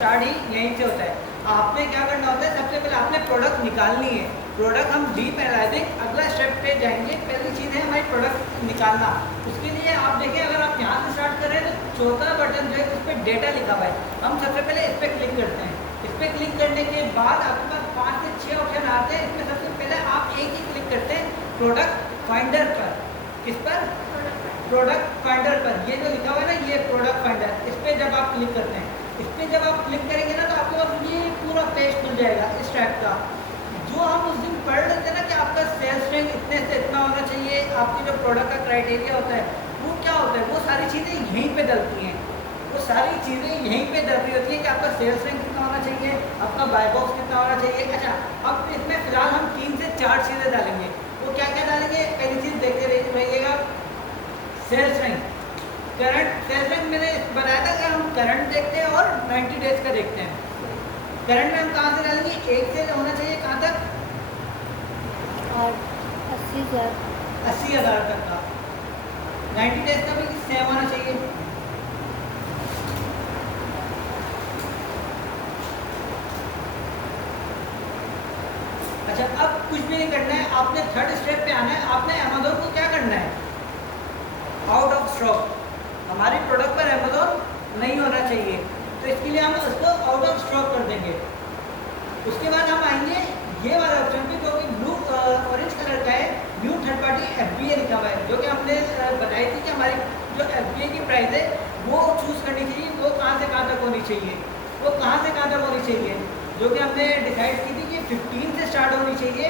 Start ही यहीं से होता है। आपने क्या करना होता है, सबसे पहले आपने प्रोडक्ट निकालनी है। प्रोडक्ट हम डीप एनालाइजिंग अगला स्टेप पे जाएंगे। पहली चीज़ है हमारी प्रोडक्ट निकालना। उसके लिए आप देखें, अगर आप यहाँ से स्टार्ट कर रहे हैं तो चौथा बटन जो है उस पर डेटा लिखा हुआ है। हम सबसे पहले इस पर क्लिक करते हैं। इस पर क्लिक करने के बाद आपके पास 5 से 6 ऑप्शन आते हैं। इसमें सबसे पहले आप एक ही क्लिक करते हैं प्रोडक्ट फाइंडर पर। किस पर? प्रोडक्ट फाइंडर पर। ये जो लिखा हुआ है ना, ये प्रोडक्ट फाइंडर, इस पर जब आप क्लिक करते हैं, इस पर जब आप क्लिक करेंगे ना तो आपके पास ये पूरा पेज खुल जाएगा इस टाइप का। जो हम उस दिन पढ़ रहे थे ना कि आपका सेल्स रैंक इतने से इतना होना चाहिए, आपकी जो प्रोडक्ट का क्राइटेरिया होता है वो क्या होता है, वो सारी चीज़ें यहीं पे डलती हैं। वो सारी चीज़ें यहीं पे डल रही होती है कि आपका सेल्स रैंक कितना होना चाहिए, आपका बाय बॉक्स कितना होना चाहिए। अच्छा, अब इसमें फिलहाल हम 3 से 4 चीज़ें डालेंगे। वो क्या क्या डालेंगे? पहली चीज़ देखते रहिएगा, sales rank. Current sales rank मैंने बताया था कि हम करंट देखते हैं और 90 डेज का देखते हैं। करंट में हम कहाँ से डालेंगे? 1 से होना चाहिए कहाँ तक? और 80,000 80,000 तक का। 90 डेज का भी सेम होना चाहिए। अच्छा, अब कुछ भी नहीं करना है, आपने थर्ड स्टेप पे आना है। आपने अमेज़न को क्या करना है? Out of stock. हमारी प्रोडक्ट पर अमेज़न नहीं होना चाहिए, तो इसके लिए हम उसको आउट ऑफ स्टॉक कर देंगे। उसके बाद हम आएंगे ये वाला ऑप्शन पे जो कि ब्लू ऑरेंज कलर का है, न्यू थर्ड पार्टी एफबीए लिखा हुआ है, जो कि हमने बताई थी कि हमारी जो एफबीए की प्राइस है वो चूज़ करनी चाहिए। वो कहाँ से कहाँ तक होनी चाहिए, वो कहाँ से कहाँ तक होनी चाहिए, जो कि हमने डिसाइड की थी कि 15 से स्टार्ट होनी चाहिए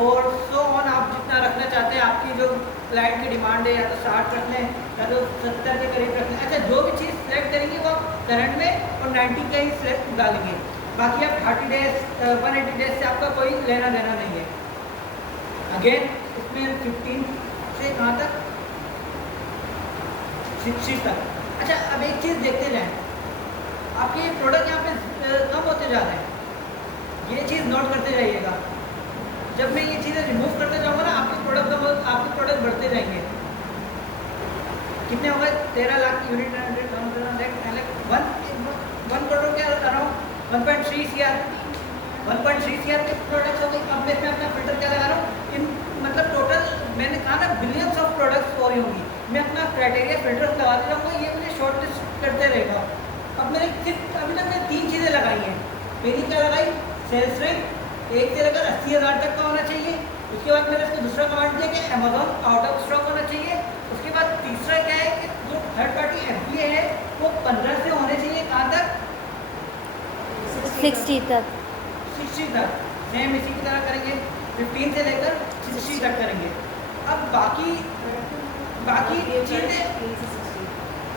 और सो ऑन। आप जितना रखना चाहते हैं, आपकी जो क्लाइंट की डिमांड है, या तो 60 रख लें या तो 70 के करीब रख लें। अच्छा, जो भी चीज़ सेलेक्ट करेंगे वो आप करंट में और 90 का ही सेलेक्ट डालेंगे। बाकी आप 30 डेज 180 डेज से आपका कोई लेना देना नहीं है। अगेन इसमें 15 से कहाँ तक? 60 तक। अच्छा, अब एक चीज़ देखते जाएं, आपके ये प्रोडक्ट यहाँ पे कम होते जा रहे हैं, ये चीज़ नोट करते जाइएगा। जब मैं ये चीज़ें रिमूव करते जाऊँगा ना, आपके प्रोडक्ट बढ़ते जाएंगे। कितने हो गए? 13 लाख यूनिट, 1 करोड़ के अराउंड 1.3 CR 1.3 CR के प्रोडक्ट्स हो गए। अब मैं अपना फिल्टर क्या लगा रहा हूँ, इन मतलब टोटल मैंने कहा ना बिलियंस ऑफ प्रोडक्ट्स हो रही होंगी, मैं अपना क्राइटेरिया फिल्टर लगाते जाऊँगा, ये मुझे शॉर्ट लिस्ट करते रहेगा। अब मैंने सिर्फ अभी तक मैंने 3 चीज़ें लगाई हैं। पहली क्या लगाई? सेल्स रैंक 1 से लेकर 80,000 तक का होना चाहिए। उसके बाद मैंने इसको दूसरा कमांड दिया कि अमेज़न आउट ऑफ स्टॉक होना चाहिए। उसके बाद तीसरा क्या है कि जो थर्ड पार्टी एफबीए है वो 15 से होने चाहिए कहाँ तक? 60 तक। 60 तक। सेम इसी की तरह करेंगे, 15 से लेकर 60 तक करेंगे। अब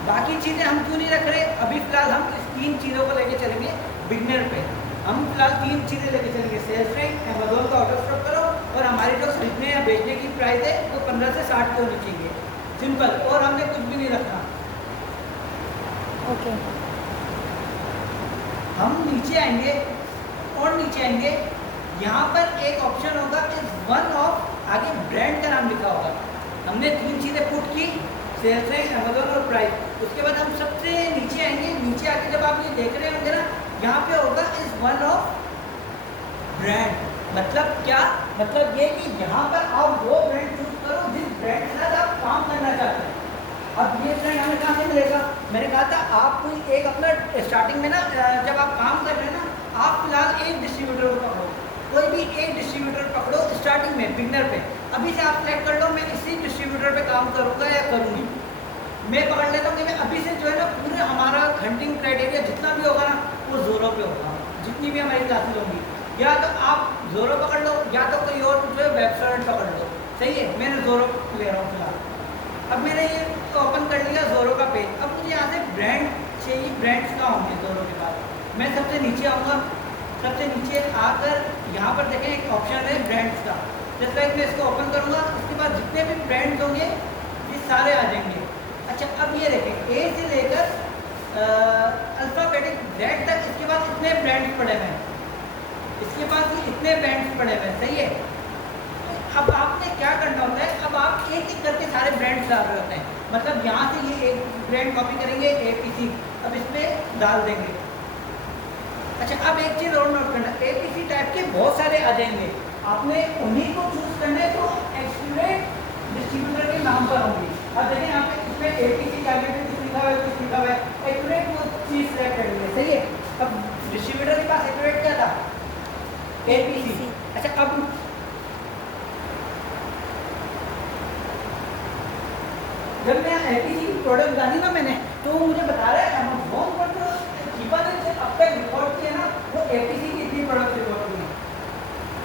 बाकी चीज़ें हम क्यों नहीं रख रहे? अभी फिलहाल हम इस 3 चीज़ों को लेके चलेंगे बिगनर पे। हम फिलहाल 3 चीज़ें लेके चलेंगे, सेल्स रैंक, अमेज़न का आउट ऑफ स्टॉक करो, और हमारी जो खरीदने या बेचने की प्राइस है वो 15 से 60 की होनी चाहिए। सिंपल, और हमने कुछ भी नहीं रखना। ओके। हम नीचे आएंगे और नीचे आएंगे, यहाँ पर एक ऑप्शन होगा इस वन ऑफ, आगे ब्रांड का नाम लिखा होगा। हमने 3 चीज़ें पुट की, सेल्स रैंक, अमेज़न और प्राइस। उसके बाद हम सबसे नीचे आएंगे। नीचे आके जब आप ये देख रहे होंगे ना, यहाँ पे होगा इस वन ऑफ ब्रांड। मतलब क्या? मतलब ये कि यहाँ पर आप वो ब्रांड चूज करो जिस ब्रांड के साथ आप काम करना चाहते हैं। अब ये ब्रांड हमें कहाँ से मिलेगा? मैंने कहा था आप कोई एक अपना स्टार्टिंग में ना, जब आप काम कर रहे हैं ना, आप फिलहाल एक डिस्ट्रीब्यूटर को पकड़ो, कोई भी एक डिस्ट्रीब्यूटर पकड़ो स्टार्टिंग में, बिगनर पे। अभी से आप सेलेक्ट कर लो मैं इसी डिस्ट्रीब्यूटर पे काम करूँगा या करूँगी। मैं पकड़ लेता हूँ कि मैं अभी से जो है ना पूरे हमारा हंटिंग क्राइटेरिया जितना भी होगा ना वो ज़ोरो पे होगा, जितनी भी हमारी क्लासेस होंगी। या तो आप ज़ोरो पकड़ लो, या तो कोई और जो है वेबसाइट पकड़ लो। सही है, मैंने ज़ोरो ले रहा हूँ फिलहाल। अब मैंने ये ओपन कर लिया ज़ोरो का पेज। अब मुझे यहाँ से ब्रांड चाहिए, ब्रांड्स कहाँ होंगे ज़ोरो के बाद? मैं सबसे नीचे आऊँगा, सबसे नीचे आकर यहाँ पर देखें एक ऑप्शन है ब्रांड्स का। जैसे लाइक मैं इसको ओपन करूँगा, उसके बाद जितने भी ब्रांड्स होंगे ये सारे आ जाएंगे। अच्छा, अब ये देखें, ए से लेकर अल्फ़ाबेटिक Z तक इसके पास इतने ब्रांड्स पड़े हुए हैं, इसके पास ये इतने ब्रांड्स पड़े हुए हैं। सही है। अब आपने क्या करना होता है, अब आप एक एक करके सारे ब्रांड्स डाल रहे होते हैं। मतलब यहाँ से ये एक ब्रांड कॉपी करेंगे APC, अब इस पर डाल देंगे। अच्छा, अब एक चीज़ और नोट करना, एपीसी टाइप के बहुत सारे आ जाएंगे, आपने उन्हीं को चूज करना है जो एक्सक्लूडेड डिस्ट्रीब्यूटर के नाम पर होंगी। अब देखिए यहाँ पे इसमें एपीसी के आगे भी कुछ लिखा हुआ है, कुछ लिखा हुआ है, एक्यूरेट वो चीज सेलेक्ट करेंगे, सही है। अब डिस्ट्रीब्यूटर के पास एक्यूरेट क्या था? एपीसी। अच्छा, अब जब मैं एपीसी की प्रोडक्ट डाली ना मैंने, तो वो मुझे बता रहा है अमेज़न पर जो चीपा ने अब तक रिकॉर्ड किया ना, वो एपीसी की इतनी प्रोडक्ट रिकॉर्ड की है।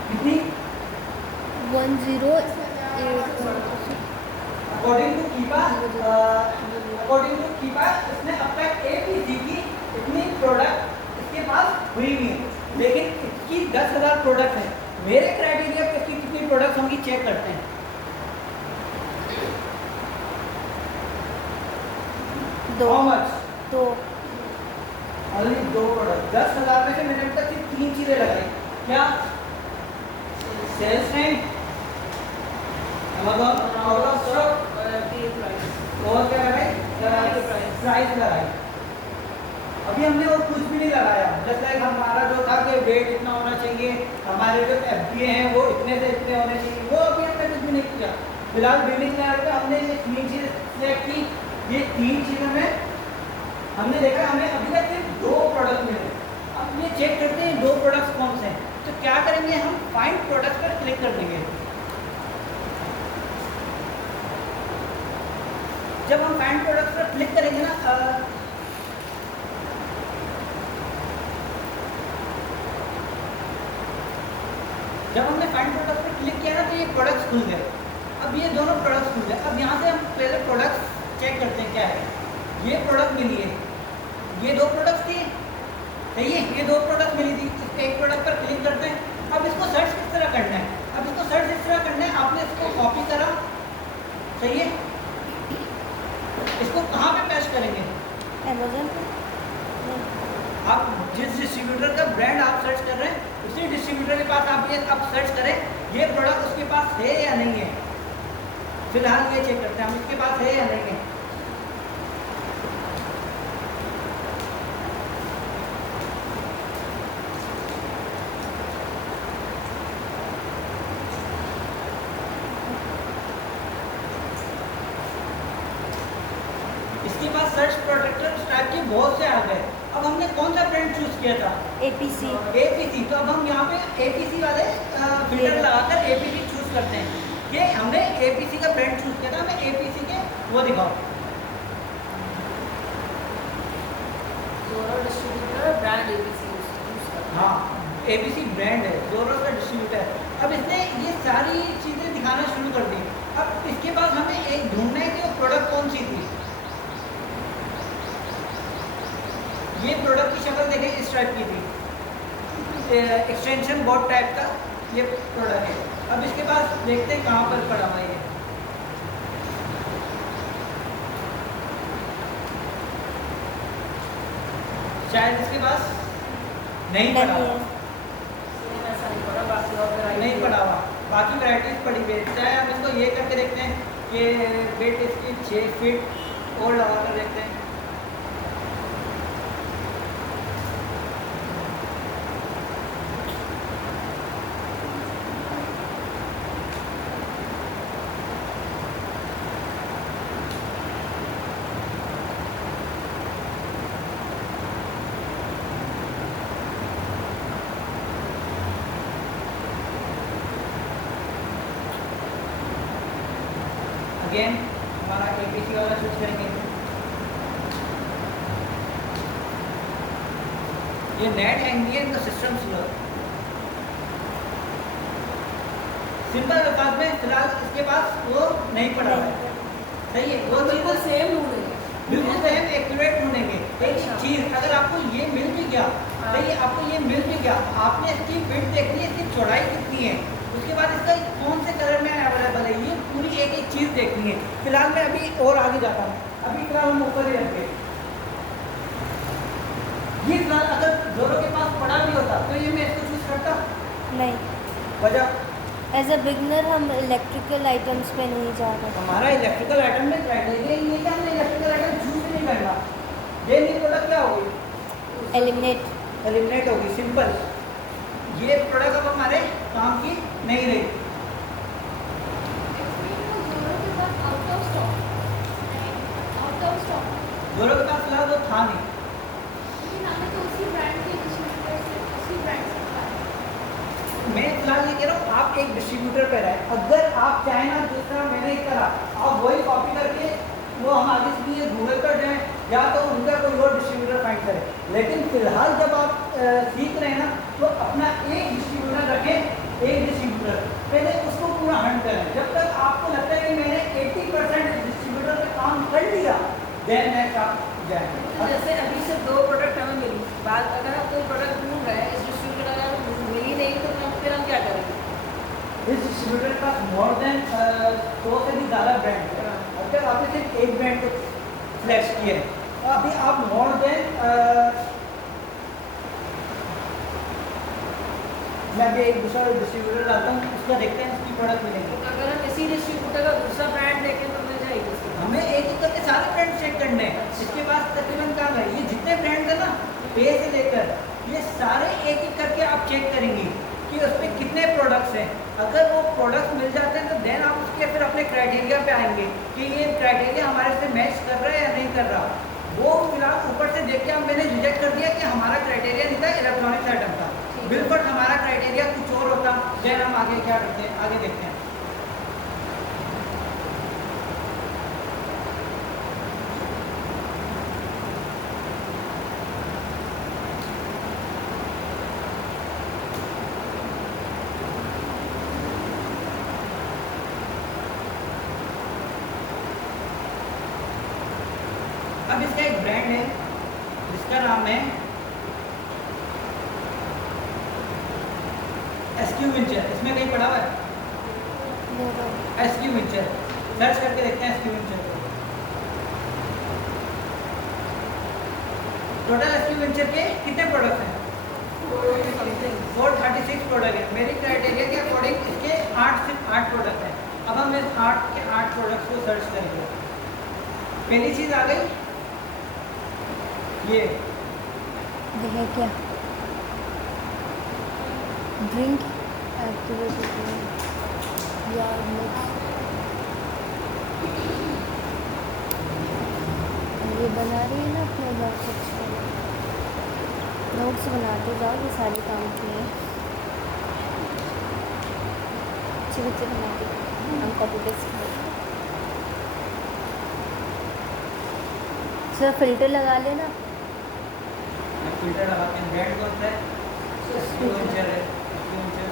कितनी? 108 अकॉर्डिंग टू कीपा इसने अब तक एपीसी की इतनी प्रोडक्ट इसके पास हुई नहीं है, लेकिन इसकी 10,000 प्रोडक्ट है। मेरे क्राइटेरिया पे इसकी कितनी प्रोडक्ट होंगी चेक करते हैं। दो। How much? दो। Only 2 product. 10,000 में से मैंने अब तक सिर्फ 3 चीजें लगाई। क्या? Sales name, Amazon out of stock, और क्या लगाई? प्राइस लगाई। अभी हमने और कुछ भी नहीं लगाया। जस्ट लाइक हमारा जो था कि वेट इतना होना चाहिए, हमारे जो एफडीए हैं वो इतने से इतने होने चाहिए, वो अभी हमने कुछ भी नहीं किया। फिलहाल बिलिंग लेवल पे हमने ये 3 चीजें सिलेक्ट की। ये 3 चीज़ों में हमने देखा हमें अभी तक सिर्फ 2 प्रोडक्ट मिले। अब ये चेक करते हैं 2 प्रोडक्ट्स कौन से हैं। तो क्या करेंगे, हम फाइंड प्रोडक्ट पर क्लिक कर देंगे। जब हम फाइंड प्रोडक्ट पर क्लिक करेंगे ना, जब हमने फाइंड प्रोडक्ट पर क्लिक किया ना, तो ये प्रोडक्ट्स खुल गए। अब ये दोनों प्रोडक्ट्स खुल गए। अब यहाँ से हम पहले प्रोडक्ट्स चेक करते हैं क्या है। ये प्रोडक्ट मिली है, ये 2 प्रोडक्ट्स थी, सही है, ये 2 प्रोडक्ट मिली थी। इस एक प्रोडक्ट पर क्लिक करते हैं। अब इसको सर्च किस तरह करना है? अब इसको सर्च इस तरह करना है, आपने इसको कॉपी करा, सही है, इसको कहाँ पे पेस्ट करेंगे? अमेज़न पे। आप जिस डिस्ट्रीब्यूटर का ब्रांड आप सर्च कर रहे हैं, उसी डिस्ट्रीब्यूटर के पास आप ये अब सर्च करें, ये प्रोडक्ट उसके पास है या नहीं है। फिलहाल ये चेक करते हैं हम इसके पास है या नहीं है। इसके पास सर्च प्रोडक्ट टाइप के बहुत से आ गए। अब हमने कौन सा ब्रांड चूज किया था? एपीसी। एपीसी। तो अब हम यहाँ पे एपीसी वाले फिल्टर लगाकर एपीसी चूज करते हैं। ये हमने एपीसी का ब्रांड चूज किया था, हमें एपीसी के वो दिखाओ। Distributor brand APC. हाँ, एपीसी ब्रांड है, जोरो का डिस्ट्रीब्यूटर। अब इसने ये सारी चीज़ें दिखाना शुरू कर दी। अब इसके बाद हमें एक ढूंढना है कि वो प्रोडक्ट कौन सी थी। ये प्रोडक्ट की शक्ल देखें, इस टाइप की थी, एक्सटेंशन बोर्ड टाइप का ये प्रोडक्ट है। अब इसके पास देखते हैं कहाँ पर पड़ा हुआ है। शायद इसके पास नहीं पड़ा हुआ, नहीं पड़ा हुआ, बाकी वैराइटीज पड़ी हुई है। चाहे हम इसको ये करके देखते हैं कि वेट इसकी 6 फीट और लगा कर देखते हैं। अगेन हमारा एपीसी वाला चूज करेंगे। ये नेट एंगियन का सिस्टम स्लो। सिंपल अल्फाज में फिलहाल इसके पास वो नहीं पड़ा है, सही है। वो बिल्कुल सेम ढूंढेंगे, बिल्कुल सेम एक्यूरेट ढूंढेंगे। एक चीज अगर आपको ये मिल भी गया, सही है, आपको ये मिल भी गया, आपने इसकी विड्थ देखनी है, इसकी चौड़ाई कितनी है, उसके बाद इसका कौन से कलर में अवेलेबल है, ये पूरी एक एक चीज़ देखनी है। फिलहाल मैं अभी और आगे जाता हूँ, अभी फिलहाल हम ऊपर ही रखेंगे। ये फिलहाल अगर जोरो के पास पड़ा भी होता तो ये मैं इसको चूज करता नहीं। वजह एज अ बिगनर हम इलेक्ट्रिकल आइटम्स पे नहीं जा रहे। हमारा इलेक्ट्रिकल आइटम में क्राइटेरिया ये क्या, हमने इलेक्ट्रिकल आइटम चूज नहीं करना। ये नहीं प्रोडक्ट क्या होगी? एलिमिनेट। एलिमिनेट होगी, सिंपल। ये प्रोडक्ट अब हमारे काम की नहीं रही। जोरो के पास फिलहाल वो था नहीं। मैं फिलहाल ये कह रहा हूँ आप एक डिस्ट्रीब्यूटर पे रहे, अगर आप चाहें ना जिस तरह मैंने इस तरह आप वही कॉपी करके वो हम आगे से ये गूगल पर जाएं या तो उनका कोई और डिस्ट्रीब्यूटर फाइंड करें, लेकिन फिलहाल जब आप सीख रहे हैं ना तो अपना एक डिस्ट्रीब्यूटर रखें, एक डिस्ट्रीब्यूटर पहले उसको पूरा हंड करें। जब तक आपको लगता है कि मैंने 80% डिस्ट्रीब्यूटर पे काम कर लिया, देन नेक्स्ट आप जाएंगे। तो जैसे अभी से 2 प्रोडक्ट हमें मिली, बाद अगर हम कोई प्रोडक्ट ढूंढ रहे हैं इस डिस्ट्रीब्यूटर अगर मिली नहीं तो फिर हम क्या करेंगे? इस डिस्ट्रीब्यूटर के पास मोर देन 100 से भी ज़्यादा ब्रांड है। अगर आपने सिर्फ एक ब्रांड को सिलेक्ट किया है तो अभी आप मोर देन मैं अभी एक दूसरा डिस्ट्रीब्यूटर डालता हूँ, उसका देखते हैं इसकी प्रोडक्ट मिलेंगे। तो अगर हम इसी डिस्ट्रीब्यूटर का दूसरा ब्रांड देखें तो मिल जाएगी उसके बाद? हमें एक एक करके सारे ब्रांड चेक करने हैं। इसके पास तकरीबन काम है, ये जितने ब्रांड है ना पे से लेकर ये सारे एक एक करके आप चेक करेंगे कि उस पर कितने प्रोडक्ट्स हैं। अगर वो प्रोडक्ट्स मिल जाते हैं तो देन आप उसके फिर अपने क्राइटेरिया पे आएंगे कि ये क्राइटेरिया हमारे से मैच कर रहा है या नहीं कर रहा। वो फिलहाल ऊपर से देख के हम मैंने रिजेक्ट कर दिया कि हमारा क्राइटेरिया नहीं था, इलेक्ट्रॉनिक्स आइटम था। बिल्कुल हमारा क्राइटेरिया कुछ और होता, देन हम आगे क्या करते हैं, आगे देखते हैं। अब इसका एक ब्रांड है जिसका नाम है एसक्यू विंचर। इसमें कहीं पढ़ा हुआ है एसक्यू विंचर, सर्च करके देखते हैं एसक्यू विंचर। टोटल एसक्यू विंचर के कितने प्रोडक्ट हैं? 436 प्रोडक्ट है। मेरी क्राइटेरिया के अकॉर्डिंग इसके 8 प्रोडक्ट हैं। अब हम इस 8 के 8 प्रोडक्ट्स को सर्च करेंगे। पहली चीज़ आ गई ये है क्या? ड्रिंक एक्टिवेटेड या मिक्स, ये बना रही है ना अपने घर कुछ नोट्स बनाते जाओ, ये सारे काम किए अच्छे बच्चे बनाते हम कॉपी पेस्ट करें। सर फिल्टर लगा लेना। फिल्टर लगाते हैं। ब्रांड कौन सा है? एसक्यू विंचर है। एसक्यू विंचर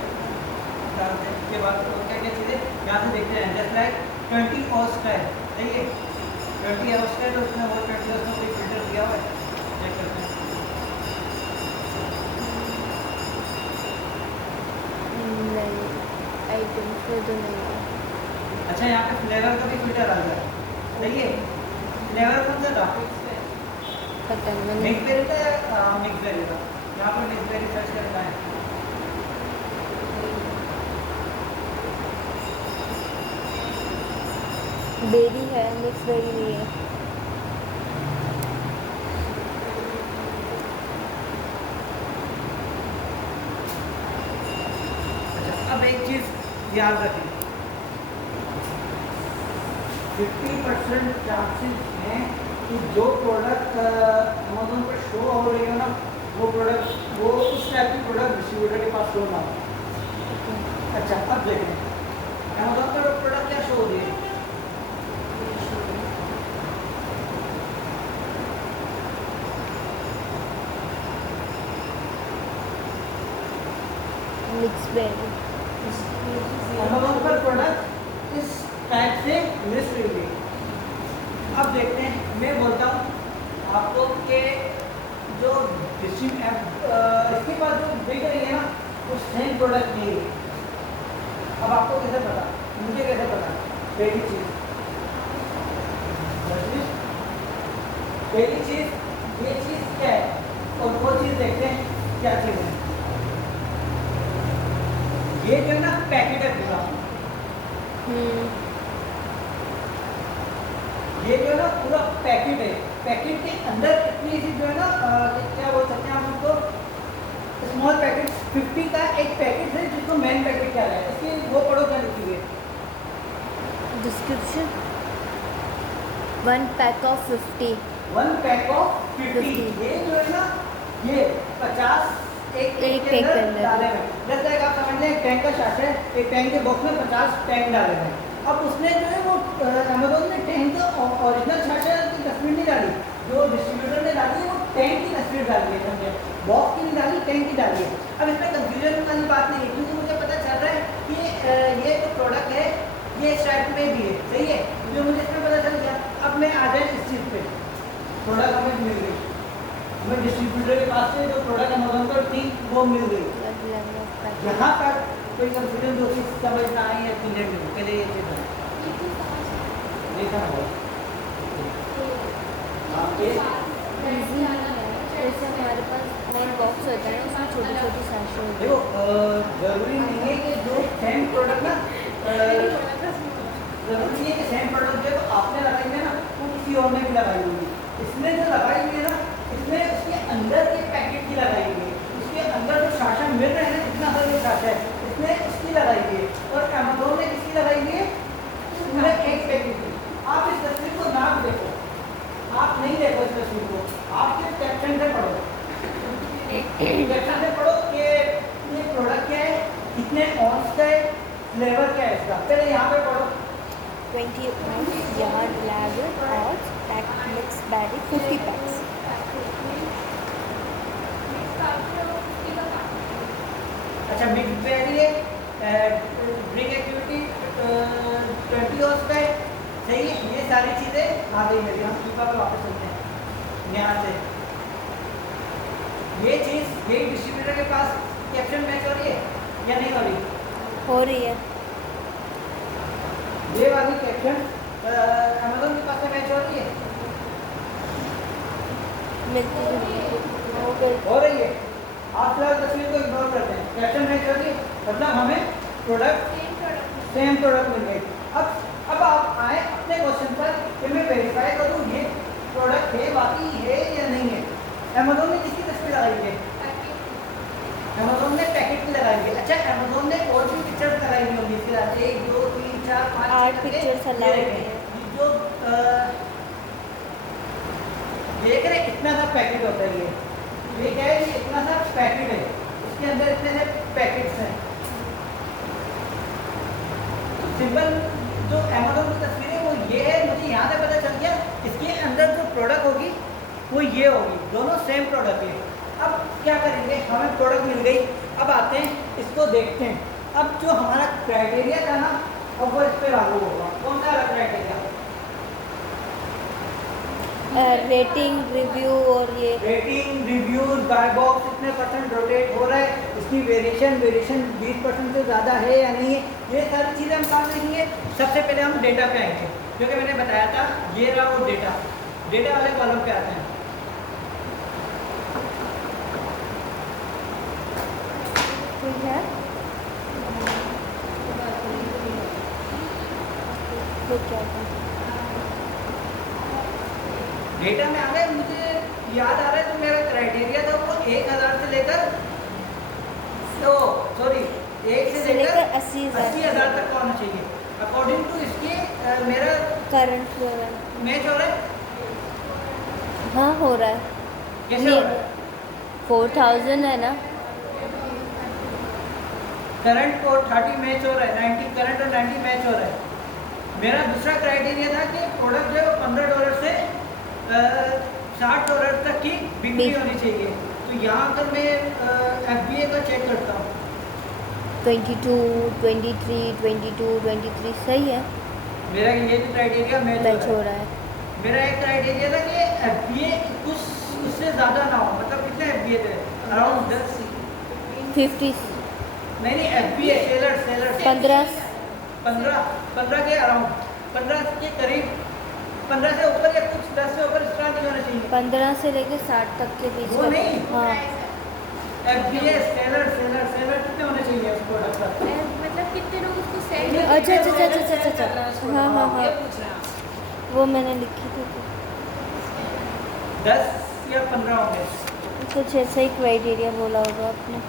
डालते हैं। उसके बाद क्या क्या चीज़ें यहाँ से देखते हैं। जस्ट लाइक 20 ऑस्ट है, सही है 20 ऑस्ट है, तो उसमें वो 20 ऑस्ट में कोई फिल्टर दिया हुआ है, चेक करते हैं। नहीं आइटम फिर तो नहीं है। अच्छा यहाँ पे फ्लेवर का भी फिल्टर आ गया, सही है। फ्लेवर कौन सा था? पता नहीं मिक्स बेरी का या मिक्स बेरी का? यहाँ पर मिक्स बेरी सर्च करना है। बेरी है, मिक्स बेरी नहीं है। अच्छा अब एक चीज़ याद रखें, 50% चांसेस हैं कि जो प्रोडक्ट अमेज़न पर शो हो रही है ना वो प्रोडक्ट वो उस टाइप की प्रोडक्ट डिस्ट्रीब्यूटर के पास शो ना हो। अच्छा अब देखें अमेज़न पर प्रोडक्ट क्या शो हो रही है? मिक्स बेरी अमेज़न पर प्रोडक्ट इस टाइप से लिस्ट हुई है। अब देखते हैं, मैं बोलता हूँ आपको कि जो इसके पास जो बिक रही है ना वो सेम प्रोडक्ट नहीं है। अब आपको कैसे पता, मुझे कैसे पता? पहली चीज़ ये चीज़ क्या है और वो चीज़ देखते हैं क्या चीज़ है। ये जो है ना पैकेट है पूरा, ये जो है ना पूरा पैकेट है। पैकेट के अंदर इतनी सी जो है ना क्या बोल सकते हैं आप उसको स्मॉल पैकेट 50 का एक पैकेट है जिसको मेन पैकेट कह रहा है, इसकी वो पढ़ो क्या लिखी हुई है। Description 1 pack of 50 1 pack of 50। ये जो है ना ये 50 एक पैक के अंदर डाले हुए, जैसे कि आप समझ लें एक टैंक का शाट है, एक टैंक के बॉक्स में 50 टैंक डाले हुए। अब उसने जो है वो अमेज़न ने टैंक का ओरिजिनल शाट की तस्वीर नहीं डाली, जो डिस्ट्रीब्यूटर ने डाली है वो टैंक की तस्वीर डाली है, समझे, बॉक्स की नहीं डाली, टैंक की डाली है। अब इसमें कंफ्यूजन वाली बात नहीं है, क्योंकि मुझे पता चल रहा है कि ये जो प्रोडक्ट है ये इस टाइप में भी है, सही है, जो मुझे इसमें पता चल गया। अब मैं आ जाए इस चीज़ पे, प्रोडक्ट हमें मिल गई, हमें डिस्ट्रीब्यूटर के पास से जो प्रोडक्ट अमेज़न पर थी वो मिल गई। यहाँ पर कोई कंफ्यूजन जो चीज़ समझ ना आई है क्लियर नहीं, पहले ये चीज़ है देखा ना जैसे हमारे पास मेन बॉक्स होता है उसमें छोटी छोटी सैशे होती देखो जरूरी नहीं है कि जो सेम प्रोडक्ट ना जरूरी नहीं है कि सेम प्रोडक्ट जो आपने लगाई है ना वो किसी और ने भी लगाई होगी। इसने जो लगाई हुई है ना इसने उसके अंदर के पैकेट की लगाई हुई है, उसके अंदर जो शासन मिल रहे हैं जितना सारा जो शासन है इसने इसकी लगाई हुई है, और अमेज़न ने किसकी लगाई हुई है, पूरे एक पैकेट की। आप इस तस्वीर को ना देखो, आप नहीं देखो इस तस्वीर को, आप सिर्फ कैप्शन से पढ़ो, कैप्शन से पढ़ो कि ये प्रोडक्ट क्या है, कितने ऑन्स का है, फ्लेवर क्या है इसका, पहले यहाँ पे पढ़ो। 20 ounce yard lager ounce pack mix berry 50 packs। अच्छा मिक्स बेरी है, ड्रिंक एक्टिविटी 20 ऑन्स का है, सही है। ये सारी चीज़ें आ गई मेरी, हम कीपा पे वापस चलते हैं यहाँ से। ये चीज़ यही डिस्ट्रीब्यूटर के पास कैप्शन मैच हो रही है या नहीं हो रही? हो रही है। ये वाली कैप्शन अमेज़न के पास से मैच हो रही है, हो रही है। आप फिलहाल तस्वीर को इग्नोर करते हैं, कैप्शन मैच हो रही है मतलब हमें प्रोडक्ट सेम प्रोडक्ट मिल गई। अब आप आए अपने क्वेश्चन पर कि मैं वेरीफाई करूँ ये प्रोडक्ट है वाकई है या नहीं है। अमेज़न ने किसकी तस्वीर लगाई है? अमेज़न ने पैकेट की लगाई है। अच्छा अमेज़न ने और भी पिक्चर्स लगाई हुई होंगी, फिलहाल 1 2 3 4 5 8 पिक्चर्स अलाउड है। जो देख रहे इतना सा पैकेट होता है, ये क्या है, ये इतना सा पैकेट है, इसके अंदर इतने से पैकेट्स हैं। सिंपल जो अमेज़न की तस्वीर है वो ये है, मुझे यहाँ से पता चल गया इसके अंदर जो प्रोडक्ट होगी वो ये होगी, दोनों सेम प्रोडक्ट है। अब क्या करेंगे, हमें प्रोडक्ट मिल गई, अब आते हैं इसको देखते हैं। अब जो हमारा क्राइटेरिया था ना अब वो इस पर लागू होगा। कौन सा क्राइटेरिया? रेटिंग रिव्यू और ये रेटिंग रिव्यू बाय बॉक्स कितने % रोटेट हो रहा है, इसकी वेरिएशन 20% से ज़्यादा है या नहीं है, ये सारी चीज़ें हम काम देखेंगे। सबसे पहले हम डेटा पे आएंगे, क्योंकि मैंने बताया था ये रहा वो डेटा वाले कॉलम पे आते हैं। ठीक है, तो क्या था? डेटा में आ गए, मुझे याद आ रहा है जो मेरा क्राइटेरिया था वो 1000 से लेकर 1 से लेकर 80,000 तक का होना चाहिए। अकॉर्डिंग टू इसके मेरा करंट लेवल मैच हो रहा है। हाँ हो रहा है। कैसे हो रहा है? 4000 है ना, करंट और 30 मैच हो रहा है, 90 करंट और 90 मैच हो रहा है। मेरा दूसरा क्राइटेरिया था कि प्रोडक्ट जो है $15 से $60 तक की बिक्री होनी चाहिए। तो यहाँ पर मैं FBA का चेक करता हूँ। 22, 23 सही है, मेरा ये भी क्राइटेरिया मैच हो रहा है। मेरा एक क्राइटेरिया था कि FBA कुछ उससे ज़्यादा ना हो, मतलब कितने FBA थे? अराउंड 10 50 नहीं FBA सेलर 15 के अराउंड, 15 के करीब, 15 से ऊपर या कुछ 10 से ऊपर इस तरह नहीं होना चाहिए। 15 से लेकर 60 तक के बीच वो का। नहीं। हाँ FBA सेलर कितने होने चाहिए उस प्रोडक्ट का? मतलब कितने लोग उसको सेल अच्छा हाँ वो मैंने लिखी थी। 10 या 15 होंगे। कुछ ऐसा ही क्राइटेरिया बोला होगा आपने।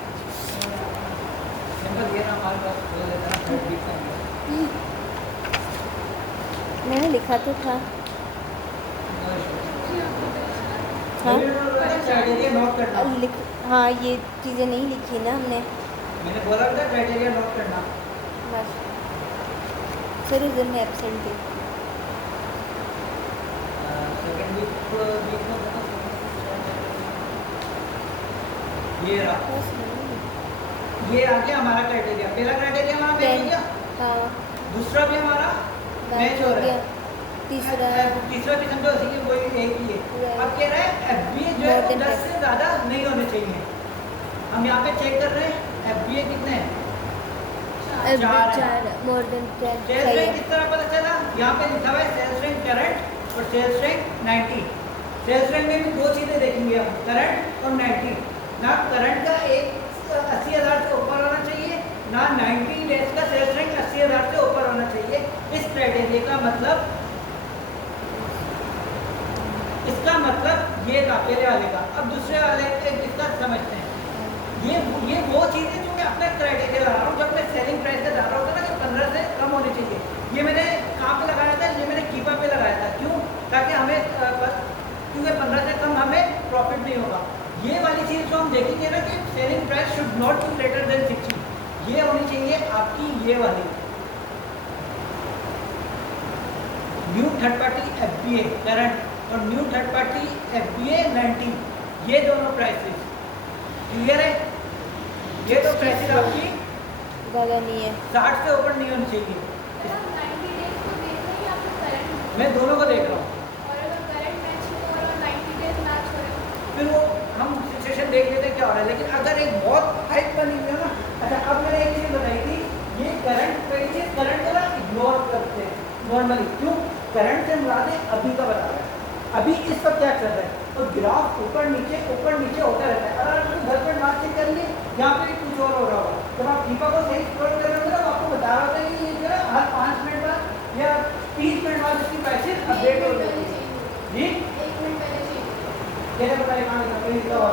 सिंपल ये ना हमारे पास बोल देता ना थर्ड वीक का मैंने लिखा तो था। हाँ क्राइटेरिया नोट करना। लिख, हाँ ये चीज़ें नहीं लिखी ना हमने। मैंने बोला था क्राइटेरिया नोट करना। बस सर उस दिन मैं एब्सेंट थी। सेकंड वीक में ये रहा, बस नहीं। ये आ गया हमारा क्राइटेरिया। पहला क्राइटेरिया हमारा मैच हो गया, हाँ दूसरा भी हमारा मैच हो रहा है, तीसरा तीसरा भी समझो उसी की वही एक ही है। अब कह रहा है एफबीए जो है वो 10 से ज़्यादा नहीं होने चाहिए। हम यहाँ पे चेक कर रहे हैं एफबीए कितने हैं, 4 मोर देन 10 सेल्स सही रैंक है। किस तरह पता चला, यहाँ पे लिखा हुआ है सेल्स रैंक करंट और सेल्स रैंक 90। सेल्स रैंक में भी दो चीज़ें देखेंगे हम, करंट और 90। ना करंट का एक 80,000 से ऊपर होना चाहिए, ना 90 डेज का सेल्स रैंक 80,000 से ऊपर होना चाहिए। इस क्राइटेरिया का मतलब, इसका मतलब ये था पहले वाले का। अब दूसरे वाले इसका समझते हैं। ये वो चीज़ें जो मैं अपना क्राइटेरिया ला रहा हूँ, जब मैं सेलिंग प्राइस का डाल रहा होता ना कि 15 से कम होनी चाहिए। ये मैंने कहाँ पे लगाया था, ये मैंने कीपा पे लगाया था। क्यों? ताकि हमें क्योंकि 15 से कम हमें प्रॉफिट नहीं होगा। ये वाली चीज़ जो हम देखेंगे ना कि selling price should not be greater than 60, ये होनी चाहिए आपकी ये वाली new third party FBA current और न्यू थर्ड पार्टी एफबीए 90, ये दोनों प्राइसेस क्लियर है। ये तो प्राइसेस आपकी ज़्यादा नहीं है। 60 से ऊपर नहीं होनी चाहिए। मैं दोनों को देख रहा हूँ, फिर वो हम सिचुएशन देख लेते हैं क्या हो रहा है। लेकिन अगर एक बहुत हाइप बनी हुई है ना, अच्छा अब मैंने एक चीज़ बताई थी, ये करंट कई चीज़ करंट को ना इग्नोर करते हैं नॉर्मली। क्यों? करंट से मुराद अभी का बता रहा है, अभी इस पर क्या चल रहा है। तो ग्राफ ऊपर नीचे होता रहता है। अगर आपने घर पर मार्क चेक कर लिए, यहाँ पे कुछ और हो रहा होगा। जब आप कीपा को सही स्क्रॉल कर रहे होंगे ना, आपको बता रहा होता है कि ये जो है हर 5 मिनट बाद या 30 मिनट बाद इसकी प्राइसेस अपडेट हो जाती है। जी कैसे बताइए, कहाँ लिखा, कहीं लिखा हुआ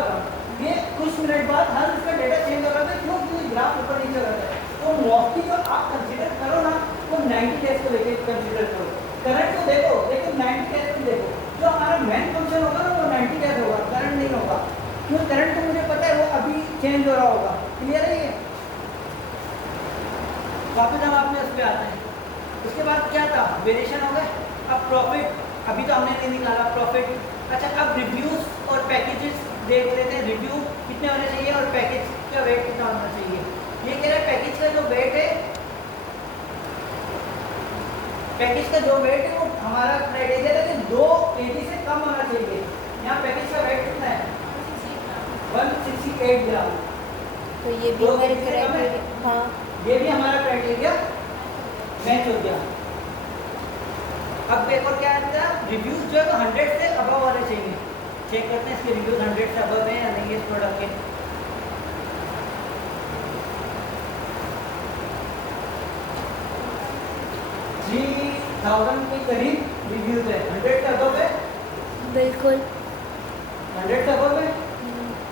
था। ये कुछ मिनट बाद हर इसका डेटा चेंज हो रहा था। क्यों? क्योंकि ग्राफ ऊपर नीचे हो रहा है। तो मोस्टली जो आप कंसीडर करो ना, वो 90 डेज को लेके कंसीडर करो। करंट को देखो लेकिन 90 डेज को देखो। जो हमारा मेन फंक्शन होगा ना वो 90 डेज होगा, करंट नहीं होगा। क्यों? करंट तो मुझे पता है वो अभी चेंज हो रहा होगा। क्लियर है ये? वापस हम अपने उस पर आते हैं। उसके बाद क्या था, वेरिएशन हो गए। अब प्रॉफिट अभी तो हमने नहीं निकाला प्रॉफिट। अच्छा अब रिव्यूज और पैकेजेस देख लेते हैं। रिव्यू कितने होने चाहिए और पैकेज का वेट कितना होना चाहिए। ये कह रहा है पैकेज का जो वेट है, पैकेज का जो वेट है वो हमारा क्राइटेरिया है कि 2 kg से कम होना चाहिए। यहाँ पैकेज का वेट कितना है, 168 ग्राम। तो ये भी 2 हमारे kg से कम है। क्राइटेरिया, हाँ ये भी हमारा क्राइटेरिया मैच हो गया। अब एक और क्या आता है, रिव्यूज जो है 100 से अबव होने चाहिए। चेक करते हैं इसके रिव्यूज 100 से अबव है या नहीं इस प्रोडक्ट के। 3000 के करीब रिव्यूज है। 100 से अबव है, बिल्कुल। 100 से अबव है।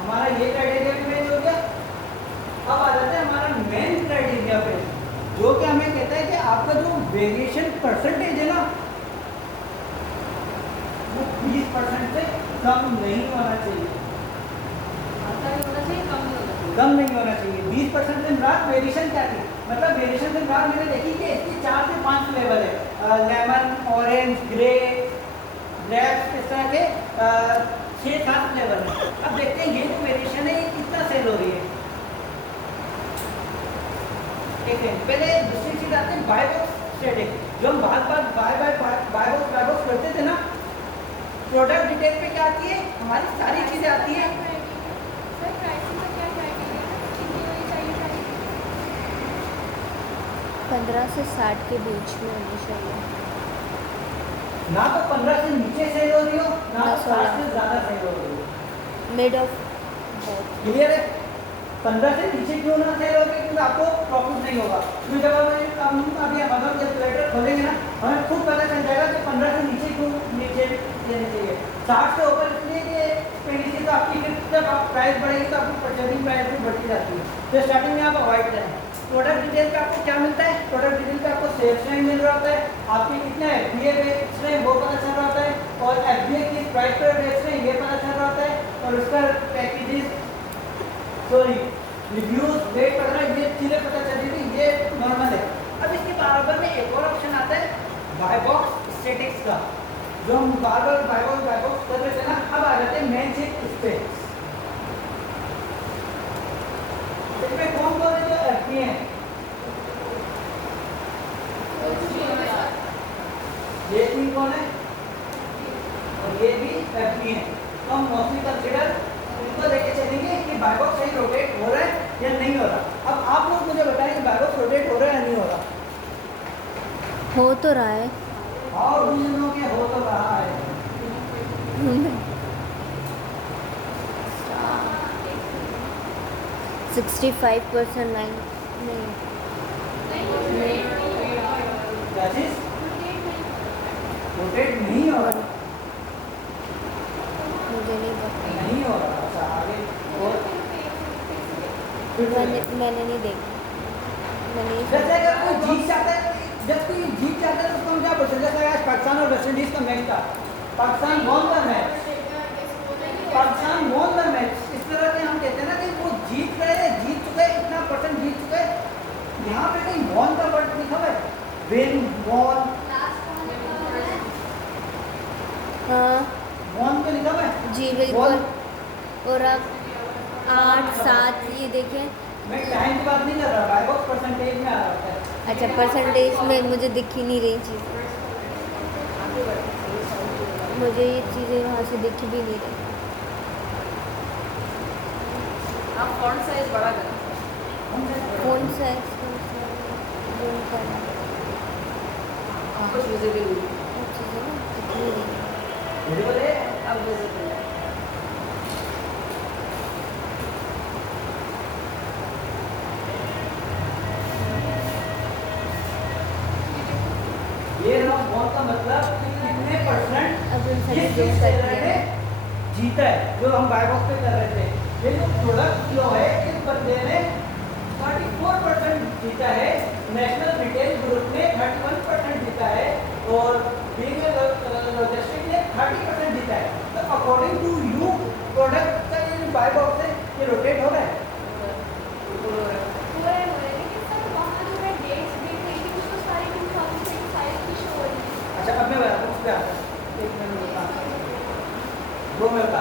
हमारा ये क्राइटेरिया भी मैच हो गया। अब आ जाते हैं हमारा मेन क्राइटेरिया पे, जो कि हमें कहता है कि आपका जो वेरिएशन परसेंटेज है ना, वो 20% से कम नहीं होना चाहिए। कम नहीं होना चाहिए। 20% से मुराद वेरिएशन क्या थी, मतलब वेरिएशन से मुराद मैंने देखी कि इसकी 4 से 5 फ्लेवर है, लेमन, ऑरेंज, ग्रे, ग्रेप्स, इस तरह के 6-7 फ्लेवर है। अब देखते हैं ये जो वेरिएशन है ये कितना सेल हो रही है। ठीक है, पहले दूसरी चीज आती है बाय बॉक्स ट्रेडिंग। जो हम बार बाय बॉक्स करते थे ना, प्रोडक्ट डिटेल पे क्या आती है, हमारी सारी चीजें आती हैं। 15 से 60 के बीच में होनी चाहिए। ना तो 15 से नीचे सेल हो रही हो, ना ना तो 60 से 16। ज्यादा सेल हो रही हो। Mid of both. क्लियर है? 15 से नीचे क्यों ना सेल हो रही, क्योंकि आपको प्रॉफिट नहीं होगा। क्योंकि जब हम अभी अमेज़न कैलकुलेटर खोलेंगे ना, हमें खुद पता चल जाएगा कि 15 से नीचे क्यों नीचे देनी चाहिए। 60 से ऊपर इसलिए कि एक्सपेंडिचर तो आपकी फिर जब आप प्राइस बढ़ेगी तो आपकी परचेजिंग प्राइस भी बढ़ती जाती है, तो स्टार्टिंग में आप अवॉइड करें। प्रोडक्ट डिटेल पे आपको क्या मिलता है? प्रोडक्ट डिटेल पे आपको सेल्स लाइन मिल रहा होता है, आपके कितना FBA बेच रहे हैं वो पता चल रहा होता है, और FBA किस प्राइस पर बेच रहे हैं ये पता चल रहा होता है, और उसका पैकेजेस रिव्यूज रेट वगैरह ये चीज़ें पता चल रही थी, ये नॉर्मल है। अब इसके बराबर में एक और ऑप्शन आता है बाय बॉक्स स्टैटिक्स का, जो हम बार बार बाय बॉक्स कर रहे थे ना, अब आ जाते हैं मेन चीज स्टेट्स। इसमें कौन कौन है जो FBA हैं? ये तीन कौन है और ये भी FBA हैं, तो हम मोस्टली कंसीडर इनको लेके चलेंगे कि बाय बॉक्स सही रोटेट हो रहा है या नहीं हो रहा। अब आप लोग मुझे बताएं कि बाय बॉक्स रोटेट हो रहा है या नहीं हो रहा? हो तो रहा है। और दूसरों के हो तो रहा है। 65% नहीं क्या चीज रोटेट नहीं हो रहा? मुझे नहीं पता, नहीं हो रहा। अच्छा आगे और मैंने नहीं देखा, मैंने नहीं जैसे अगर कोई जीत जाता है, जब कोई जीत जाता है तो उसको हम क्या बोलते हैं? जैसे आज पाकिस्तान और वेस्ट इंडीज का मैच था, Pakistan won the match, Pakistan won the match, इस तरह के हम कहते हैं ना कि वो जीत गए, जीत चुके, इतना परसेंट जीत चुके। यहाँ पे कहीं वॉन का वर्ड लिखा हुआ है? विन, वॉन, हाँ वॉन पे लिखा हुआ है जी बिल्कुल। और अब 8 7 ये देखें। मैं टाइम की बात नहीं कर रहा, बाय बॉक्स परसेंटेज में आ रहा है। अच्छा परसेंटेज में मुझे दिख ही नहीं रही चीज़, मुझे ये चीज़ें वहाँ से दिख भी नहीं रही। आप फॉन्ट साइज बड़ा करें। कौन सा जूम करना कुछ विजिबल हुई वो चीज़ें ना दिख नहीं रही। विजुअल है। अब विजिबल है। ये ना वॉन का मतलब कि कितने परसेंट अब इन सभी किस जूम कर सेलर दिया। ने जीता है, जो हम बाय बॉक्स पे कर रहे थे। ये जो प्रोडक्ट जो है इस बंदे ने 34% जीता है, नेशनल रिटेल ग्रुप ने 31% जीता है, और बिग लॉजिस्टिक ने 30% जीता है। तो अकॉर्डिंग टू यू प्रोडक्ट का ये बाय बॉक्स है ये रोटेट हो रहा है? अच्छा अब मैं बताता हूँ उस पे आता हूँ। एक मिनट बताता हूँ, 2 मिनट बता।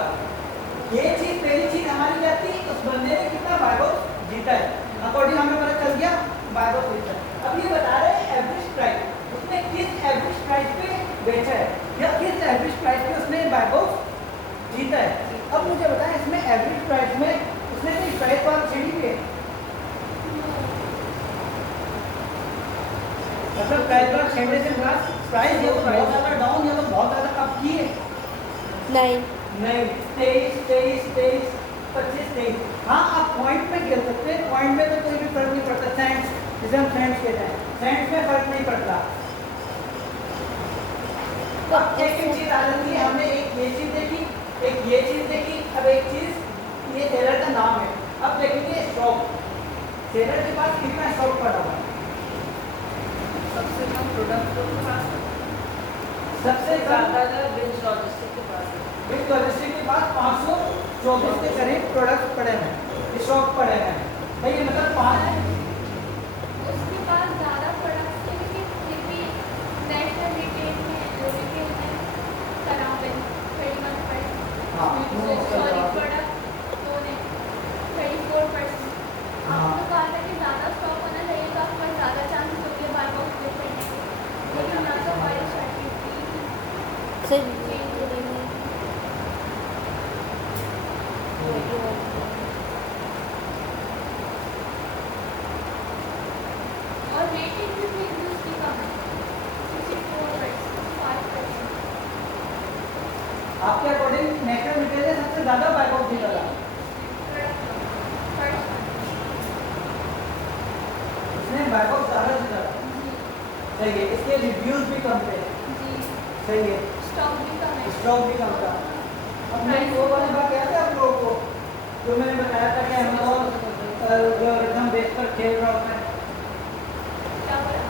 ये चीज पहली चीज हमारी क्या थी? उस बंदे ने कितना बाय बॉक्स जीता है, अकॉर्डिंग हमें पता चल गया बाय बॉक्स जीता है। अब ये बता रहे हैं एवरेज प्राइस, उसने किस एवरेज प्राइस पे बेचा है या किस एवरेज प्राइस पे उसने बाय बॉक्स जीता है। अब मुझे बताएं इसमें एवरेज प्राइस में उसने कोई प्राइस बार छेड़ी है? मतलब प्राइस बार छेड़ने से प्राइस या तो बहुत ज़्यादा डाउन या तो बहुत ज़्यादा अप की है? नहीं नहीं, 23, 23, 23, 25, 23। हाँ आप पॉइंट में खेल सकते हैं, पॉइंट में तो कोई भी फर्क नहीं पड़ता। सेंट्स, जिसे हम सेंट्स कहते हैं, सेंट्स में फर्क नहीं पड़ता। अब एक चीज आ जाती है, हमने एक ये चीज देखी, एक ये चीज देखी, अब एक चीज ये सेलर का नाम है। अब देखेंगे स्टॉक, सेलर के पास कितना स्टॉक पड़ा हुआ है? सबसे कम प्रोडक्ट के पास है। सबसे ज़्यादा बिज लॉजिस्टिक के पास है। बिग लॉजिस्टिक के पास 524 के करीब प्रोडक्ट पड़े हैं, स्टॉक पड़े हैं। भाई ये मतलब 5 उसके पास ज़्यादा प्रोडक्ट्स थे, लेकिन फिर भी नेशनल रिटेल में करा हुए 31 हाँ, सॉरी प्रोडक्ट तो ने 34%। हाँ। आपको कहा था कि ज़्यादा स्टॉक होना चाहिए तो आपके पास ज़्यादा चांसेस होते हैं बाय बॉक्स पे करने के, लेकिन ना तो ऑयल सर्टिफिकेट सर और रेटिंग भी उसकी कम है 64%, 5%। आपके अकॉर्डिंग नेशनल रिटेल ने सबसे ज्यादा बाय बॉक्स जीता था, इसने बाय बॉक्स ज्यादा जीता था। सही है, इसके रिव्यूज भी कम थे। सही है। स्टॉक भी कम है। स्टॉक भी कम था। अब मैं वो वाली बात याद है आप लोगों को जो मैंने बताया था कि अमेज़न एल्गोरिथम बेस पर खेल रहा होता है। क्या बोला?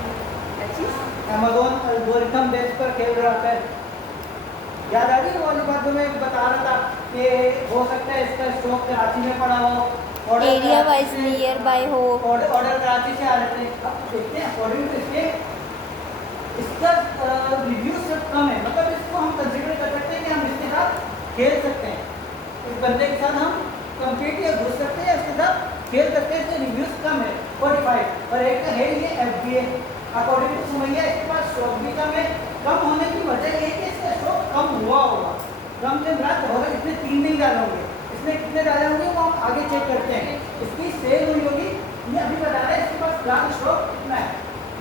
अमेज़न एल्गोरिथम बेस पर खेल रहा होता है। याद आ रही है वो वाली बात जो मैं बता रहा था कि हो सकता है इसका स्टॉक कराची में पड़ा हो, एरिया वाइज नियर बाय हो। ऑर्डर कराची से आ रहे थे। अब देखते हैं अकॉर्डिंग टू इसका रिव्यू सब कम है, मतलब इसको हम कंसीडर कर सकते हैं कि हम इसके साथ खेल सकते हैं, इस बंदे के साथ हम कम्पीट या घुस सकते हैं, इसके साथ खेल सकते हैं। इसके रिव्यूज कम है 45 और एक का है ये FBA अकॉर्डिंग टू सुमैया इसके पास स्टॉक भी कम है। कम होने की वजह ये है कि इसका स्टॉक कम हुआ होगा। कम से मुराद होगा इसने 3 नहीं डाले होंगे, इसने कितने डाले होंगे वो हम आगे चेक करते हैं। इसकी सेल हुई होगी, ये अभी बता रहा है इसके पास क्लास स्टॉक कितना है,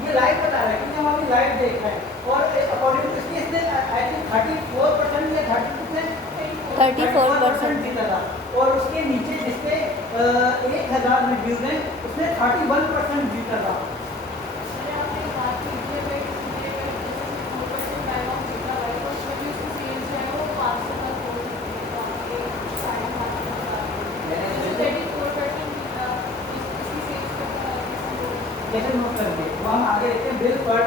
ये लाइव बता रहा है क्योंकि हम अभी लाइव देख रहे हैं। और अकॉर्डिंग टू इसकी इसने आई थिंक 34% या 34% जीता था। और उसके नीचे जिसपे 1000 रिव्यूज हैं उसने 31% जीता था। मैंने आपने बात की थी भाई कितने में जैसे 4% बैग ऑफ जीता भाई तो उसमें भी उसकी सेल्स जो है वो 500 तक हो सकती है, तो आपके 34% जीता इसकी सेल्स करता कैसे नोट करेंगे वो हम आगे देखते हैं। बिल पर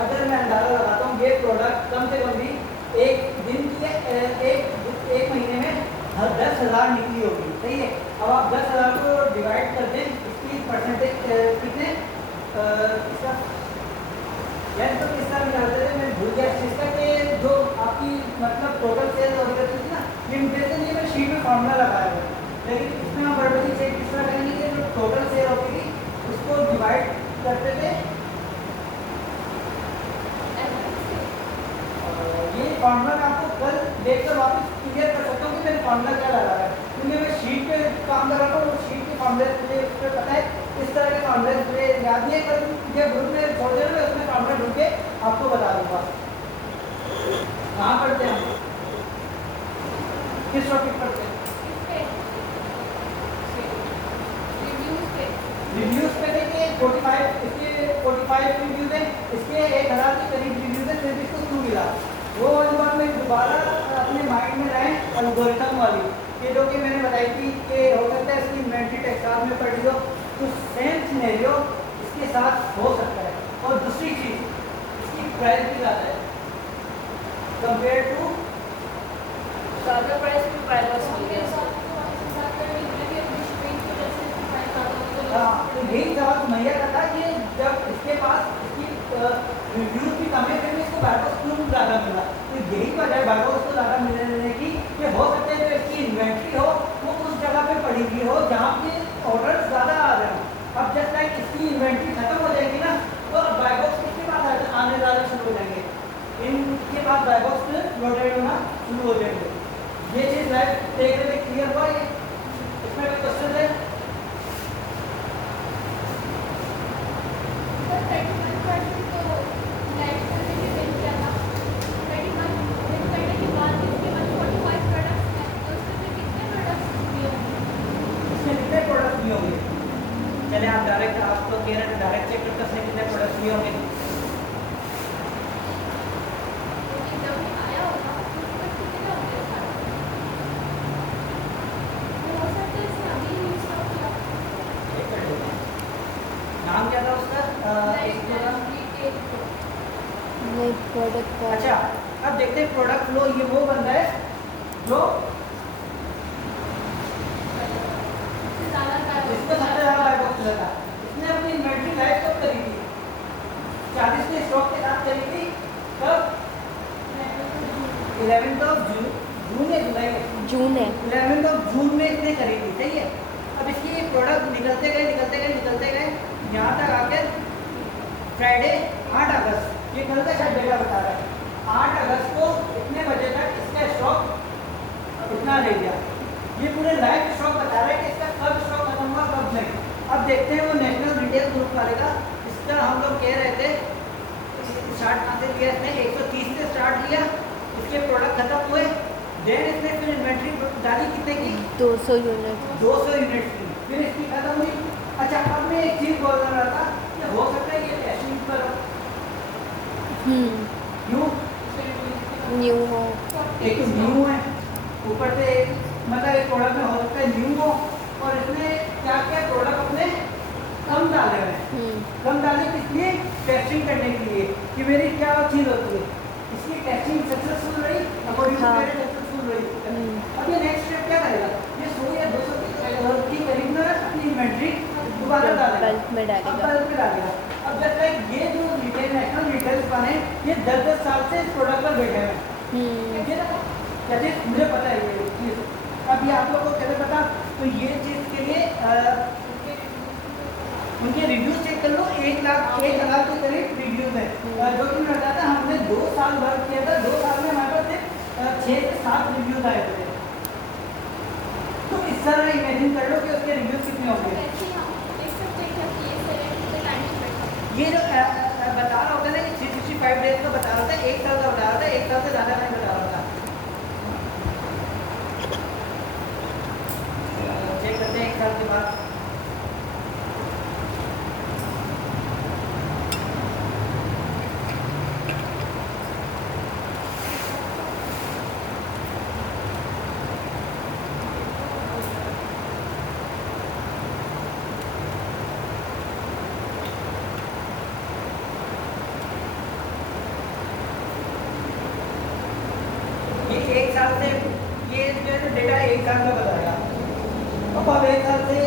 अगर मैं अंदाजा लगाता हूँ ये प्रोडक्ट कम से कम भी एक दिन की एक महीने में 10,000 निकली होगी, सही है। अब आप 10,000 को डिवाइड कर दें, इसकी परसेंटेज कितने इसका यार तो किस तरह निकालते थे मैं भूल गया इसका कि जो आपकी मतलब टोटल सेल वगैरह थी ना ये मुझे तो नहीं, मैं शीट में फॉर्मूला लगाया है, लेकिन इसमें हम बराबरी चेक किस तरह करेंगे कि जो टोटल सेल होती थी उसको डिवाइड करते थे। ये फॉर्मूला मैं आपको कल देखकर वापस क्लियर कर सकता हूँ कि मैंने फॉर्मूला क्या लगा है, क्योंकि मैं शीट पे काम कर रहा हूँ। शीट के फॉर्मूले मुझे उस पर पता है, इस तरह के फॉर्मूले मुझे याद नहीं है, पर मुझे ग्रुप में छोड़ देना, मैं उसमें फॉर्मूला ढूंढ के आपको बता दूँगा। कहाँ पढ़ते हैं हम, किस टॉपिक पढ़ते हैं? रिव्यूज पे देखिए 45 इसके 45 रिव्यूज हैं, इसके 1000 के करीब रिव्यूज हैं, फिर भी इसको क्यों मिला वो वाली बात मैं दोबारा अपने माइंड में लाएं। एल्गोरिथम वाली ये जो कि मैंने बताई थी कि हो सकता है इसकी इन्वेंट्री टेक्सास में पड़ी हो, तो सेम सिनेरियो इसके साथ हो सकता है। और दूसरी चीज़ इसकी प्राइस भी ज़्यादा है कंपेयर टू ज़्यादा प्राइस में प्राइस मिल गया। हाँ, तो यही सवाल मैया का था कि जब इसके पास इसकी रिव्यूज भी कम है फिर भी इसको बैकऑफ क्यों ज़्यादा मिला, तो यही वजह है बैकऑफ को ज़्यादा मिलने की कि हो सकता है जो इसकी इन्वेंट्री हो वो उस जगह पे पड़ी हुई हो जहाँ पे ऑर्डर ज़्यादा आ रहे हो। अब जब तक इसकी इन्वेंट्री खत्म हो जाएगी ना तो बैकऑफ किसके पास आने ज़्यादा शुरू हो जाएंगे, इनके पास बैकऑफ लोडेड होना शुरू हो जाएंगे। ये चीज़ लाइव देख रहे क्लियर हुआ, ये इसमें कोई क्वेश्चन है? चले आप डायरेक्ट आप तो कह रहे हैं डायरेक्ट चेक करते हैं कितने प्रोडक्ट्स लिए होंगे। नाम क्या था उसका? प्रोडक्ट का। अच्छा अब देखते हैं प्रोडक्ट फ्लो। ये वो बंदा है जो इसको सबसे ज़्यादा बैकऑफ चला था। इसने अपनी इन्वेंट्री लाइव कब करी थी? 40 के स्टॉक के साथ करी थी कब? 11 जून या जुलाई में? जून है। 11 जून में इसने करी थी, सही है। अब इसकी प्रोडक्ट निकलते गए यहाँ तक आकर फ्राइडे 8 अगस्त, ये कल का शायद डेटा बता रहा है, 8 अगस्त को इतने बजे तक इसका स्टॉक इतना ले गया। ये पूरे लाइव स्टॉक बता रहा है कि इसका कब स्टॉक खत्म हुआ कब नहीं। अब देखते हैं वो नेशनल रिटेल ग्रुप वाले का, इसका हम लोग कह रहे थे स्टार्ट कहाँ से लिया इसने, 130 से स्टार्ट किया, इसके प्रोडक्ट खत्म हुए, देन इसने फिर इन्वेंट्री डाली कितने की? 200 यूनिट। 200 यूनिट की, फिर इसकी खत्म हुई। अच्छा अब मैं एक चीज़ बोल रहा था कि हो सकता है ये टेस्टिंग पर न्यू हो। तो एक तो न्यू है, ऊपर से मतलब एक प्रोडक्ट में हो सकता है न्यू हो और इसमें क्या क्या प्रोडक्ट अपने कम डाले हुए हैं। कम डाले किस लिए? टेस्टिंग करने के लिए कि मेरी क्या चीज़ होती है, इसकी टेस्टिंग सक्सेसफुल रही, अकॉर्डिंग टू मेरे सक्सेसफुल रही। अब ये नेक्स्ट स्टेप क्या करेगा, ये 100 या 200 की करीब में अपनी इन्वेंट्री दोबारा डालेगा, बल्क में डालेगा। अब बल्क में डालेगा। अब जब तक ये जो रिटेल नेशनल रिटेल वाले ये 10-10 साल से इस प्रोडक्ट पर बैठे हैं, ठीक है ना? जैसे मुझे पता है ये चीज़, अभी आप लोगों को कैसे पता, तो ये चीज़ के लिए उनके रिव्यूज चेक कर लो, 1,00,000 के करीब रिव्यूज है। जो कि मैं बताता, हमने 2 साल वर्क किया था, 2 साल में हमारे पास सिर्फ 6 से 7 रिव्यूज आए थे। तो इस तरह इमेजिन कर लो कि उसके रिव्यूज कितने होंगे। ये जो बता रहा होता है ना कि 365 डेज का बता रहा था, 1 साल का बता रहा था, 1 साल से ज़्यादा नहीं बता रहा था। चेक करते हैं 1 साल के बाद। ये 1 साल से, ये जो है डेटा 1 साल का बताएगा। अब 1 साल से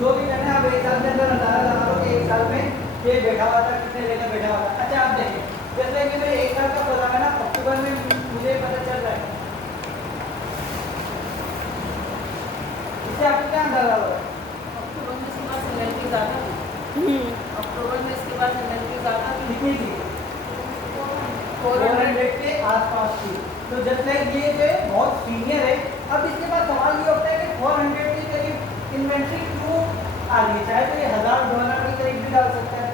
जो भी करना है, अब 1 साल के अंदर अंदाजा लगा लो कि 1 साल में ये बैठा हुआ था, कितने लेकर बैठा हुआ था। अच्छा आप देखिए, जैसे कि मेरे 1 साल का पता है ना, अक्टूबर में मुझे पता चल रहा है, इससे आपको क्या अंदाजा होगा? अक्टूबर में इसके बाद एनएलपी ज़्यादा थी। अक्टूबर में इसके बाद एनएलपी ज़्यादा थी। कितनी थी? 400 के आसपास थी। तो जब तक ये जो है बहुत सीनियर है, अब इसके बाद सवाल ये उठता है कि 400 के करीब इन्वेंट्री क्यों आ रही है? चाहे तो ये 1,000-2,000 के करीब भी डाल सकता है।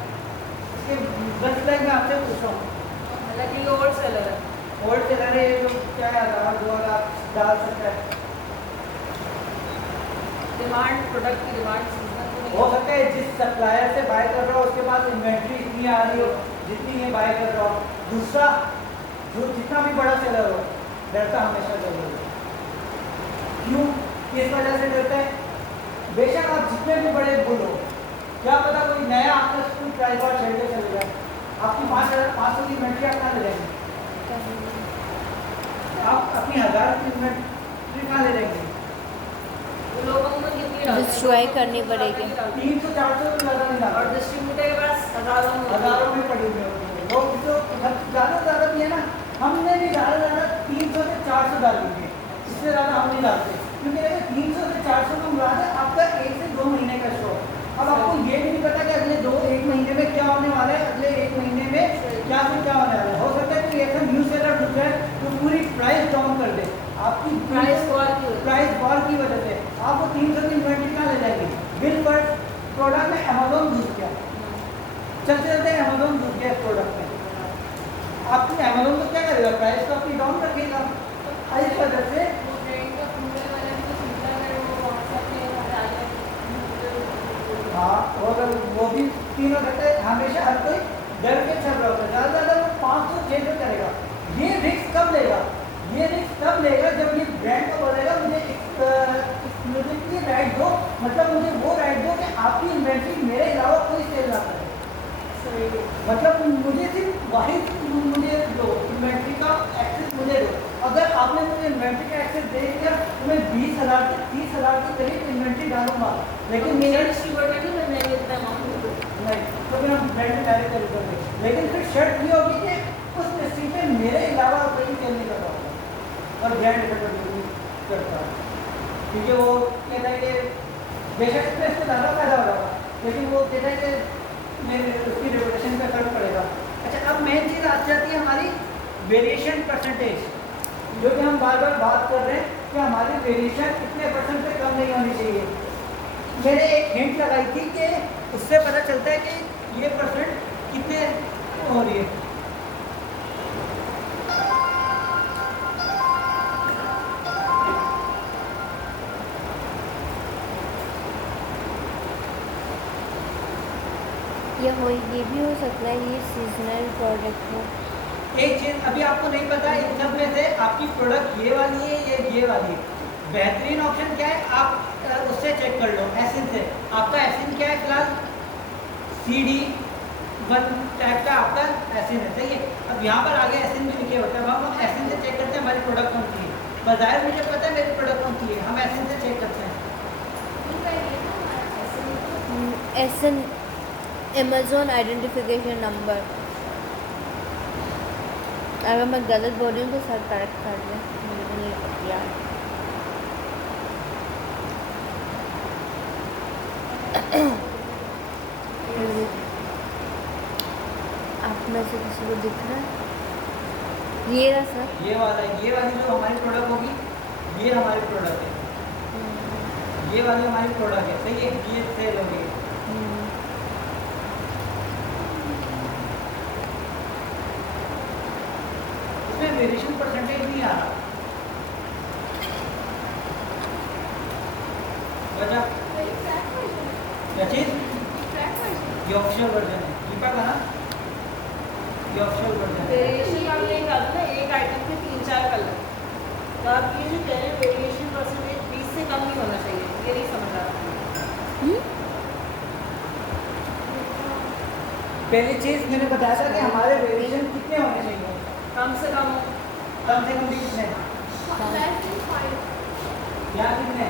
इसके बस लाइक मैं आपसे पूछ रहा हूँ, हालांकि ये ओल्ड सेलर है, होल्ड सेलर है, ये जो क्या है 1,000-2,000 डाल सकता है। डिमांड प्रोडक्ट की डिमांड सीजन को हो सकता है जिस सप्लायर से बाय कर रहा हो उसके पास इन्वेंट्री इतनी आ रही हो जितनी ये बाय कर रहा हो। दूसरा, जो जितना भी बड़ा सेलर हो, डरता हमेशा जरूर है। क्यों? किस वजह से डरता है? बेशक आप जितने भी बड़े बोलो, क्या पता कोई नया आपका स्कूल प्राइस और छेड़ के चले जाए, आपकी 5,500 की इन्वेंट्री आप कहाँ ले जाएंगे? आप अपनी 1,000 की इन्वेंट्री कहाँ ले जाएंगे? तो लोगों को कितनी डालते हैं? Destroy करनी पड़ेगी। 300-400 की ज़्यादा नहीं और डालते, डिस्ट्रीब्यूटर के पास हज़ारों में होती है। हज़ारों में पड़ी हुई होती है। लोग जो ज़्यादा भी है ना, हमने भी ज़्यादा 300 से 400 डालेंगे, इससे ज़्यादा हम नहीं डालते, क्योंकि अगर 300 से 400 में मुराद है आपका 1 से 2 महीने का स्टॉक। अब आपको ये भी नहीं पता कि अगले 1 महीने में क्या होने वाला है, अगले 1 महीने में क्या से क्या होने वाला है। हो सकता है कोई ऐसा न्यू सेलर ढूंढ जाए जो पूरी प्राइस डाउन कर दे, आपकी प्राइस वॉर की वॉर की वजह से आपको 300 की इन्वेंट्री कहाँ ले जाएगी? बिल पर प्रोडक्ट में अमेजोन घुस गया, चलते चलते अमेजोन घुस गया प्रोडक्ट में, आपकी अमेजोन तो क्या करेगा? प्राइस तो अपनी डाउन रखेगा। इस वजह से हाँ, और वो भी तीनों घंटे हमेशा हर कोई डर के चल रहा होता है, ज़्यादा से ज़्यादा वो 500-600 करेगा। ये रिस्क कब लेगा? ये रिस्क तब लेगा जब ये ब्रांड को बोलेगा मुझे एक्सक्लूसिवली राइट दो, मतलब मुझे वो राइट दो कि आपकी इन्वेंट्री मेरे अलावा कोई सेल ना करे। मतलब मुझे सिर्फ वही मुझे दो, इन्वेंट्री का एक्सेस मुझे दो। अगर आपने मुझे इन्वेंट्री का एक्सेस दे दिया तो मैं 20,000 से 30,000 के करीब इन्वेंट्री डालूंगा, लेकिन मेरा मेरा डिस्ट्रीब्यूटर नहीं मैं इतना अमाउंट नहीं, तो फिर हम ब्रांड डायरेक्ट कर देंगे। लेकिन फिर शर्त ये होगी कि उस डिस्ट्रिक्ट में मेरे अलावा कोई सेल नहीं कर रहा होगा और ब्रांड नहीं करता, क्योंकि वो कहता है कि बेशक इसमें इससे ज़्यादा फायदा हो रहा, लेकिन वो कहता है कि मेरे उसकी रेपुटेशन पे फर्क पड़ेगा। अच्छा, अब मेन चीज़ आ जाती है हमारी वेरिएशन परसेंटेज, जो कि हम बार बार बात कर रहे हैं कि हमारी वेरिएशन कितने % से कम नहीं होनी चाहिए। मैंने एक हिंट लगाई थी कि उससे पता चलता है कि ये % कितने हो रही है। ये भी हो सकता है ये सीजनल प्रोडक्ट हो। एक चीज अभी आपको नहीं पता इन सब में से आपकी प्रोडक्ट ये वाली है या ये वाली है। बेहतरीन ऑप्शन क्या है, आप उससे चेक कर लो एसिन से। आपका एसिन क्या है फिलहाल, CD1 टाइप का आपका एसिन है, सही है। अब यहाँ पर आगे एसिन भी लिखे होते हैं, अब हम एसिन से चेक करते हैं हमारी प्रोडक्ट कौन सी है। बाजार मुझे पता है मेरी प्रोडक्ट कौन सी है, हम एसिन से चेक करते हैं। SN Amazon identification number. अगर मैं गलत बोल रही हूँ तो सर करेक्ट कर दें, मुझे नहीं पता यार। आप में से किसी को दिख रहा है ये रहा सर? ये वाली जो हमारी प्रोडक्ट होगी ये हमारी प्रोडक्ट है, ये वाली हमारी प्रोडक्ट है, सही है। ये सेल होगी। इसमें वेरिएशन परसेंटेज नहीं आ रहा। बचा क्या चीज, ये ऑफिशियल वर्जन है दीपा का ना, ये ऑफिशियल वर्जन है। वेरिएशन का हमने निकाला ना, एक आइटम के 3-4 कलर, तो आप ये जो कह रहे हैं वेरिएशन परसेंटेज 20 से कम नहीं होना चाहिए, ये नहीं समझ रहा। पहली चीज मैंने बताया था कि हमारे वेरिएशन कितने होने चाहिए, कम से कम भी कितने, यहाँ कितने,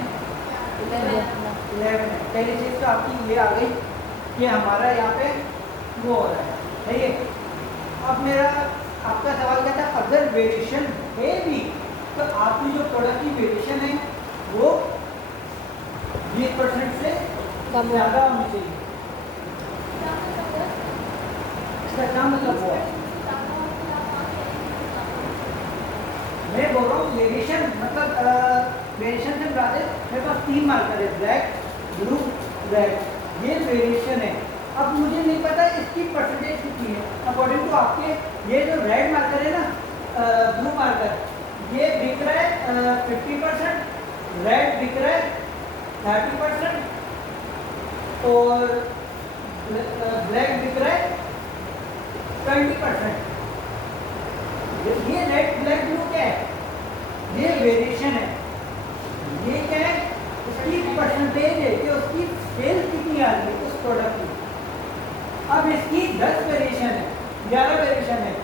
11 है। पहली चीज तो आपकी ये आ गई कि हमारा यहाँ पे वो हो रहा है, सही है। अब मेरा आपका सवाल क्या था, अगर वेरिएशन है भी तो आपकी जो प्रोडक्ट की वेरिएशन है वो 20% से कम ज़्यादा होनी चाहिए। इसका क्या मतलब हुआ, मैं बोल रहा हूँ वेरिएशन मतलब वेरिएशन से ज़्यादा मेरे पास 3 मार्कर है, ब्लैक, ब्लू, रेड, ये वेरिएशन है। अब मुझे नहीं पता इसकी परसेंटेज कितनी है। अकॉर्डिंग टू आपके ये जो रेड मार्कर है ना, ब्लू मार्कर, ये बिक रहा है 50%, रेड बिक रहा है 30% और ब्लैक बिक रहा है 20%। ये रेड ब्लैक ब्लू क्या है, ये वेरिएशन है। ये क्या है, उसकी परसेंटेज है कि उसकी सेल कितनी आ रही है उस प्रोडक्ट की। अब इसकी 10 वेरिएशन है, 11 वेरिएशन है,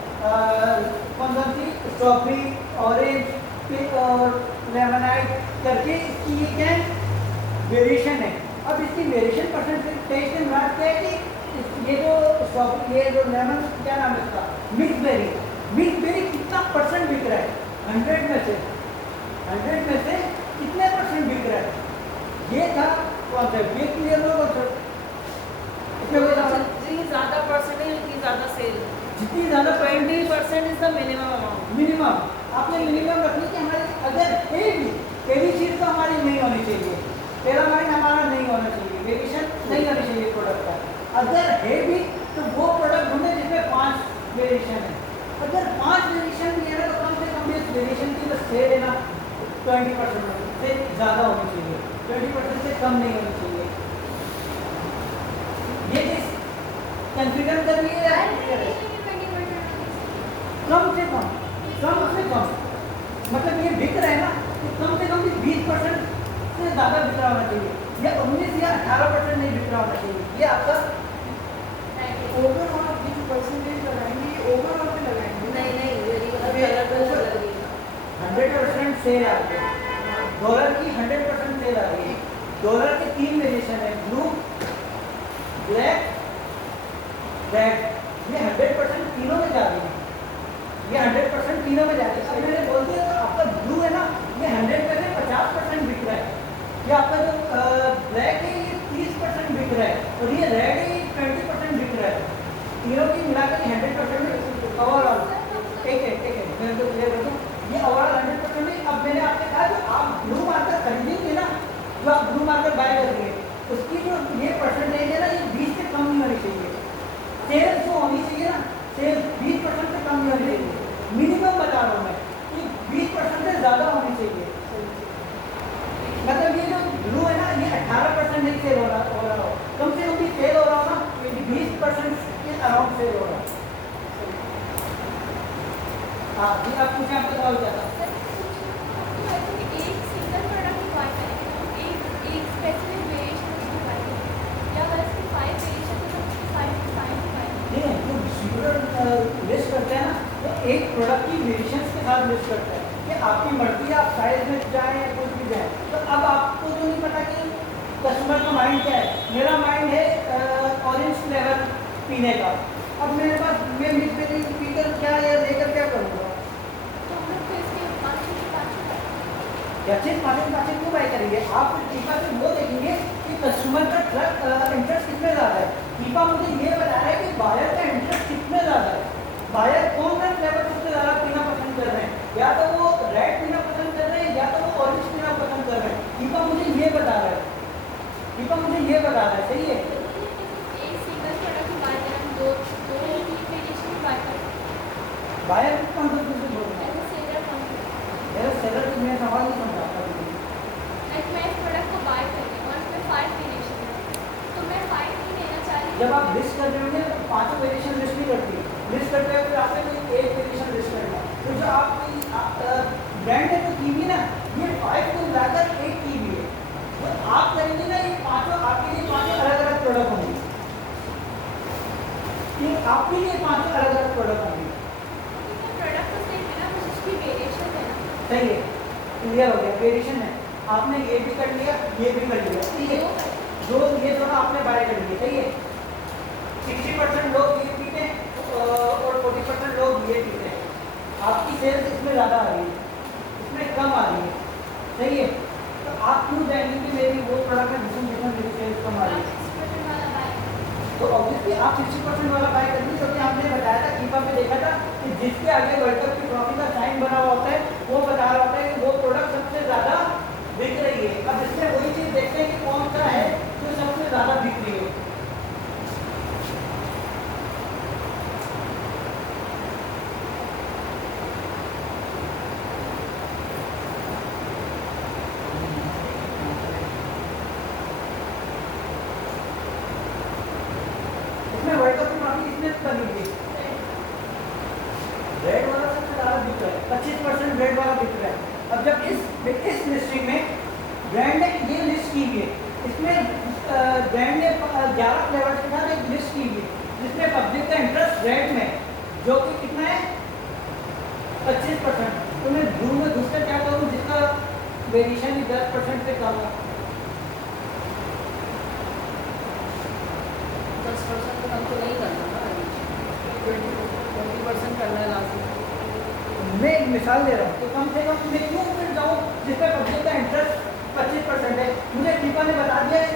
कौन कौन सी, स्ट्रॉबेरी, ऑरेंज, पिंक और लेमनाइड करके इसकी ये क्या है, वेरिएशन है। अब इसकी वेरिएशन परसेंटेज के बाद क्या है कि ये जो स्ट्रॉबेरी, ये जो लेमन, क्या नाम है इसका, मिक्स बेरी कितना परसेंट बिक रहा है, 100 में से कितने परसेंट बिक रहा है, ये था कौन सा, ये क्लियर होगा। जितनी ज़्यादा परसेंटेज उतनी ज़्यादा सेल, जितनी ज़्यादा 20% is the minimum amount. Minimum आपने मिनिमम रखनी कि हमारी अगर पहली चीज़ तो हमारी नहीं होनी चाहिए, पहला माइंड हमारा नहीं होना चाहिए, वेरिएशन नहीं होनी चाहिए प्रोडक्ट का। अगर है भी तो वो प्रोडक्ट ढूंढे जिसमें 5 वेरिएशन है। अगर 5 वेरिएशन भी है ना तो कम से कम इस वेरिएशन की तो सेल है ना 20% से ज़्यादा होनी चाहिए, 20% से कम नहीं होनी चाहिए। ये चीज़ कंसीडर करिए, कम से कम मतलब ये बिक रहा है ना तो कम से कम भी 20% से ज़्यादा बिक रहा होना चाहिए, या 19 या 18% नहीं बिक रहा होना चाहिए। ये आपका ओवरऑल की जो परसेंटेज लगाएंगे ये ओवरऑल पे लगाएंगे। नहीं 100% सेल आ रही है, डॉलर की 100% सेल आ रही है। डॉलर के 3 वेरिएशन है, ब्लू, ब्लैक, रेड, ये 100% तीनों में जा रही है, ये 100% तीनों में जा रही है। अब मैंने बोल दिया तो आपका ब्लू है ना ये 100 में से 50% बिक रहा है, ये आपका जो ब्लैक है ये 30% बिक रहा है और ये रेड है ये 20% बिक रहा है। तीनों की मिलाकर 100% ओवरऑल। ठीक है मैं तो क्लियर कर दूँ, ये ओवरऑल 100% है। अब मैंने आपसे कहा जो आप ब्लू मार्कर खरीदेंगे ना, जो आप ब्लू मार्कर बाय करेंगे उसकी जो ये परसेंटेज है ना ये 20 से कम नहीं होनी चाहिए। सेल जो होनी चाहिए ना, सेल 20% से कम नहीं होनी चाहिए, मिनिमम बता रहा हूँ मैं कि 20% से ज़्यादा होनी चाहिए। मतलब ये जो ब्लू है ना ये 18% नहीं सेल हो रहा हो, कम से कम भी सेल हो रहा हो ना 20% के अराउंड सेल हो रहा है। हाँ जी, आप पूछें, आपका सवाल क्या था? सर आई थिंक एक सिंगल प्रोडक्ट की बात करें, एक स्पेसिफिक वेरिएशन की बात करें, या अगर इसकी 5 वेरिएशन है तो 5 डिफाइन नहीं नहीं, जो डिस्ट्रीब्यूटर लिस्ट करते हैं ना, तो एक प्रोडक्ट की वेरिएशंस के साथ लिस्ट करते हैं कि आपकी मर्जी है, आप साइज में जाएँ या कुछ भी जाएँ। तो अब आपको जो नहीं पता कि कस्टमर का माइंड क्या है। मेरा माइंड है ऑरेंज फ्लेवर पीने का, अब मेरे पास मैं मिक्स बेरी पीकर क्या या लेकर क्या करूँगा? तो हम लोग तो इसके 5 या चीज़ पाँच क्यों बाई करेंगे? आप टीपा से वो देखेंगे कि कस्टमर का इंटरेस्ट कितने ज़्यादा है। टीपा मुझे ये बता रहा है कि बायर का इंटरेस्ट कितने ज़्यादा है, बायर कौन सा फ्लेवर सबसे ज़्यादा पीना पसंद कर रहे हैं, या तो वो रेड पीना पसंद कर रहे हैं या तो वो ऑरेंज पीना पसंद कर रहे हैं। टीपा मुझे ये बता रहा है, टीपा मुझे ये बता रहा है, सही है। एक सिंगल प्रोडक्ट की बात करें, दो दो या तीन वेरिएशन की बात करें, बायर कौन सा चीज़ बोल रहा है? एज ए सेलर कौन मेरा सेलर तो मैं सवाल नहीं समझा पाता। लाइक मैं इस प्रोडक्ट को बाय कर रही हूँ और इसमें 5 वेरिएशन है, तो मैं 5 नहीं लेना चाह रही। जब आप लिस्ट कर रहे होंगे तो पांचों वेरिएशन लिस्ट नहीं करती, लिस्ट करते हैं फिर आपने कोई एक वेरिएशन लिस्ट करना। तो जो आपकी ब्रांड है जो कीवी ना, ये 5 को मिलाकर एक कीवी है। तो आप करेंगे ना, ये पांचों आपके लिए पांचों अलग अलग प्रोडक्ट होंगे, ये आपके लिए पांचों अलग अलग प्रोडक्ट होंगे। प्रोडक्ट तो सेम है ना, बस उसकी वेरिएशन है ना। सही है, क्लियर हो गया, वेरिएशन है। आपने ये भी कर लिया, ये भी कर लिया, ठीक है। जो ये दोनों आपने बाय कर लिए, सही है। 60% लोग ये पीते हैं और 40% लोग ये पीते हैं। आपकी सेल्स इसमें ज़्यादा आ रही है, इसमें कम आ रही है, सही है। तो आप क्यों जाएंगे कि मेरी वो प्रोडक्ट में जिसमें मेरी सेल्स कम आ रही है? 60% वाला बाय, तो ऑब्वियसली आप 60% वाला बाय कर लीजिए, क्योंकि आपने बताया था, कीपा में देखा था कि जिसके आगे वर्ल्ड कप की ट्रॉफी का साइन बना हुआ होता है, वो बता रहा होता है कि वो प्रोडक्ट सबसे ज़्यादा बिक रही है। अब इसमें वही चीज़ देखते हैं कि कौन सा है जो सबसे ज़्यादा बिक रही है। इसमें वर्ल्ड कप की ट्रॉफी किसने बनी थी? रेड वाला सबसे ज़्यादा बिक रहा है, 25% रेड वाला बिक रहा है। अब जब इस लिस्टिंग में ब्रांड ने ये लिस्ट की हुई है, इसमें ब्रांड ने 11 फ्लेवर्स के साथ एक लिस्ट की हुई है, जिसमें पब्लिक का इंटरेस्ट रेड में, जो कि कितना है 25%। तो मैं ब्लू में घुसकर क्या करूँ जिसका वेरिएशन ही 10% से कम हो। 10% तो कम तो नहीं करना ना, 20% करना है लास्ट। मैं एक मिसाल दे रहा हूँ, तो कम से कम मैं क्यों फिर जाऊँ जिसमें पब्लिक का इंटरेस्ट 25% है। मुझे टीपा ने बता दिया है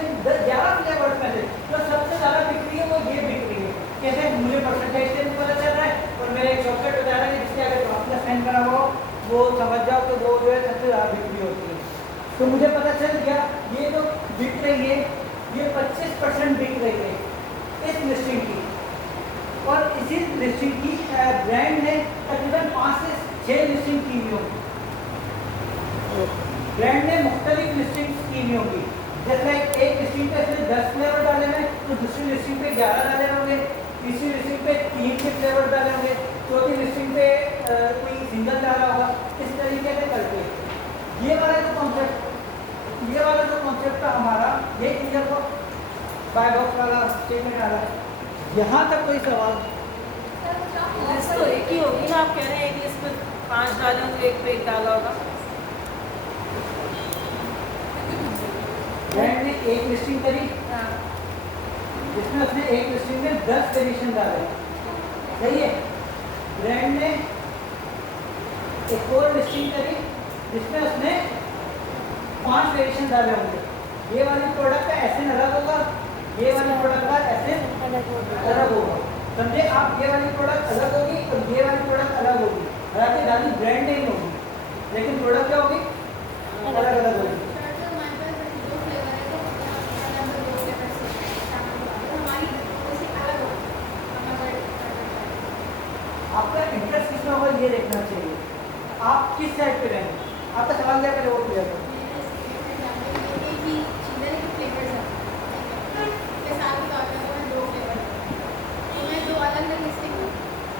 11 फ्लेवर्स में से जो सबसे ज़्यादा बिक रही है वो ये बिक रही है। कैसे? मुझे परसेंटेज से भी पता चल रहा है और मेरे एक चॉकलेट बता रहा है कि जिसके अगर ड्रॉपलेट साइन करा हुआ हो वो समझ जाओ कि वो जो है सबसे ज़्यादा बिक्री होती है। तो मुझे पता चल गया ये जो बिक रही है ये 25% बिक रही है इस लिस्टिंग की, और इसी लिस्टिंग की ब्रांड ने तकरीबन 5 से 6 लिस्टिंग की हुई होगी। ब्रांड ने मुख्तलिफ लिस्टिंग की हुई होगी, जैसे एक लिस्टिंग पे इसने 10 फ्लेवर डाले हैं, तो दूसरी लिस्टिंग पे 11 डाले होंगे, तीसरी लिस्टिंग पे 3 के फ्लेवर डाले होंगे, चौथी लिस्टिंग पे कोई सिंगल डाला होगा। इस तरीके से करके ये वाला जो कॉन्सेप्ट था हमारा, ये क्लियर हो, बाय बॉक्स वाला स्टेटमेंट डाला है। यहाँ तक कोई सवाल? लिस्ट तो एक ही होगी ना, आप कह रहे हैं एक लिस्ट में 5 डाले होंगे, एक पे 1 डाला होगा। ब्रांड ने एक लिस्टिंग करी जिसमें उसने एक लिस्टिंग में 10 वेरिएशन डाले, सही है। ब्रांड ने एक और लिस्टिंग करी जिसमें उसने 5 वेरिएशन डाले होंगे। ये वाली प्रोडक्ट का एसएन अलग होगा, ये वाली प्रोडक्ट का एसएन अलग होगा, समझे आप। ये वाली प्रोडक्ट अलग होगी और ये वाली प्रोडक्ट अलग होगी, हालांकि डाली ब्रांड नेम होगी, लेकिन प्रोडक्ट क्या होगी? अलग अलग होगी। आपका इंटरेस्ट किसमें होगा ये देखना चाहिए, आप किस साइड पे रहेंगे। आपका सवाल क्या करे वो क्लियर करो।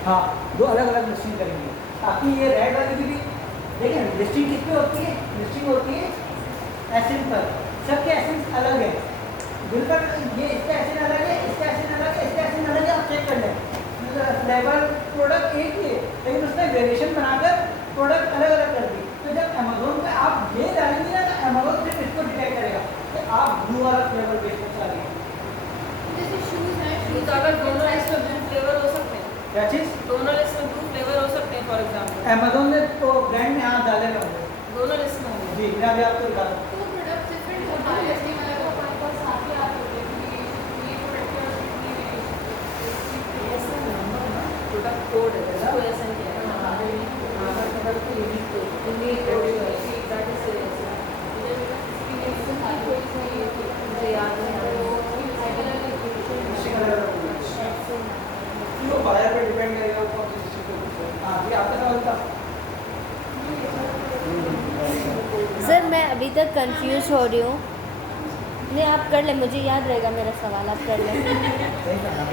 हाँ, 2 अलग अलग लिस्टिंग करेंगे। ताकि ये रेड वाली भी देखिए लिस्टिंग किस पे होती है, लिस्टिंग होती है एसिड पर। सबके एसिड अलग है, बिल्कुल ये इसका एसिड अलग है, इसका एसिड अलग है, इसका एसिड अलग है। आप चेक कर लें लेवल प्रोडक्ट एक ही है लेकिन उसने वेरिएशन बनाकर प्रोडक्ट अलग अलग कर दी। तो जब अमेजोन पे आप ये डालेंगे ना तो अमेजोन सिर्फ इसको डिटेक्ट करेगा कि आप ब्लू वाला फ्लेवर बेचना चाह रहे हैं। जैसे शूज़ है, तो अगर दोनों लिस्ट में ब्लू फ्लेवर हो सकते हैं, क्या चीज़? दोनों लिस्ट में ब्लू फ्लेवर हो सकते हैं फॉर एग्जांपल, अमेजोन ने तो ब्रांड में हाथ डाले हुए होंगे। दोनों लिस्ट में होंगे। जी मैं अभी आपको दिखा दूँ। तो प्रोडक्ट डिफरेंट होता है, जैसे हमारे को हमारे पास साथ ही याद होते हैं कि ये प्रोडक्ट है और ये ऐसा नंबर ना प्रोडक्ट कोड है, इसको ऐसा नहीं है आधार कार्ड को यूनिक कोड यूनिक कोड है, दैट इज मुझे याद नहीं आ रहा वो बायर पे डिपेंड करेगा वो कौन सी चीज़ को। हाँ जी आपका सवाल था। सर मैं अभी तक कंफ्यूज हो रही हूँ। नहीं आप कर ले, मुझे याद रहेगा मेरा सवाल, आप कर लें। सही कहा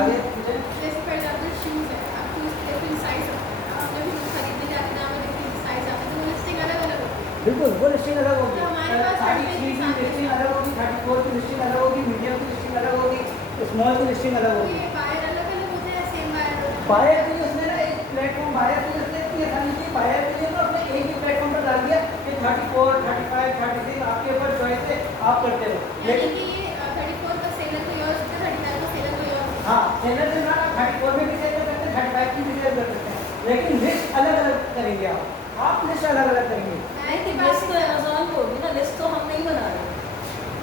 आगे पूछें। जैसे फॉर एग्जाम्पल शूज़ है, आप शूज़ डिफरेंट साइज होते हैं, आप जब भी खरीदने जाते हैं आपको डिफरेंट साइज आते हैं तो वो लिस्टिंग अलग अलग होती है। बिल्कुल वो लिस्टिंग अलग होगी, तो हमारे पास 33 की लिस्टिंग अलग होगी, 34 की लिस्टिंग अलग होगी, मीडियम की लिस्टिंग अलग होगी, स्मॉल की लिस्टिंग अलग तो होगी। ये बायर अलग अलग होते हैं, सेम बायर होते हैं। बायर के लिए उसने ना एक प्लेटफॉर्म बायर के लिए उसने इतनी आसानी की, बायर के लिए तो अपने एक ही प्लेटफॉर्म पर डाल दिया कि 34, 35, 36 आपके ऊपर चॉइस है, आप करते रहो। यानी लेकिन कि ये 34 का सेलर कोई और होता है, 35 का सेलर कोई और होता है। हाँ सेलर से ना 34 में भी सेल कर सकते हैं, 35 की भी सेल कर सकते हैं, लेकिन लिस्ट अलग अलग करेंगे आप लिस्ट अलग अलग करेंगे। मैं की बात लिस्ट तो अमेज़न को होगी ना, लिस्ट तो हम नहीं बना रहे,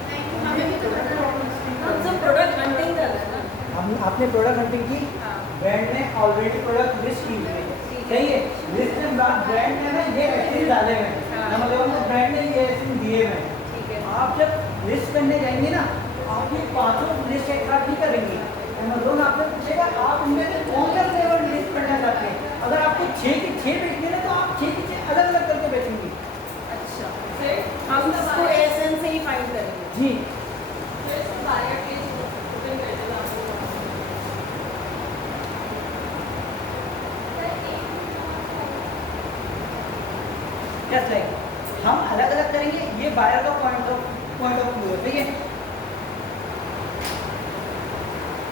नहीं, हमें भी तो करना होगा। हम सब प्रोडक्ट हंटिंग कर रहे हैं ना। हम आपने प्रोडक्ट हंटिंग की, हाँ ब्रांड ने ऑलरेडी प्रोडक्ट लिस्ट की हुई है, सही है। लिस्ट में ब्रांड ने ना ये एसिड डाले हुए हैं, हाँ। मतलब ब्रांड ने ये एसिड दिए हुए हैं। ठीक है। आप जब लिस्ट करने जाएंगे ना आप ये पांचों लिस्ट एक साथ नहीं करेंगे। अमेज़न आपसे पूछेगा आप इनमें से कौन सा फ्लेवर लिस्ट करना चाहते हैं। अगर आपको 6 की 6 बेचनी है ना तो आप 6 की 6 अलग अलग करके बेचेंगे। अच्छा फिर हम इसको एसएन से ही फाइंड करेंगे। जी फिर इसको बायर के ओपन कर देना आपको। जस्ट लाइक हम अलग अलग करेंगे, ये बायर का पॉइंट ऑफ व्यू है, ठीक है।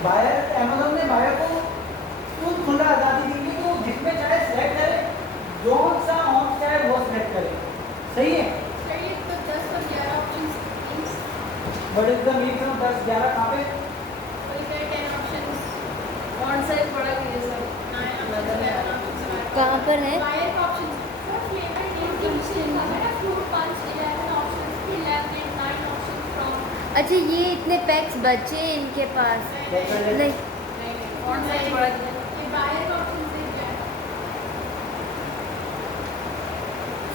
बायर अमेज़न ने बायर को खुला आज़ादी दी कि वो जिसमें चाहे सेलेक्ट करे, जो सा ऑन चाहे वो सेलेक्ट करे, सही है। सर ये तो 10 और 11 options means but is the mean 10 11 कहाँ पे? और इधर 10 ऑप्शंस कौन सा एक बड़ा ये सब 9 ऑप्शंस 11 ऑप्शंस कहाँ पर है? बायर का ऑप्शन सर फ्लेवर नेम की लिस्ट का है ना, fruit punch 11 options 11 and 9 options from. अच्छा ये इतने पैक्स बचे हैं इनके पास? नहीं कौन सा एक बड़ा ये बायर का ऑप्शन से क्या है?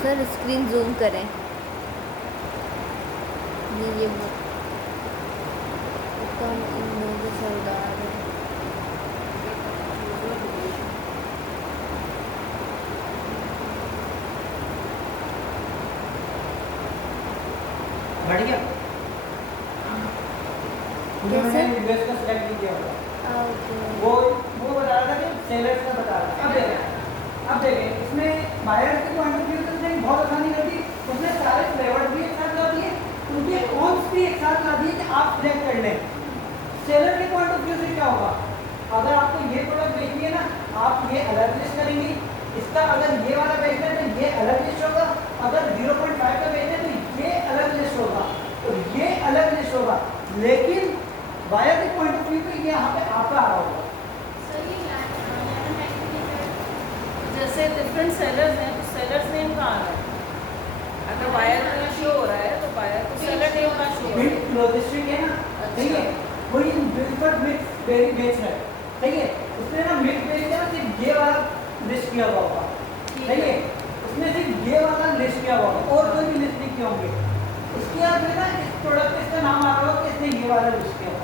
सर स्क्रीन जूम करें। ये वो कौन इन लोगों से उड़ा रहे हैं? बढ़ गया। कैसे? मैंने यूएस का सिलेक्ट नहीं किया होगा, ओके वो बता रहा था कि सेलर्स का बता रहा था। अब देखें इसमें बायर के पॉइंट ऑफ व्यू से उसने बहुत आसानी कर दी, उसने सारे फ्लेवर भी एक साथ ला दिए, उनके ऑन्स भी एक साथ ला दिए कि आप सिलेक्ट कर लें। सेलर के पॉइंट ऑफ व्यू से क्या होगा, अगर आपको ये प्रोडक्ट बेचनी है ना आप ये अलग लिस्ट करेंगे, इसका अगर ये वाला बेचना है तो ये अलग लिस्ट होगा, अगर 0.5 का बेचना है तो ये अलग लिस्ट होगा, तो ये अलग लिस्ट होगा। लेकिन बायर के पॉइंट ऑफ व्यू पे ये यहाँ पे आपका आ रहा होगा। सर ये 11 जैसे डिफरेंट सेलर्स हैं तो सेलर्स नेम कहाँ आ रहा है? अगर बायर में शो हो रहा है तो बायर को सेलर नेम का शो हो रहा है। मिल्क लॉजिस्टिक है ना, ठीक है, वही बिल्कुल मिक्स बेरी बेच रहा है, ठीक है। उसने ना मिल्क बेरी का सिर्फ ये वाला लिस्ट किया हुआ होगा, ठीक है, उसने सिर्फ ये वाला लिस्ट किया हुआ होगा और कोई भी लिस्ट नहीं किए होंगे। उसके बाद में ना इस प्रोडक्ट इसका नाम आ रहा होगा कि इसने ये वाला लिस्ट किया होगा।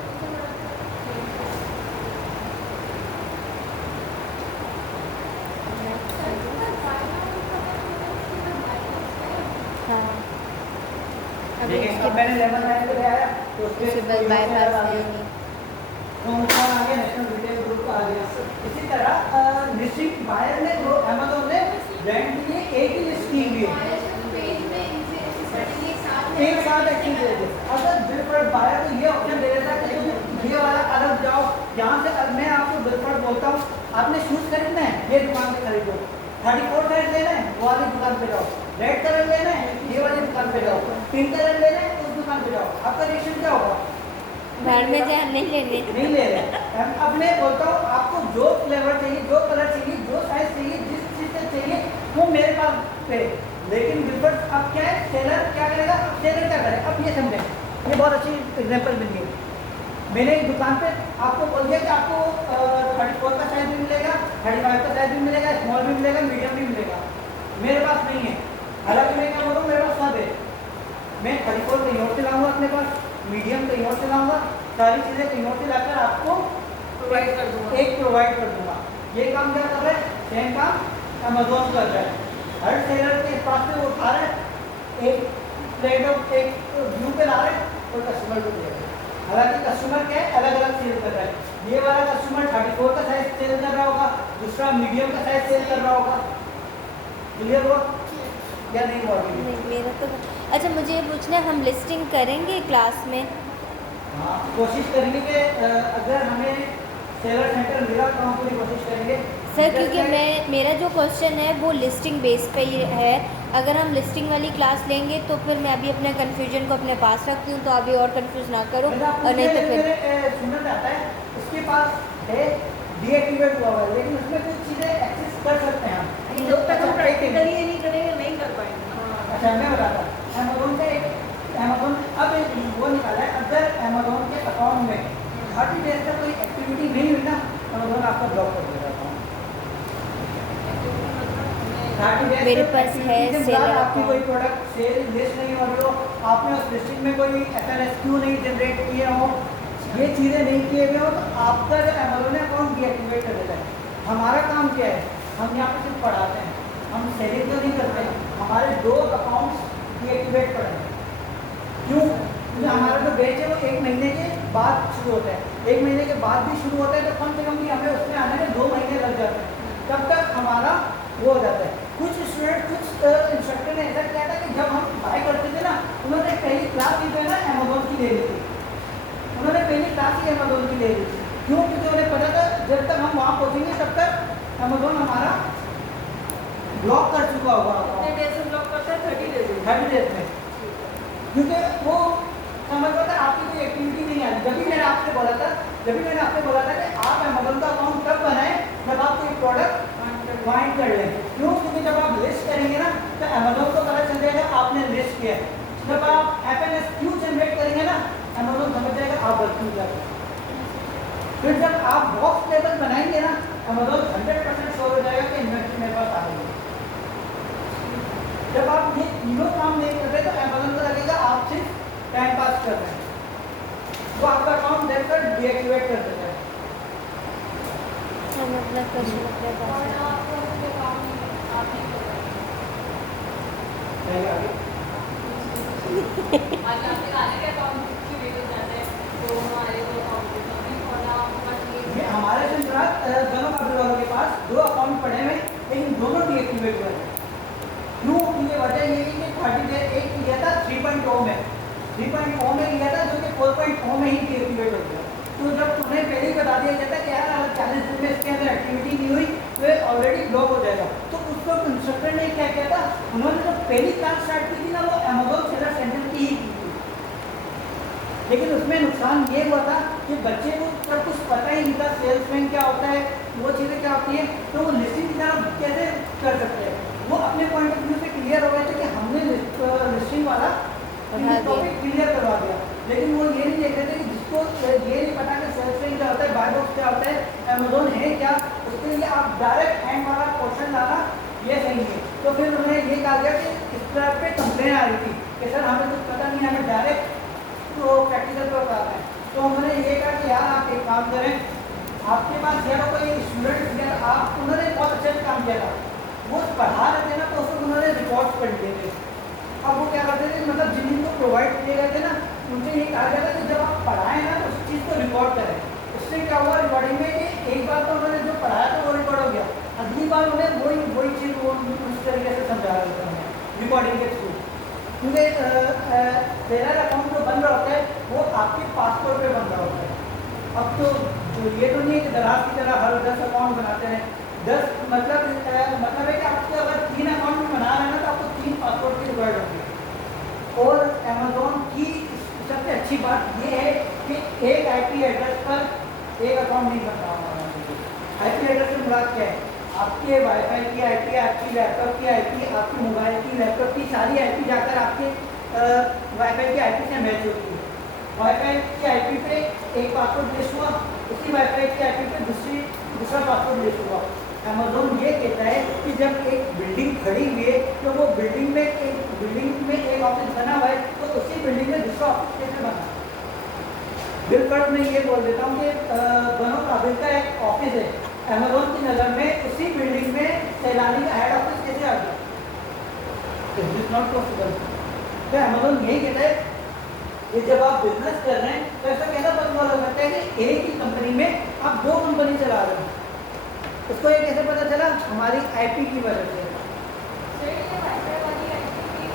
हाँ अभी देखिए इसके अब मैंने लेमन आया तो आया तो उसके उसके बाद बाईपास नहीं। कौन आ गया, नेशनल रिटेल ग्रुप आ गया। इसी तरह लिस्टिंग बायर ने जो अमेज़न ने ब्रांड के लिए एक ही लिस्ट की हुई है, एक साथ एक्टिव दे दे। अगर डिफरेंट बायर को ये ऑप्शन दे देता कि तुम ये वाला अलग जाओ, यहाँ से अब मैं आपको डिफरेंट बोलता हूँ, आपने शूज़ खरीदना है ये दुकान से खरीदो, 34 साइज लेना है वो वाली दुकान पे जाओ, रेड कलर लेना है ये वाली दुकान पे जाओ, पिंक कलर लेना है उस दुकान पे जाओ। आपका रिएक्शन क्या होगा? बाहर में जाए नहीं लेने। नहीं ले रहे। अब मैं बोलता हूँ आपको जो फ्लेवर चाहिए, जो कलर चाहिए, जो साइज चाहिए, जिस चीज़ से चाहिए वो मेरे पास पे। लेकिन डिफरेंट अब क्या है, सेलर क्या करेगा, सेलर क्या करेगा, अब ये समझें, ये बहुत अच्छी एग्जांपल मिली है। मैंने एक दुकान पे आपको बोल दिया कि आपको 34 का साइज भी मिलेगा, 35 का साइज भी मिलेगा, स्मॉल भी मिलेगा, मीडियम भी मिलेगा। मेरे पास नहीं है, हालांकि मैं क्या बोलूँ मेरे पास सब है। मैं 34 कहीं और से लाऊंगा अपने पास, मीडियम कहीं और से लाऊंगा, सारी चीज़ें कहीं और से लाकर आपको प्रोवाइड कर दूँगा। एक प्रोवाइड कर दूंगा। ये काम क्या कर रहा है, सेम काम अमेज़न कर रहा है। हर सेलर के पास से वो उठा रहा है, एक प्लेट ऑफ एक व्यू पे ला रहे हैं और कस्टमर को दे रहे हैं। हालांकि कस्टमर क्या है, अलग अलग सेल कर रहा है। ये वाला कस्टमर 34 का साइज सेल कर रहा होगा, दूसरा मीडियम का साइज सेल कर रहा होगा। क्लियर हुआ या नहीं हुआ? नहीं मेरा तो अच्छा, मुझे ये पूछना है, हम लिस्टिंग करेंगे क्लास में? हाँ, कोशिश करेंगे कि अगर हमें सेलर सेंटर मिला तो हम पूरी कोशिश करेंगे सर, क्योंकि मेरा जो क्वेश्चन है वो लिस्टिंग बेस पे ही है। अगर हम लिस्टिंग वाली क्लास लेंगे तो फिर मैं अभी अपने कन्फ्यूजन को अपने पास रखती हूँ, तो अभी और कंफ्यूज ना करो, और नहीं तो फिर सुनना चाहता है उसके पास है डीएक्टिवेट हुआ हुआ है, लेकिन उसमें कुछ चीज़ें एक्सेस कर सकते हैं हम। जब तक हम प्रैक्टिकली ये नहीं करेंगे नहीं कर पाएंगे। अच्छा मैं बताता हूँ, अमेज़न का एक अमेज़न अब एक वो निकाला है, अगर अमेज़न के अकाउंट में 30 डेज का कोई एक्टिविटी नहीं हुई ना, अमेज़न आपका ब्लॉक कर देगा अकाउंट। 30 डेज मेरे पास है सेलर आपकी कोई अकाउंट। प्रोडक्ट सेल लिस्ट नहीं हो रही हो, आपने उस लिस्टिंग में कोई FNSQ नहीं जनरेट किए हो, ये चीज़ें नहीं किए हुए हो, तो आपका जो अमेज़न अकाउंट डीएक्टिवेट कर देता है। हमारा काम क्या है, हम यहाँ पे सिर्फ पढ़ाते हैं, हम सेलिंग तो नहीं करते हैं। हमारे 2 अकाउंट्स डीएक्टिवेट कर रहे हैं। क्यों? क्योंकि हमारा जो बैच है वो 1 महीने के बाद शुरू होता है। 1 महीने के बाद भी शुरू होता है तो कम से कम भी हमें उसमें आने में 2 महीने लग जाते हैं, तब तक हमारा वो हो जाता है। कुछ स्टूडेंट, कुछ इंस्ट्रक्टर ने ऐसा किया था कि जब हम बाय करते थे ना, उन्होंने पहली क्लास ही जो है ना अमेज़न की ले ली थी। उन्होंने पहली क्लास ही अमेज़न की ले ली थी। क्यों? क्योंकि उन्हें पता था जब तक हम वहाँ पहुँचेंगे तब तक अमेज़न हमारा ब्लॉक कर चुका होगा। कितने डेज से ब्लॉक करता है? 30 डेज। 30 डेज में, क्योंकि वो समझ पाता आपकी कोई एक्टिविटी नहीं आ रही। जब भी मैंने आपसे बोला था कि आप अमेज़न का अकाउंट तब बनाएं जब आप कोई प्रोडक्ट फाइंड कर लें। क्यों? क्योंकि जब आप लिस्ट करेंगे ना तो अमेज़न को पता चल जाएगा आपने लिस्ट किया है। जब आप FNSQ जनरेट करेंगे ना, अमेज़न समझ जाएगा आप वर्किंग कर रहे हैं। फिर जब आप बॉक्स टेबल बनाएंगे ना, अमेज़न 100% श्योर हो जाएगा कि इन्वेंट्री मेरे पास आ गई है। जब आप ये तीनों काम नहीं कर रहे तो अमेज़न को लगेगा आप सिर्फ टाइम पास कर रहे हैं, वो आपका अकाउंट देखकर डीएक्टिवेट कर देता है। हम अपना क्वेश्चन अपने पास और रखें। आपको अपने अकाउंट में आप नहीं कर सही आगे आज आपके गाने के अकाउंट की वीडियो जाते हैं तो हमारे को अकाउंट और आपके पास ये हमारे संक्रांत दोनों काफी वालों के पास 2 अकाउंट पड़े हुए, लेकिन दोनों डीएक्टिवेट हुए हैं। क्यों? क्योंकि वजह ये है कि 30 डेज एक लिया था 3.0 में, 3.0 में लिया था जो कि 4.0 में ही डीएक्टिवेट हो गया। तो जब उन्हें पहले ही बता दिया जाता है कि यार अगर 40 दिन में इसके अंदर एक्टिविटी नहीं हुई तो ये ऑलरेडी ब्लॉक हो जाएगा। तो उसको इंस्ट्रक्टर ने क्या किया था, उन्होंने जब पहली क्लास स्टार्ट की थी ना वो अमेज़न सेलर सेंटर की ही की थी, लेकिन उसमें नुकसान ये हुआ था कि बच्चे को जब कुछ पता ही नहीं था सेल्समैन क्या होता है, वो चीज़ें क्या होती है, तो वो लिस्टिंग की तरफ कैसे कर सकते हैं। वो अपने पॉइंट ऑफ व्यू से क्लियर हो गए थे कि हमने लिस्टिंग वाला टॉपिक क्लियर करवा दिया, लेकिन वो ये नहीं देख रहे थे कि जिसको ये नहीं पता कि सेल्समैन क्या होता है, बाय बॉक्स क्या होता है, अमेज़न है क्या, उसके लिए आप डायरेक्ट हैंड वाला क्वेश्चन डाला ये सही है। तो फिर उन्होंने ये कहा गया कि इस तरह पे कंप्लेन आ रही थी कि सर हमें कुछ पता नहीं, हमें डायरेक्ट तो प्रैक्टिकल पर बताते हैं। तो उन्होंने ये कहा कि यार आप एक काम करें, आपके पास यार कोई स्टूडेंट या आप, उन्होंने बहुत अच्छे से काम किया था, वो पढ़ा रहे थे ना तो उसको उन्होंने रिकॉर्ड्स कर दिए थे। अब वो क्या करते थे, मतलब जिनको प्रोवाइड किए गए थे ना उनसे ये कहा गया था कि जब आप पढ़ाएं ना तो उस चीज़ को रिकॉर्ड करें, उससे क्या हुआ रिकॉर्डिंग में कि एक बार तो उन्होंने जो पढ़ाया था वो रिकॉर्ड हो गया, अगली बार उन्हें वही चीज़ वो उस तरीके से समझा रहे थे हमें रिकॉर्डिंग के थ्रू। क्योंकि तेरा अकाउंट जो बन रहा होता है वो आपके पासपोर्ट पे बन रहा होता है। अब तो ये तो नहीं है कि दराज की तरह हर 10 अकाउंट बनाते हैं। 10 मतलब है कि आपको अगर 3 अकाउंट भी बना रहे हैं ना तो आपको 3 पासपोर्ट की रिक्वायर्ड होती है। और अमेज़ॉन की सबसे अच्छी बात ये है कि एक आईपी एड्रेस पर एक अकाउंट नहीं बन रहा हमारा। आईपी एड्रेस से मुराद क्या है? आपके वाईफाई की आईपी, आपकी लैपटॉप की आईपी, आपके मोबाइल की, लैपटॉप की सारी आईपी जाकर आपके वाईफाई की आईपी से मैच होती है। वाईफाई की आईपी पे एक पासवर्ड प्लेस हुआ, उसी वाईफाई की आईपी पे दूसरा पासवर्ड प्लेस हुआ। अमेज़ॉन ये कहता है कि जब एक बिल्डिंग खड़ी हुई है तो वो बिल्डिंग में एक ऑफिस बना हुआ है तो उसी बिल्डिंग में दूसरा ऑफिस कैसे बना। बिल्कुल मैं ये बोल देता हूँ कि बनो काबिल का एक ऑफिस है, अमेज़ॉन की नज़र में उसी बिल्डिंग में सैलानी का हेड ऑफिस कैसे आ गया? It is not possible. तो अमेज़ॉन यही कहता है कि जब आप बिजनेस कर रहे हैं तो ऐसा कैसा पता लगता है कि एक ही कंपनी में आप 2 कंपनी चला रहे हैं। उसको ये कैसे पता चला? हमारी आईपी की वजह से। सर ये वाईफाई वाली आईपी की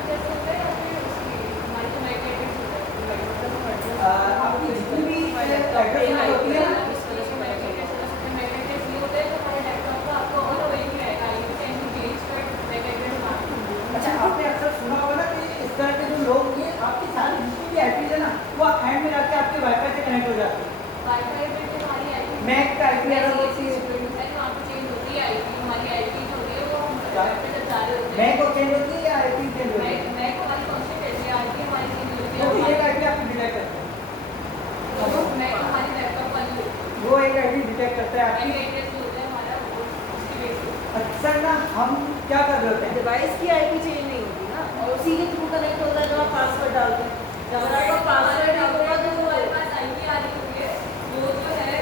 वजह से होता है या फिर उसकी हमारी जो मैक आईडी होती है आपकी जितनी भी एड्रेस होती है ना, इस वजह से मैक एड्रेस ये होता है कि हमारे लैपटॉप का आपको और वही नहीं आएगा, आईपी चेंज चेंज कर मैक एड्रेस मार। अच्छा आपने अक्सर सुना होगा ना कि इस तरह के जो लोग ये आपकी सारी जितनी भी आईपी है ना वो हैंड में जाके आपके वाईफाई से कनेक्ट हो जाती है। वाईफाई पे जो हमारी आईपी मैक का आईपी अलग होती है, वहाँ पे चेंज होती है आईपी, हमारी आईपी जो होती है वो हम लैपटॉप पे जब जा रहे होते हैं मैक को चेंज होती है या आईपी चेंज होती है? मैक हमारी कौन सी कैसे आईपी हमारी चेंज होती तो है एक आईपी आपको डिटेक्ट करता है, वो मैक हमारी लैपटॉप वाली होती है, वो एक आईपी डिटेक्ट करता है आपकी। मैक एड्रेस जो होता है हमारा वो उसकी बेस पे। अक्सर ना हम क्या कर रहे होते हैं, डिवाइस की आईपी चेंज नहीं होती ना, और उसी के थ्रू कनेक्ट होता है जब आप पासवर्ड डालते हैं। जब आपका पासवर्ड होगा तो हमारे पास आईपी आ रही होती है, वो जो है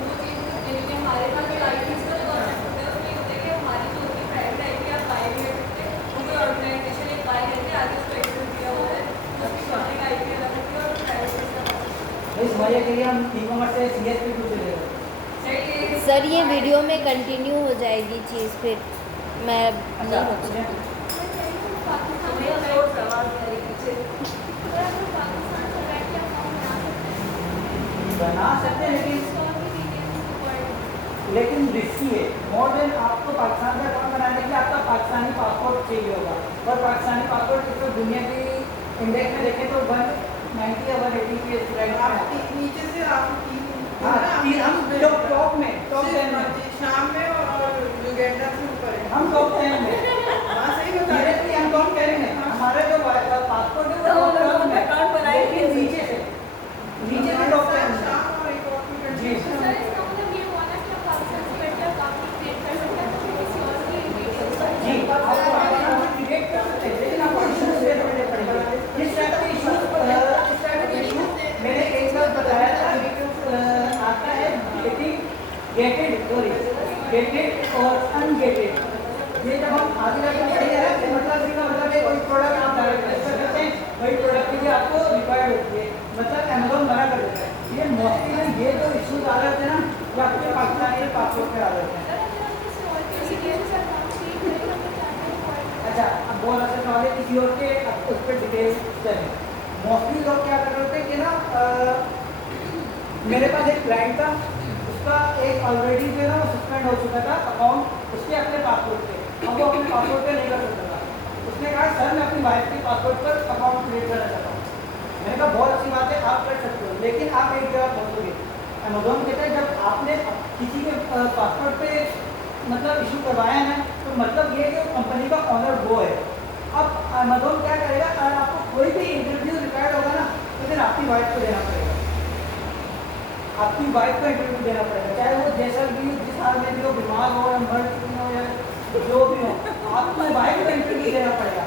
वो चीज़ यानी कि हमारे पास जो आईपी का जो कॉन्सेप्ट होता है उसमें होता है कि हमारी जो होती है प्राइवेट आईपी आप बाय नहीं कर सकते, वो कोई ऑर्गेनाइजेशन एक बाय करके आगे उसको एक्सेस दिया हुआ है, उसकी पब्लिक आईपी अलग होती है और प्राइवेट इसका भाई समझिए के लिए हम ई-कॉमर्स से सीएसपी टू चले गए। चाहिए। सर ये वीडियो में कंटिन्यू हो जाएगी चीज़, फिर मैं अच्छा नहीं हो पूछें? पाकिस्तान हमें में और सवाल मेरे पीछे पाकिस्तान से बैठ के अकाउंट बना सकते हैं लेकिन रिस्की है। मोर देन आपको पाकिस्तान का अकाउंट बनाने के लिए आपका पाकिस्तानी पासपोर्ट चाहिए होगा, और पाकिस्तानी पासपोर्ट तो दुनिया की इंडेक्स में देखें तो 190 या 180 के स्टूडेंट आप नीचे से आप हम टॉप में टॉप 10 में, शाम में और युगांडा से ऊपर है। हम टॉप 10 में हाँ सही बता रहे डायरेक्टली हम काउंट करेंगे। हमारा जो पासपोर्ट है तो वो हम लोग टॉप में अकाउंट बनाएंगे लेकिन नीचे से टॉप 10 में। शाम और एक और जी। सर इसका मतलब ये हुआ ना कि आप पाकिस्तान से बैठ के अकाउंट क्रिएट कर सकते हैं, तो फिर किसी और की डिटेल्स जी आपको अकाउंट क्रिएट कर सकते हैं लेकिन आपको इश्यूज फेस करने पड़ेंगे। इस टाइप के इश्यूज मैंने एक बार बताया था कि आता है गेटेड और अनगेटेड। ये जब हम आगे जाके पढ़ेंगे ना कि मतलब इसका मतलब है कोई प्रोडक्ट आप डायरेक्ट रेजिस्टर करते हैं वही प्रोडक्ट के लिए आपको रिक्वायर्ड होती है, मतलब अमेज़ॉन मना कर देता है। ये मोस्टली ना ये जो इश्यूज आ रहे थे ना ये आपके पाकिस्तानी पासपोर्ट पे आ रहे थे। अच्छा अब बहुत अच्छा सवाल है, किसी और के उस पर डिटेल्स चलें। मोस्टली लोग क्या कर रहे थे कि ना मेरे पास एक क्लाइंट था, उसका एक ऑलरेडी जो है ना वो सस्पेंड हो चुका था अकाउंट उसके अपने पासपोर्ट पे, अब वो अपने पासपोर्ट पे नहीं कर सकता था। उसने कहा सर मैं अपनी वाइफ के पासपोर्ट पर अकाउंट क्रिएट करना चाहता हूँ। मैंने कहा बहुत अच्छी बात है आप कर सकते हो, लेकिन आप एक जगह पहुँचोगे। अमेज़ॉन कहता है जब आपने किसी के पासपोर्ट पे मतलब इशू करवाया है तो मतलब ये कि कंपनी का ऑनर वो है। अब अमेज़ॉन क्या करेगा, अगर आपको कोई भी इंटरव्यू रिक्वायर्ड होगा ना तो फिर आपकी वाइफ को देना पड़ेगा, आपकी वाइफ का इंटरव्यू देना पड़ेगा, चाहे वो जैसा भी जिस हाल में भी हो, बीमार हो या मर चुकी हो या जो भी हो, आपको वाइफ का इंटरव्यू देना पड़ेगा।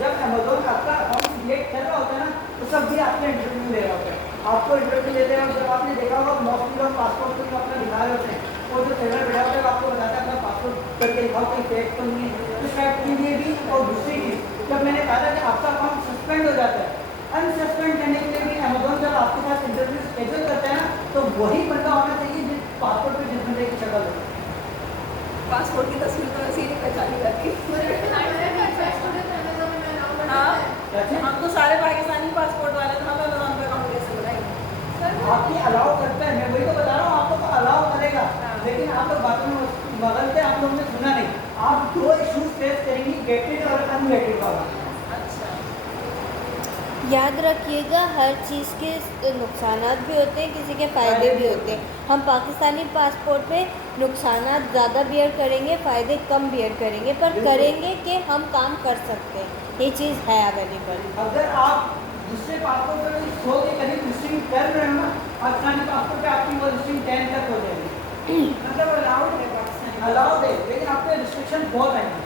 जब अमेज़ॉन आपका अकाउंट क्रिएट कर रहा होता है ना तो सब भी आपका इंटरव्यू ले रहा होता है, आपको इंटरव्यू लेते हैं। जब आपने देखा होगा मोस्टली लोग पासपोर्ट को अपना दिखा रहे होते हैं, वो जो टेलर बैठा होता है आपको बताता है अपना पासपोर्ट करके दिखाओ कोई फेक तो नहीं है। तो शायद के लिए भी, और दूसरी चीज़ जब मैंने कहा था कि आपका अकाउंट सस्पेंड हो जाता है, अनसस्पेंड करने के लिए भी अमेज़ॉन जब आपके साथ इंटरव्यू शेड्यूल करता है ना तो वही बंदा होना चाहिए जिस पासपोर्ट पे जिस बंदे की शक्ल हो। पासपोर्ट की तस्वीर तो ऐसे ही नहीं पहचानी जाती। हाँ, हम तो सारे पाकिस्तानी पासपोर्ट वाले तो हम अमेज़न पे अकाउंट कैसे बनाएंगे? आपकी अलाउ करता है, मैं वही तो बता रहा हूँ, आपको तो अलाउ करेगा, हाँ। लेकिन आप लोग बातों में बदलते, आप लोगों ने सुना नहीं। आप दो इशूज फेस करेंगी, गेटेड और अनगेटेड वाला। अच्छा, याद रखिएगा हर चीज़ के नुकसान भी होते हैं, किसी के फ़ायदे भी होते हैं। हम पाकिस्तानी पासपोर्ट पे नुकसान ज़्यादा बियर करेंगे, फ़ायदे कम बियर करेंगे, पर बिल्कुल। करेंगे कि हम काम कर सकते हैं, ये चीज़ है अवेलेबल। अगर आप दूसरे पासपोर्ट पे कोई 100 के करीब लिस्टिंग कर रहे हो ना, पाकिस्तानी पासपोर्ट पे आपकी वो लिस्टिंग 10 तक हो जाएगी। मतलब अलाउड है पाकिस्तान अलाउड है, लेकिन आप पे रिस्ट्रिक्शन बहुत आएंगे।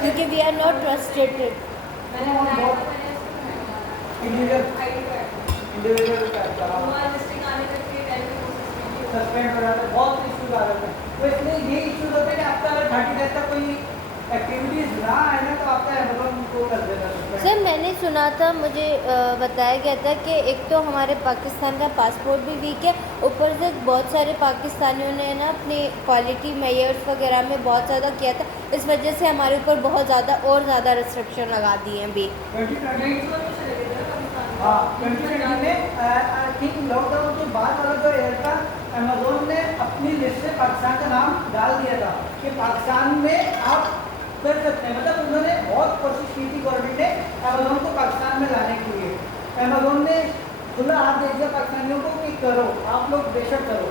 क्योंकि वी आर नॉट ट्रस्टेड। मैंने बनाया था, मैंने उसको बनाया इंडिविजुअल आईडी कार्ड इंडिविजुअल का वहाँ लिस्टिंग आने तक के टाइम में प्रोसेस सस्पेंड हो जाता है, बहुत इश्यूज आ जाते हैं। तो इसलिए ये इश्यूज होते हैं कि आपका अगर 30 डेज तक कोई एक्टिविटीज ना आए ना, तो आपका अमेज़न को कर देगा suspend। सर मैंने सुना था, मुझे बताया गया था कि एक तो हमारे पाकिस्तान का पासपोर्ट भी वीक है, ऊपर से बहुत सारे पाकिस्तानियों ने ना अपनी क्वालिटी मेयर्स वगैरह में बहुत ज़्यादा किया था, इस वजह से हमारे ऊपर बहुत ज़्यादा और ज़्यादा रिस्ट्रिक्शन लगा दिए हैं अभी। 2020 हाँ 2020 में आई थिंक लॉकडाउन के बाद वाला जो एयर था, अमेज़न ने अपनी लिस्ट से पाकिस्तान का नाम डाल दिया था कि पाकिस्तान में आप कर सकते हैं। मतलब उन्होंने बहुत कोशिश की थी गवर्नमेंट ने अमेज़न को पाकिस्तान में लाने के लिए। अमेज़न ने खुला हाथ दे दिया पाकिस्तानियों को कि करो, आप लोग बेशक करो।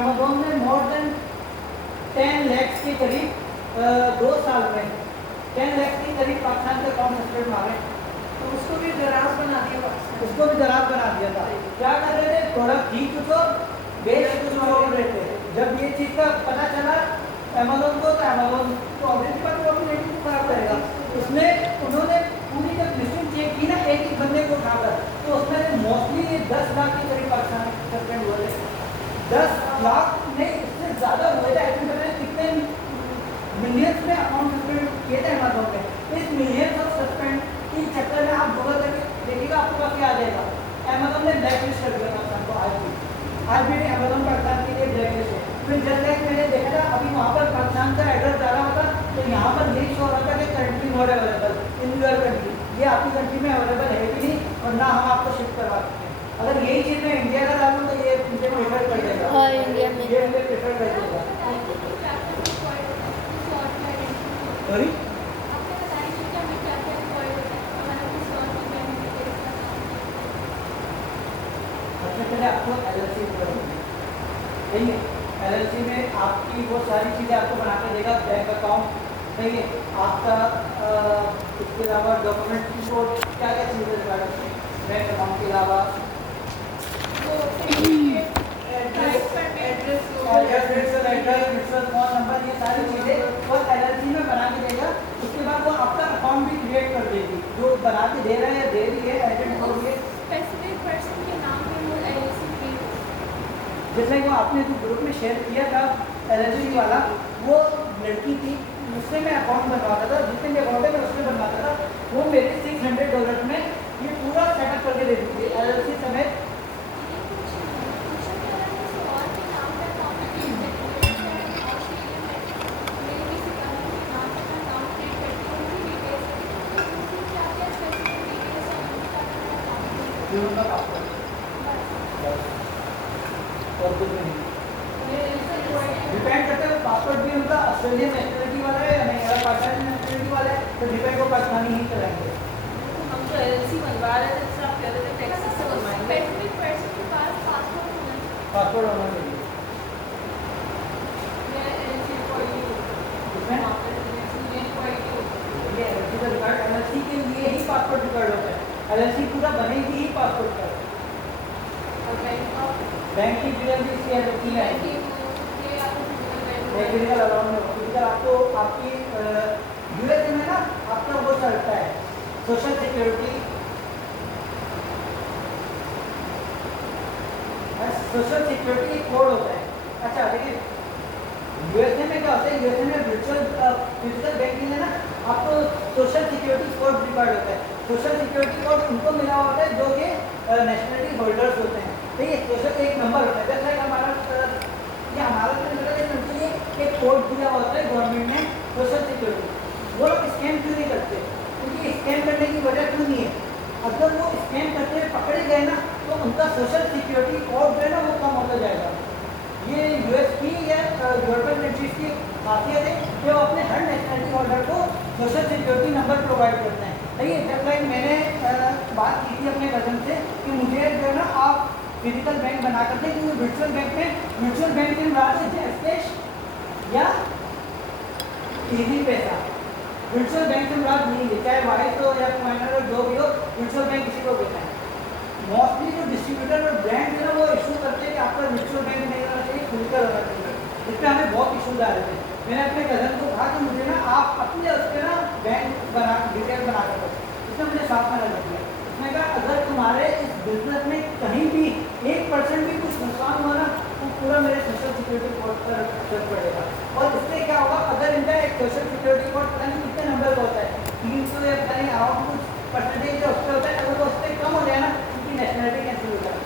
अमेज़न ने मोर देन 10 लाख के करीब 2 साल में 10 लाख के करीब पाकिस्तान के अकाउंट सस्पेंड मारे, तो उसको भी दराज बना दिया पाकिस्तान। उसको भी दराज बना दिया था। क्या कर रहे थे, प्रोडक्ट ही कुछ और बेच कुछ और रहे थे। जब ये चीज़ का पता चला अमेज़न को, तो अमेज़न तो ऑब्वियसली बात है, अपनी रेटिंग को खराब करेगा। उसने उन्होंने पूरी जब लिस्टिंग चेक की ना एक एक बंदे को उठाकर, तो उसमें मोस्टली 10 लाख के करीब पाकिस्तान सस्पेंड हुए थे। 10 लाख नहीं, उससे ज़्यादा हुए थे। आई थिंक पता नहीं कितने मिलियंस में अकाउंट सस्पेंड किए थे अमेज़न ने। इस मिलियंस ऑफ सस्पेंड के चक्कर में आप गूगल करके देखिएगा, आपको पास क्या आ जाएगा। अमेज़न ने ब्लैक लिस्ट कर दिया पाकिस्तान को। आज भी अमेज़न पाकिस्तान के लिए ब्लैक लिस्ट है। फिर जस्ट लाइक मैंने देखा था, अभी वहाँ पर पाकिस्तान का एड्रेस डाला होता तो यहाँ पर लिंक हो रहा था कि currently not available in your country. ये आपकी कंट्री में अवेलेबल है भी नहीं, और ना हम आपको शिफ्ट करवा सकते हैं। अगर यही चीज़ मैं इंडिया का डालूँ तो ये मुझे प्रेफर कर देगा। हाँ, इंडिया में। ये मुझे प्रेफर कर देगा। सॉरी, सबसे पहले आपको LLC करोगे, सही है। LLC में आपकी वो सारी चीज़ें आपको बना के देगा, बैंक अकाउंट, सही है, आपका इसके अलावा डॉक्यूमेंट की वो क्या क्या चीज़ें रिक्वायर्ड है बैंक अकाउंट के अलावा, एड्रेस, फोन नंबर, ये सारी चीज़ें वो LLC में बना के देगा। उसके बाद वो आपका अकाउंट भी क्रिएट कर देगी, जो बना के दे रहा है या दे रही है एजेंट हो रही है। जैसे वो आपने जो ग्रुप में शेयर किया था LLC वाला, वो लड़की थी, उससे मैं अकाउंट बनवाता था, जितने भी अकाउंट है मैं उसमें बनवाता था। वो मेरे $600 में ये पूरा सेटअप करके दे दी थी LLC समेत। उनका पासपोर्ट और कुछ नहीं डिपेंड करता है। पासपोर्ट भी उनका ऑस्ट्रेलियन नेशनलिटी वाला है या नहीं, अगर पाकिस्तानी नेशनलिटी वाला है तो डिपेंड को पाकिस्तानी ही कराएंगे। हम तो LLC बनवा रहे थे, जैसे आप कह रहे थे टैक्सी से बनवाएंगे। पासपोर्ट होना चाहिए ये LLC का रिकॉर्ड, LLC के लिए ही पासपोर्ट रिकॉर्ड होता है। LLC पूरा बनेगी ही पासपोर्ट का। बैंक की डिटेल भी इसकी LLC में आएगी। फिजिकल अलाउंस में फिजिकल आपको आपकी USA में ना आपका वो चलता है social security, social security code होता है। अच्छा देखिए USA में क्या होता है, USA में फिजिकल बैंकिंग है ना, आपको सोशल सिक्योरिटी कोड रिकॉर्ड होता है। सोशल सिक्योरिटी कोड उनको मिला होता है जो कि नेशनलिटी होल्डर्स होते हैं। ठीक है, सोशल एक नंबर होता है, जैसे हमारा ये हमारा एक कोड दिया होता है गवर्नमेंट ने सोशल सिक्योरिटी, वो लोग स्कैम क्यों नहीं करते? क्योंकि स्कैम करने की वजह क्यों नहीं है? अगर वो स्कैम करते हुए पकड़े गए ना तो उनका सोशल सिक्योरिटी कोड जो है ना वो कम होता जाएगा। ये यूएसपी या यूरोपियन कंट्रीज की खासियत है कि वो अपने हर नेशनलिटी होल्डर को सोशल सिक्योरिटी नंबर प्रोवाइड करते हैं। देखिए जब लाइक मैंने बात की थी अपने कजन से कि मुझे जो है ना आप फिजिकल बैंक बना करते हैं, क्योंकि वर्चुअल बैंक में म्यूचुअल बैंक के बाद कैश या इजी पैसा, वर्चुअल बैंक से मुराद नहीं है, चाहे वाइस हो या माइनर हो जो भी हो, वर्चुअल बैंक किसी को कहता है। मोस्टली जो डिस्ट्रीब्यूटर और ब्रांड है ना वो इशू करते हैं कि आपका वर्चुअल बैंक नहीं होना चाहिए, खुलकर होना चाहिए। इसमें हमें बहुत इशूज आ रहे थे। मैंने अपने कजन को कहा कि मुझे ना आप अपने उस पर ना बैंक बना डिटेल बना कर दो, इसने मुझे साफ में लग दिया। उसने कहा अगर तुम्हारे इस बिजनेस में कहीं भी 1% भी कुछ नुकसान हुआ ना तो पूरा मेरे सोशल सिक्योरिटी कोड पर असर पड़ेगा। और इससे क्या होगा, अगर इनका एक सोशल सिक्योरिटी कोड पता नहीं कितने नंबर का होता है, 300 या पता नहीं आउट कुछ परसेंटेज जो उससे होता है, अगर वो उससे कम हो जाए ना उनकी नेशनलिटी कैंसिल हो जाए।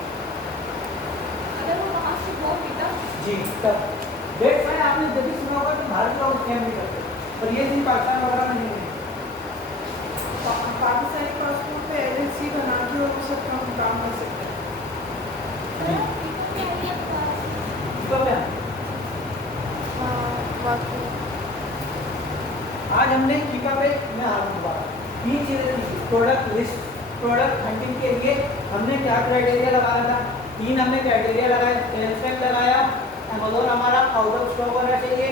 अगर वो वहाँ से वो पीता जी तब डेट फाइन आपने जब भी सुना होगा कि भारत लोग स्कैम नहीं करते, पर ये चीज़ पाकिस्तान वगैरह में नहीं है। पाकिस्तानी पासपोर्ट पे LLC बना के वो सब काम कर सकते हैं। तो क्या हाँ बाकी आज हमने कीपा पे मैं हाथ दोबारा 3 चीज़ें प्रोडक्ट लिस्ट, प्रोडक्ट हंटिंग के लिए हमने क्या क्राइटेरिया लगाया था? 3 हमने क्राइटेरिया लगाया, सेल्स टैक्स लगाया, अमेज़न हमारा आउट ऑफ स्टॉक होना चाहिए,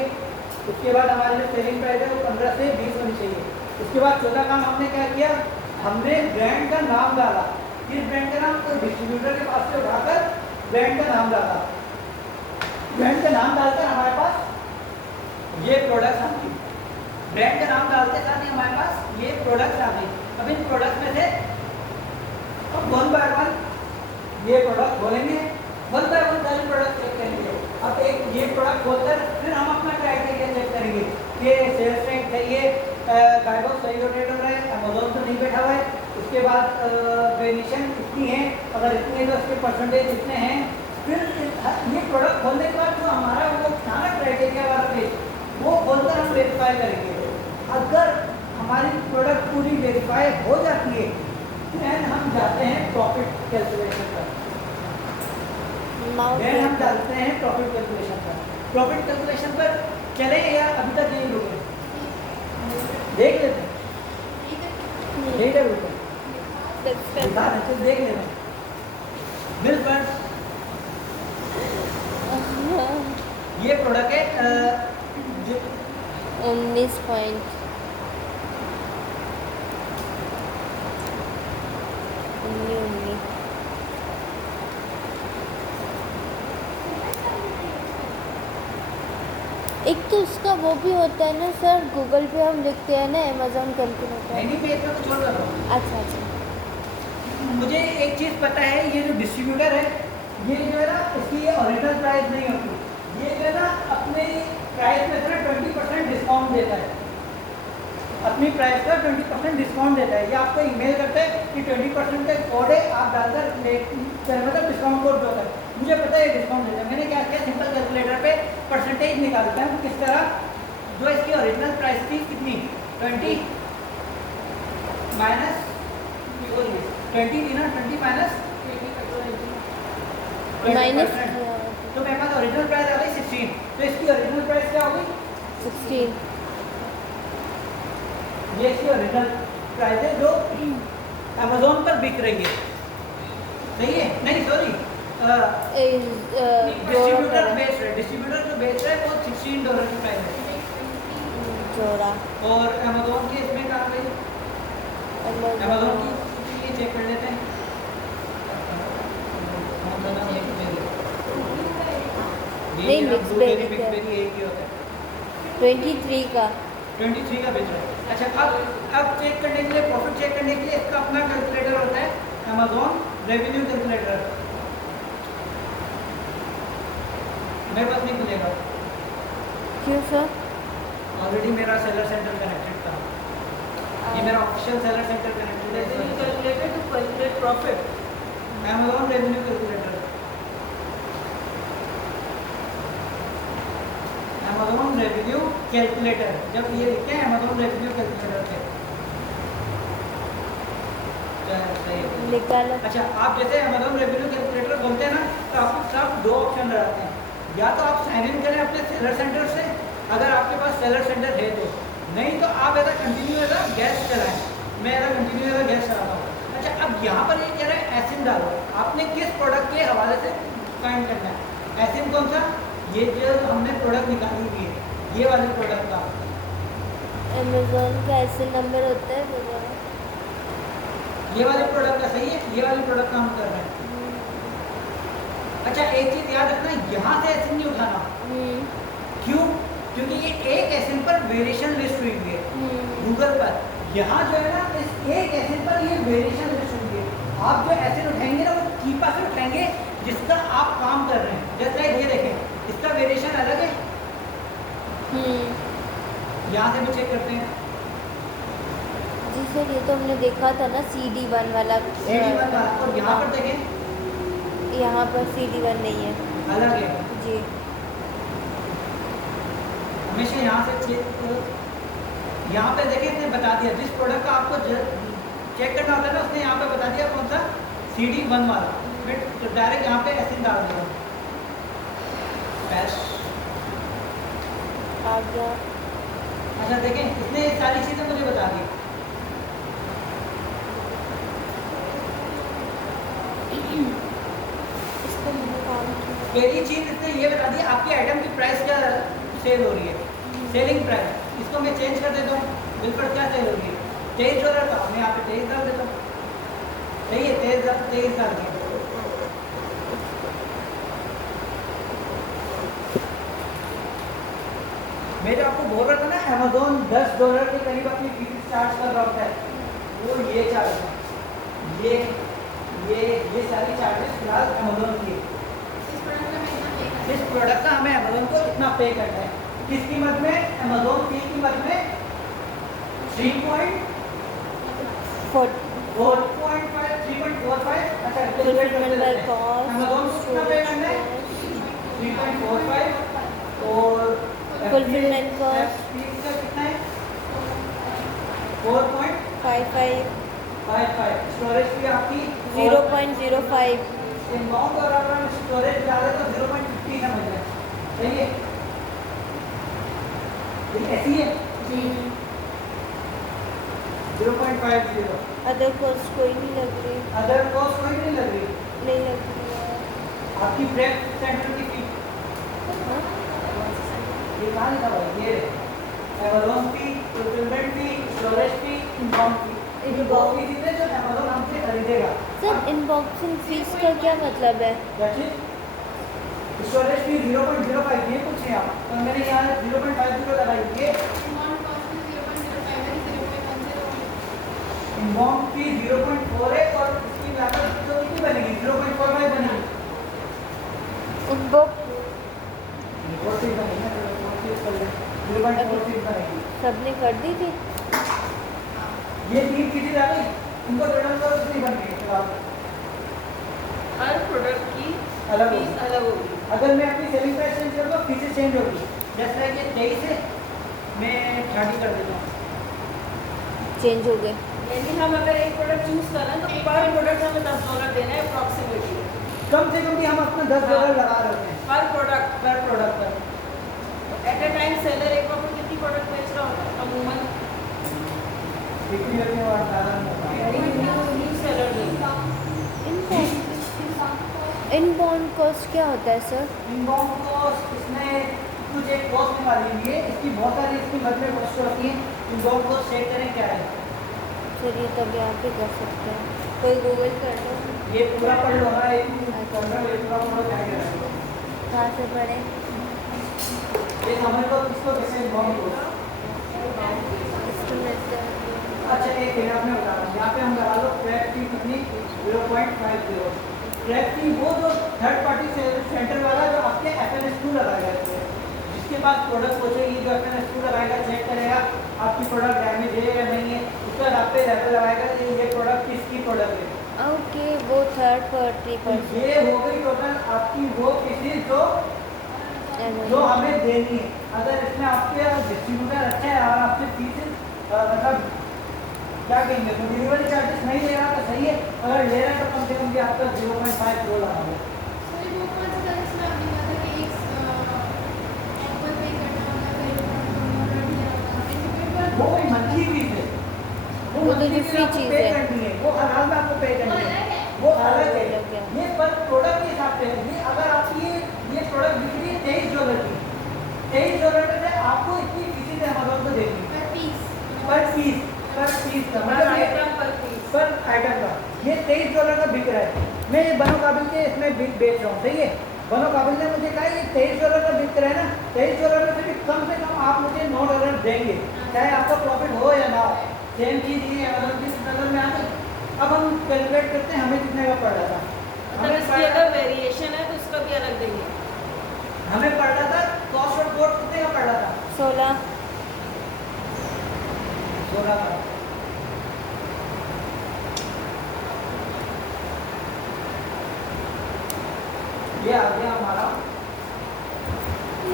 उसके बाद हमारी जो सेलिंग प्राइस है वो 15 से 20 होनी चाहिए। उसके बाद चौथा काम हमने क्या किया, हमने ब्रांड का नाम डाला, किस ब्रांड का नाम, तो डिस्ट्रीब्यूटर के पास से उठाकर ब्रांड का नाम डाला। ब्रांड का नाम डालकर हमारे पास ये प्रोडक्ट्स आ गई, ब्रांड का नाम डालते साथ ही हमारे पास ये प्रोडक्ट्स आ गई। अब इन प्रोडक्ट्स में से अब 1 बाय 1 ये प्रोडक्ट खोलेंगे, 1 बाय 1 सारे प्रोडक्ट चेक करेंगे। अब एक ये प्रोडक्ट खोलकर फिर हम अपना क्राइटेरिया चेक करेंगे कि सेल्स रैंक चाहिए, काइंड ऑफ सही रोटेट हो रहा है, अमेज़न तो नहीं बैठा हुआ है, उसके बाद वेरिएशन कितनी है, अगर इतनी है तो उसके परसेंटेज कितने हैं। फिर ये प्रोडक्ट खोलने के बाद जो हमारा वो था ना क्राइटेरिया वाला पेज वो खोलकर हम वेरीफाई करेंगे। अगर हमारी प्रोडक्ट पूरी वेरीफाई हो जाती है देन हम जाते हैं प्रॉफिट कैलकुलेशन पर, देन हम जाते हैं प्रॉफिट कैलकुलेशन पर। प्रॉफिट कैलकुलेशन पर चले या अभी तक यही लोग हैं? देख लेते हैं, ठीक है बिल्कुल बता रहे तो देख लेते हैं। बिल्कुल ये प्रोडक्ट है जो 19 पॉइंट 19 एक तो उसका वो भी होता है ना सर, गूगल पे हम लिखते हैं ना अमेज़न कैलकुलेटर। नहीं मैं इसमें कुछ और कर रहा हूँ। अच्छा अच्छा मुझे एक चीज़ पता है, ये जो डिस्ट्रीब्यूटर है ये जो है ना इसकी ये ओरिजिनल प्राइस नहीं होती, ये जो है ना अपने प्राइस में से 20% डिस्काउंट देता है, अपनी प्राइस का 20% डिस्काउंट देता है। ये आपको ईमेल करता है कि 20% का कोड है, आप डालकर मतलब डिस्काउंट कोड जो होता है, मुझे पता है ये डिस्काउंट देता है। मैंने क्या किया, सिंपल कैलकुलेटर पे परसेंटेज निकालता हूँ किस तरह, जो इसकी ओरिजिनल प्राइस थी कितनी 20 माइनस 20 थी ना, 20 माइनस माइनस तो मेरे पास ओरिजिनल प्राइस आ गई 16, तो इसकी ओरिजिनल प्राइस क्या होगी 16। ये इसकी ओरिजिनल प्राइस है जो अमेज़न पर बिक रही है, सही है? नहीं सॉरी, डिस्ट्रीब्यूटर बेच रहा है, डिस्ट्रीब्यूटर जो बेच रहा है वो $16 की प्राइस है, जोड़ा और अमेज़न की इसमें कहाँ गई, अमेज़न की ये चेक कर लेते हैं। नहीं, मिक्स बेरी मिक्स बेरी एक ही होता है, 23 का 23 का बेच रहा है। अच्छा अब चेक करने के लिए, प्रॉफिट चेक करने के लिए इसका अपना कैलकुलेटर होता है, अमेज़न रेवेन्यू कैलकुलेटर। मेरे पास नहीं खुलेगा, क्यों सर? ऑलरेडी मेरा सेलर सेंटर कनेक्टेड था, ये मेरा ऑफिशियल सेलर सेंटर कनेक्टेड है। Calculator to calculate profit, Amazon revenue calculator calculator, जब ये लिखते हैं अमेज़न रेवेन्यू कैलकुलेटर पे तो सही है। निकालो। अच्छा, आप जैसे अमेज़न रेवेन्यू कैलकुलेटर बोलते हैं ना, तो आपके साथ दो ऑप्शन रहते हैं, या तो आप साइन इन करें अपने सेलर सेंटर से, अगर आपके पास सेलर सेंटर है तो, नहीं तो आप ऐसा कंटिन्यू ऐसा गैस चलाएं। मैं ऐसा कंटिन्यू ऐसा गैस चलाता हूँ। अच्छा, अब यहाँ पर ये कह रहा है एसिन डालो, आपने किस प्रोडक्ट के हवाले से काइंड करना है। एसिन कौन सा, ये जो हमने प्रोडक्ट निकाली हुई है, ये वाले प्रोडक्ट का। अमेज़ॉन का ऐसे नंबर होता है वो वाला। ये वाले प्रोडक्ट का सही है, ये वाले प्रोडक्ट का हम कर रहे हैं। अच्छा, एक चीज़ याद रखना, यहाँ से एसिन नहीं उठाना। क्यों? क्योंकि ये एक एसिन पर वेरिएशन लिस्ट हुई है गूगल पर। यहाँ जो है ना, इस एक एसिन पर ये वेरिएशन लिस्ट हुई है। आप जो एसिन उठाएंगे ना, वो कीपा से उठाएंगे जिसका आप काम कर रहे हैं। जैसे ये देखें, इसका वेरिएशन अलग है। यहाँ से भी चेक करते हैं। जी सर, ये तो हमने देखा था ना CD1 वाला। CD1 वाला, और यहाँ पर देखें यहाँ पर CD1 नहीं है। अलग है। जी। हमेशा यहाँ से चेक, यहाँ पे देखें इसने बता दिया, जिस प्रोडक्ट का आपको चेक करना होता है ना, उसने यहाँ पे बता दिया कौन सा, CD1 वाला। फिर तो डायरेक्ट यहाँ पे एसिन डाल दिया। आ गया। अच्छा देखें, इसने ये सारी चीज़ें मुझे बता दी। इसको मैंने काम किया। पहली चीज़ इसने ये बता दी, आपकी आइटम की प्राइस क्या सेल हो रही है, सेलिंग प्राइस। इसको मैं चेंज कर देता हूँ, बिल पर क्या सेल हो रही है, 23 डॉलर का, मैं यहाँ पे 23 डाल देता हूँ। सही है, 23 डाल दिया। मैं जो आपको बोल रहा था ना, अमेज़ॉन 10 डॉलर के करीब अपनी फीस चार्ज कर रहा होता है, वो ये चार्ज है। ये सारी चार्जेस फिलहाल अमेज़ॉन की है। इस प्रोडक्ट का हमें अमेज़ॉन को इतना पे करना है। किस कीमत में, अमेज़ॉन की कीमत में 3.45। अच्छा, Fulfillment by cost, अमेज़ॉन को कितना पे करना है, 3.45, और Fulfillment cost फीस का कितना है, 4.55। 55 स्टोरेज भी आपकी 0.05। इनबाउंड, और अगर हम स्टोरेज डालें तो 0.50 समझ लें। सही है, ये ऐसी है 0.50। अदर कॉस्ट कोई नहीं लग रही। अदर कॉस्ट कोई नहीं लग रही। नहीं लग रही है। आपकी ब्रेक सेंटर की फी, हाँ? ये कहाँ लिखा हुआ है, ये अमेज़ॉन फी, फुलफिलमेंट फी, स्टोरेज फी, इनबाउंड फी। ये बहुत फी चीज़ें जो अमेज़ॉन हमसे खरीदेगा। सर, इनबॉक्सिंग फीस का क्या मतलब है? क्या चीज़, स्टोरेज फी 0.05, ये पूछे आप, तो मैंने यहाँ 0.50 लगाई। ये इनबाउंड फी 0.4 है, और इसकी लागत तो कितनी बनेगी, 0.45 बनेगी। इनबॉक्स 0.46 बनेगी ना, 0.46 बनेगी। सबने कर दी थी। ये तीन चीजें आ गई, उनको जोड़ना तो कितनी बन गई फिलहाल, हर प्रोडक्ट की अलग फीस होगी। अलग होगी। अगर मैं अपनी सेलिंग प्राइस चेंज करूँ तो फीसें चेंज होगी। जैसा कि 23 है, मैं 30 कर देता हूँ। चेंज हो गए। यानी हम अगर एक प्रोडक्ट चूज कर रहे हैं तो पर प्रोडक्ट हमें $10 देना है अप्रॉक्सीमेटली, कम से कम भी हम अपना 10 डॉलर लगा रहे हैं हर प्रोडक्ट। पर प्रोडक्ट पर। एट ए टाइम सेलर एक वक्त में कितनी प्रोडक्ट बेच रहा होता है अमूमन, बिक्री करने और डालर में होता है। न्यू सेलर इनबाउंड कॉस्ट क्या होता है सर? इनबाउंड कॉस्ट, इसमें कुछ एक कॉस्ट निकाली हुई है, इसकी बहुत सारी इसकी मदद कॉस्ट होती है। इनबाउंड कॉस्ट चेक करें क्या है। सर, ये तब यहाँ पे कर सकते हैं, कोई गूगल कर लो। ये पूरा पढ़ लो ना, एक पूरा पढ़ो क्या है। कहाँ से पढ़ें? ये समझ लो किसको कैसे इनबाउंड कॉस्ट। इसको मिलता है। अच्छा, एक फिर आपने बता रहा, यहाँ पे हम लगा लो ट्रैक फी कितनी, 0.50। ट्रैक फी वो जो थर्ड पार्टी सेंटर वाला जो आपके FNS2 लगाएगा, जिसके पास प्रोडक्ट पहुँचेगी, जो FNS2 लगाएगा, चेक करेगा आपकी प्रोडक्ट डैमेज है या नहीं है, उसके बाद आप पे लेवल लगाएगा कि ये प्रोडक्ट किसकी प्रोडक्ट है। ओके, वो थर्ड पार्टी तो पर ये हो गई टोटल आपकी वो फीस जो हमें देनी है। अगर इसमें आपके डिस्ट्रीब्यूटर अच्छा है और आपसे फीस मतलब क्या कहेंगे तो डिलीवरी चार्जेस नहीं ले रहा तो सही है, अगर ले रहा है तो कम से कम भी आपका 0.5 किलो लगा दो। वो मंथली फीस है, वो तो monthly जो fee free आपको चीज़ pay है। करनी है, वो हर हाल में आपको पे करनी है, वो अलग है। ये पर प्रोडक्ट के हिसाब से है। ये अगर आपकी ये प्रोडक्ट बिक रही है $23 की, $23 से आपको इतनी फीस अमेज़न को देनी है पर पीस का पर मतलब आइटम पर पीस। पर आइटम का। ये $23 का बिक रहा है, मैं ये बनो काबिल के इसमें बेच रहा हूँ, सही है। बनो काबिल ने मुझे कहा ये $23 का बिक रहा है ना, $23 में से भी कम आप मुझे $9 देंगे, चाहे आपका प्रॉफिट हो या ना हो। सेम चीज़ ये अमेज़न की नज़र में आ गई। अब हम कैलकुलेट करते हैं हमें कितने का पड़ रहा था। अगर इसकी अगर वेरिएशन है तो उसका भी अलग देंगे। हमें पड़ रहा था कॉस्ट ऑफ गुड्स कितने का पड़ रहा था 16 का। ये आ गया हमारा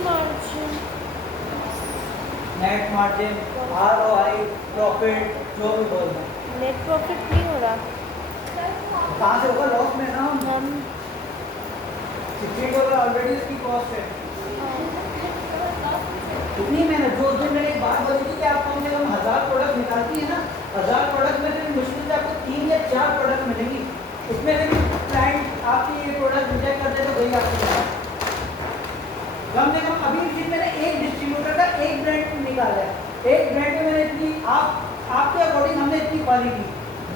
margin. Net margin, ROI, profit, जो भी बोलना है। नेट प्रॉफिट नहीं हो रहा। कहाँ से होगा लॉस में ना हम $60 ऑलरेडी इसकी कॉस्ट है। इतनी मैंने जो उस दिन मैंने एक बात बोली थी कि आप कम से कम 1000 प्रोडक्ट निकालती है ना, 1000 प्रोडक्ट में से मुश्किल से आपको 3 या 4 प्रोडक्ट मिलेंगी, उसमें से भी क्लाइंट आपकी ये प्रोडक्ट रिजेक्ट कर दे तो वही आपको कम से कम। अभी फिर मैंने एक डिस्ट्रीब्यूटर का एक ब्रांड निकाला है, एक ब्रांड में मैंने इतनी आपके अकॉर्डिंग हमने इतनी क्वालिटी,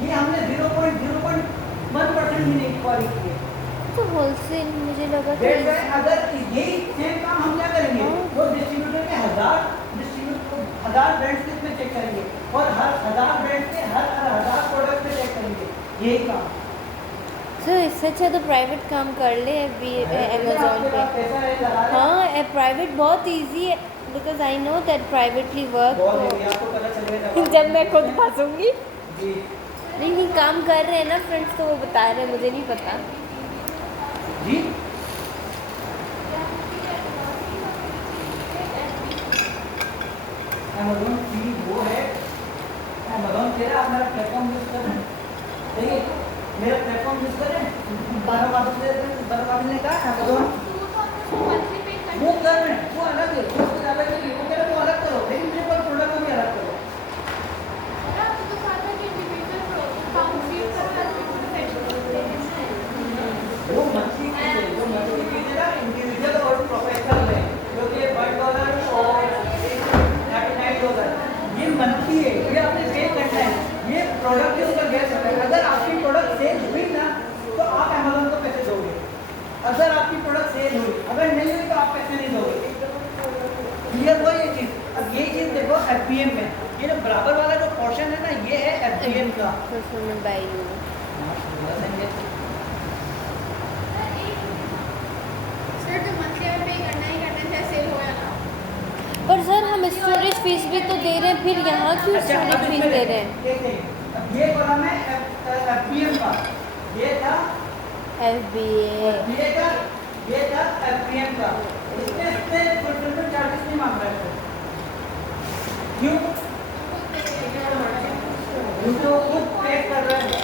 ये हमने 0.1% भी नहीं क्वालिटी है। तो होलसेल मुझे लगा था That's why अगर यही सेम काम हम क्या करेंगे, वो डिस्ट्रीब्यूटर के 1000 ब्रांड्स के इसमें चेक करेंगे और हर 1000 ब्रांड के हर 1000 प्रोडक्ट पे चेक करेंगे, यही काम। सर इससे अच्छा तो प्राइवेट काम कर ले अमेज़ॉन पे। पैसा है लगा रहे हाँ प्राइवेट बहुत इजी है because I know that privately बहुत वर्क। है, आपको पता चलेगा जब मैं खुद फंसूंगी। जी। नहीं काम कर रहे हैं ना फ्रेंड्स तो वो बता रहे हैं, मुझे नहीं पता। जी अमेज़ॉन की वो है, अमेज़ॉन तेरा आप मेरा प्लेटफॉर्म यूज कर रहे हैं, सही है, मेरा प्लेटफॉर्म यूज कर रहे हैं। बारह ने कहा अमेज़ॉन वो कर रहे हैं, वो अलग है, वो कुछ अलग है, वो कह रहे हैं वो अलग करो, लेकिन मुझे पर प्रोडक्ट को भी अलग करो। वो मंथली फीस है, जो मंथली फीस है ना इंडिविजुअल और प्रोफेशनल है, जो कि $1 और $39, ये मंथली है, ये आपने पे करना है। ये प्रोडक्ट के ऊपर गैस होता है, अगर आपकी प्रोडक्ट सेल हुई ना तो आप अमेज़ॉन को पैसे दोगे, अगर आपकी प्रोडक्ट सेल हुई, अगर नहीं हुई तो आप पैसे नहीं दोगे। क्लियर हुआ ये चीज़। अब ये चीज़ देखो FBM में, ये जो बराबर वाला जो पोर्शन है ना ये है FBM का। पर सर हम स्टोरेज फीस भी तो दे रहे हैं, फिर यहाँ क्यों अच्छा, स्टोरेज अब फीस इसमें दे रहे हैं? देखिए, अब ये कॉलम है FBM का, ये था FBA FBA का, ये था FBM का। इसमें फुलफिलमेंट चार्जेस नहीं मांग रहे थे, क्यों? क्योंकि वो खुद पे कर रहे हैं।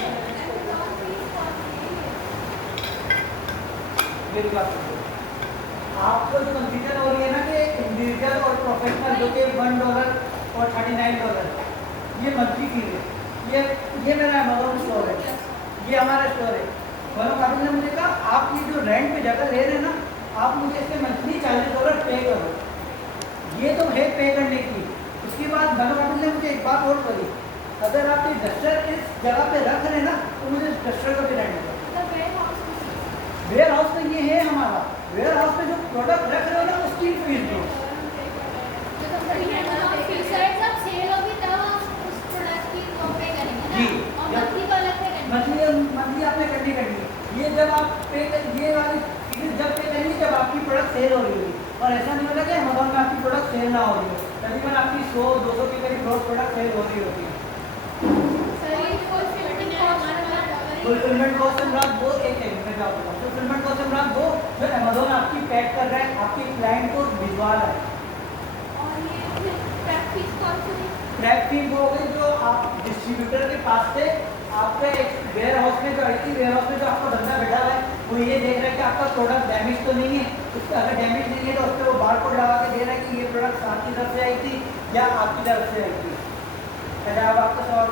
मेरी बात सुनो, आपको जो कंफ्यूजन हो रही है ना कि इंडिविजुअल और प्रोफेशनल जो कि $1 और $39, ये मंथली फीस है। ये मेरा अमेज़ॉन स्टोर है, ये हमारा स्टोर है। बनो काबिल ने मुझे कहा आप ये जो रेंट पे जगह ले रहे हैं ना, आप मुझे इसके मंथली $40 पे करो। ये तो है पे करने की। उसके बाद बनो काबिल ने मुझे एक बात और बोली, अगर आप ये डस्टर इस जगह पे रख रहे हैं ना तो मुझे डस्टर का भी रेंट दो। वेयर हाउस तो ये है हमारा, वेयर हाउस में जो प्रोडक्ट रख रहे हो ना उसकी फीस दो। जी मंथली आपने करनी है। ये जब आप पे ये वाली चीज़ें जब पे करेंगे जब आपकी प्रोडक्ट सेल हो रही होगी, और ऐसा नहीं होगा कि अमेज़ॉन में आपकी प्रोडक्ट सेल ना हो रही हो, तकरीबन आपकी 100-200 के करीब प्रोडक्ट सेल हो रही होती है। फुलफिलमेंट कॉस्ट रात वो एक है, मैं आपको बताऊँ फुलफिलमेंट कॉस्ट रात वो जो अमेज़ॉन आपकी पैक कर रहा है, आपके क्लाइंट को भिजवा रहा है, क्रैक फी वो हो गई जो आप डिस्ट्रीब्यूटर के पास से आपके वेयर हाउस में जो आईटी वेयर हाउस में जो आपका बंदा बैठा हुआ है वो ये देख रहा है कि आपका प्रोडक्ट डैमेज तो नहीं है। उसका अगर डैमेज नहीं है तो उस पर वो बारकोड लगा के दे रहा है कि ये प्रोडक्ट आपकी तरफ से आई थी या आपकी तरफ से आई थी। पहले अब आपका सवाल।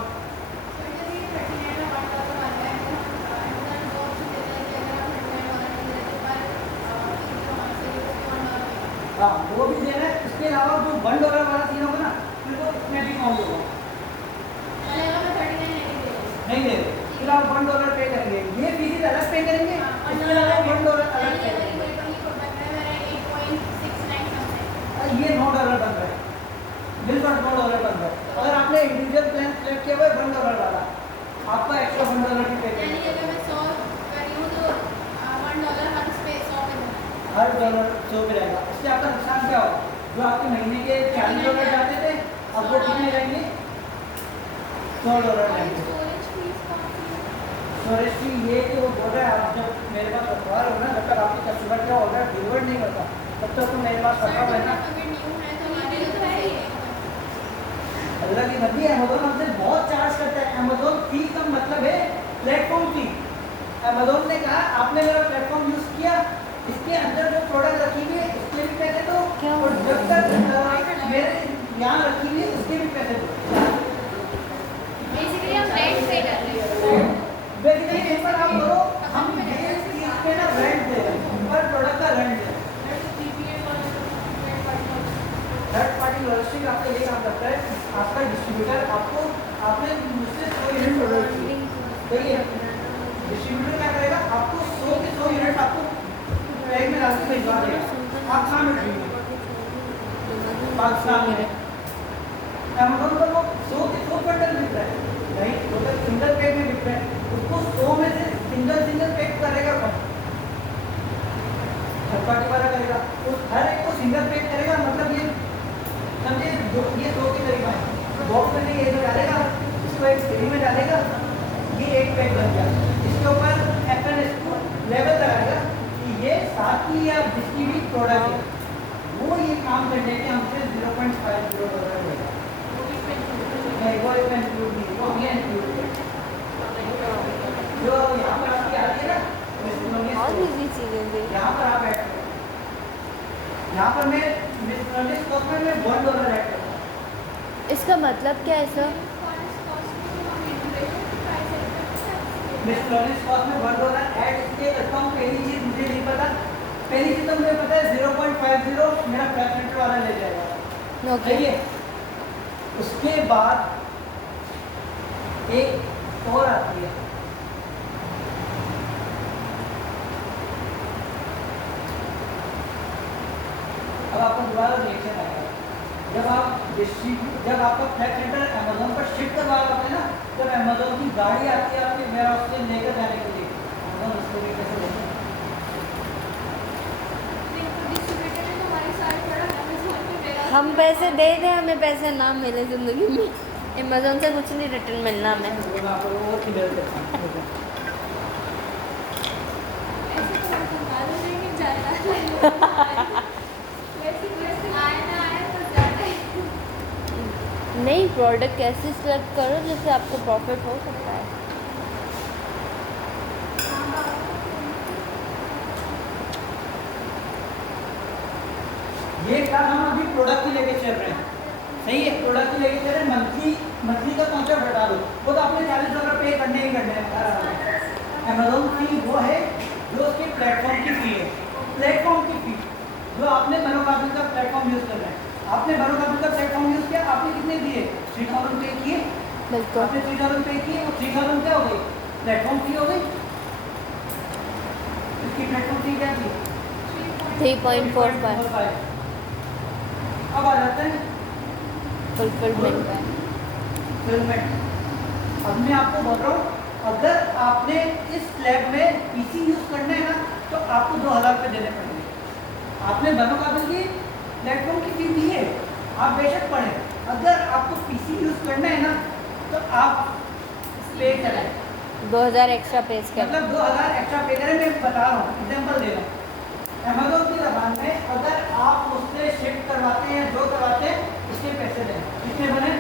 हाँ वो भी देना है। इसके अलावा जो $1 वाला सीन होगा ना फिर वो इसमें भी काउंट होगा। नहीं दे रहे फिर आप $1 पे करेंगे, ये फीस अलग पे करेंगे, इसके अलावा $1 अलग पे करेंगे। ये $9 बन रहा है, बिल्कुल $9 बन रहा है। अगर आपने इंडिविजुअल प्लान सेलेक्ट किया हुआ है $1 वाला, आपका एक्स्ट्रा $1 भी पे करेंगे। हर डॉलर 100 पे रहेगा। इससे आपका नुकसान क्या होगा? जो आपके महीने के $40 जाते थे अब वो कितने रहेंगे? $100 रहेंगे। स्टोरेज फी ये कि वो बोल रहा है आप जब मेरे पास रखवा रहे हो ना, जब तक आपके कस्टमर क्या ऑर्डर डिलीवर नहीं करता तब तक तो मेरे पास रखा हुआ है ना। अल्लाह की बंदी अमेज़न हमसे बहुत चार्ज करता है। अमेज़न फी का मतलब है प्लेटफॉर्म फी। अमेज़न ने कहा आपने मेरा प्लेटफॉर्म यूज़ किया, इसके अंदर जो प्रोडक्ट रखी हुई है इसके भी पैसे दो और जब तक मेरे यहाँ रखी हुई है उसके भी पैसे दो। बेसिकली इस पर आप करो, हम ये चीज़ पे ना रेंट दे रहे हैं, पर प्रोडक्ट का रेंट दे रहे हैं। थर्ड पार्टी लॉजिस्टिक आपके लिए काम करता है। आपका डिस्ट्रीब्यूटर आपको आपने मुझसे 100 यूनिट ऑर्डर किए, सही है, डिस्ट्रीब्यूटर क्या करेगा आपको 100 के 100 यूनिट आपको बैग में डाल के भिजवा देगा। आप कहाँ में पाकिस्तान में अमेज़न पर वो 100 के 100 बंडल बिक रहा है, नहीं वो तो सिंगल पैक में बिक रहा है, उसको 100 में से सिंगल पैक करेगा कौन? थर्ड पार्टी वाला करेगा। उस हर एक को सिंगल पैक करेगा, मतलब ये समझे ये 2 के करीब आए बॉक्स में ये जो डालेगा इसको एक सीढ़ी में डालेगा, ये एक पैक बन गया। इसके ऊपर एप्पल इसको लेवल लगाएगा कि ये साथी या जिसकी भी प्रोडक्ट है वो ये काम करने के हमसे $0.50 लेगा। नहीं वो इसमें इंक्लूड नहीं, वो ये इंक्लूड है जो यहाँ पर आपकी आती है ना और भी चीज़ें दे। यहाँ पर आप ऐड करो, यहाँ पर मैं मिसलेनियस कॉस्ट में मैं $1 ऐड करता हूँ। इसका मतलब क्या है सर? मिसलेनियस कॉस्ट में $1 ऐड इसलिए करता हूँ, पहली चीज़ मुझे नहीं पता, पहली चीज़ तो मुझे पता है 0.50 मेरा प्लेसमेंट वाला ले जाएगा, ओके। सही है। उसके बाद एक और आती है अब आपको दोबारा रिएक्शन आएगा जब आपका फ्लैट सेंटर अमेज़न पर शिफ्ट करवा रहे हैं ना, जब अमेज़न की गाड़ी आती है आपके वेयर हाउस से लेकर जाने के लिए, अमेज़न उसको भी कैसे लेते हैं? हम पैसे दे दें हमें पैसे ना मिले ज़िंदगी में, अमेज़न से कुछ नहीं रिटर्न मिलना हमें। वो मैं आपको और क्लियर करता हूँ। नहीं, प्रोडक्ट कैसे सिलेक्ट करो जिससे आपको प्रॉफिट हो सकता है। ये काम हम अभी प्रोडक्ट की लेके चल रहे हैं, सही है, प्रोडक्ट की लेके चल रहे हैं। मंथली का कॉन्सेप्ट हटा दो, वो तो आपने $40 पे करने ही करने हैं। अमेज़न फी वो है जो उसके प्लेटफॉर्म की फी है, प्लेटफॉर्म की फी जो आपने मनोकाबिल का प्लेटफॉर्म यूज़ कर रहे हैं। आपने मनोकाबिल का प्लेटफॉर्म यूज़ किया, आपने कितने दिए? 3000 पे किए, बिल्कुल। आपने 3000 पे किए, वो 3000 क्या हो गई? प्लेटफॉर्म फी हो गई। इसकी प्लेटफॉर्म फी क्या थी? 3.45 अब आ जाते हैं फुलफिलमेंट है। फिल्मेंट। अब मैं आपको बोल रहा हूँ अगर आपने इस स्लैब में पीसी यूज़ करना है ना तो आपको 2000 रुपये देने पड़ेंगे। आपने मनोकाबिल की प्लेटफॉर्म की फी दी है, आप बेशक पढ़ें। अगर आपको पीसी यूज़ करना है ना तो आप पे करें, 2000 एक्स्ट्रा पेज कर। मतलब 2000 एक्स्ट्रा पे करें। मैं बता रहा हूँ, एग्जाम्पल दे रहा हूँ। अमेज़न की ज़बान में अगर आप उससे शिफ्ट करवाते हैं जो करवाते हैं इसके पैसे दें, कितने बने?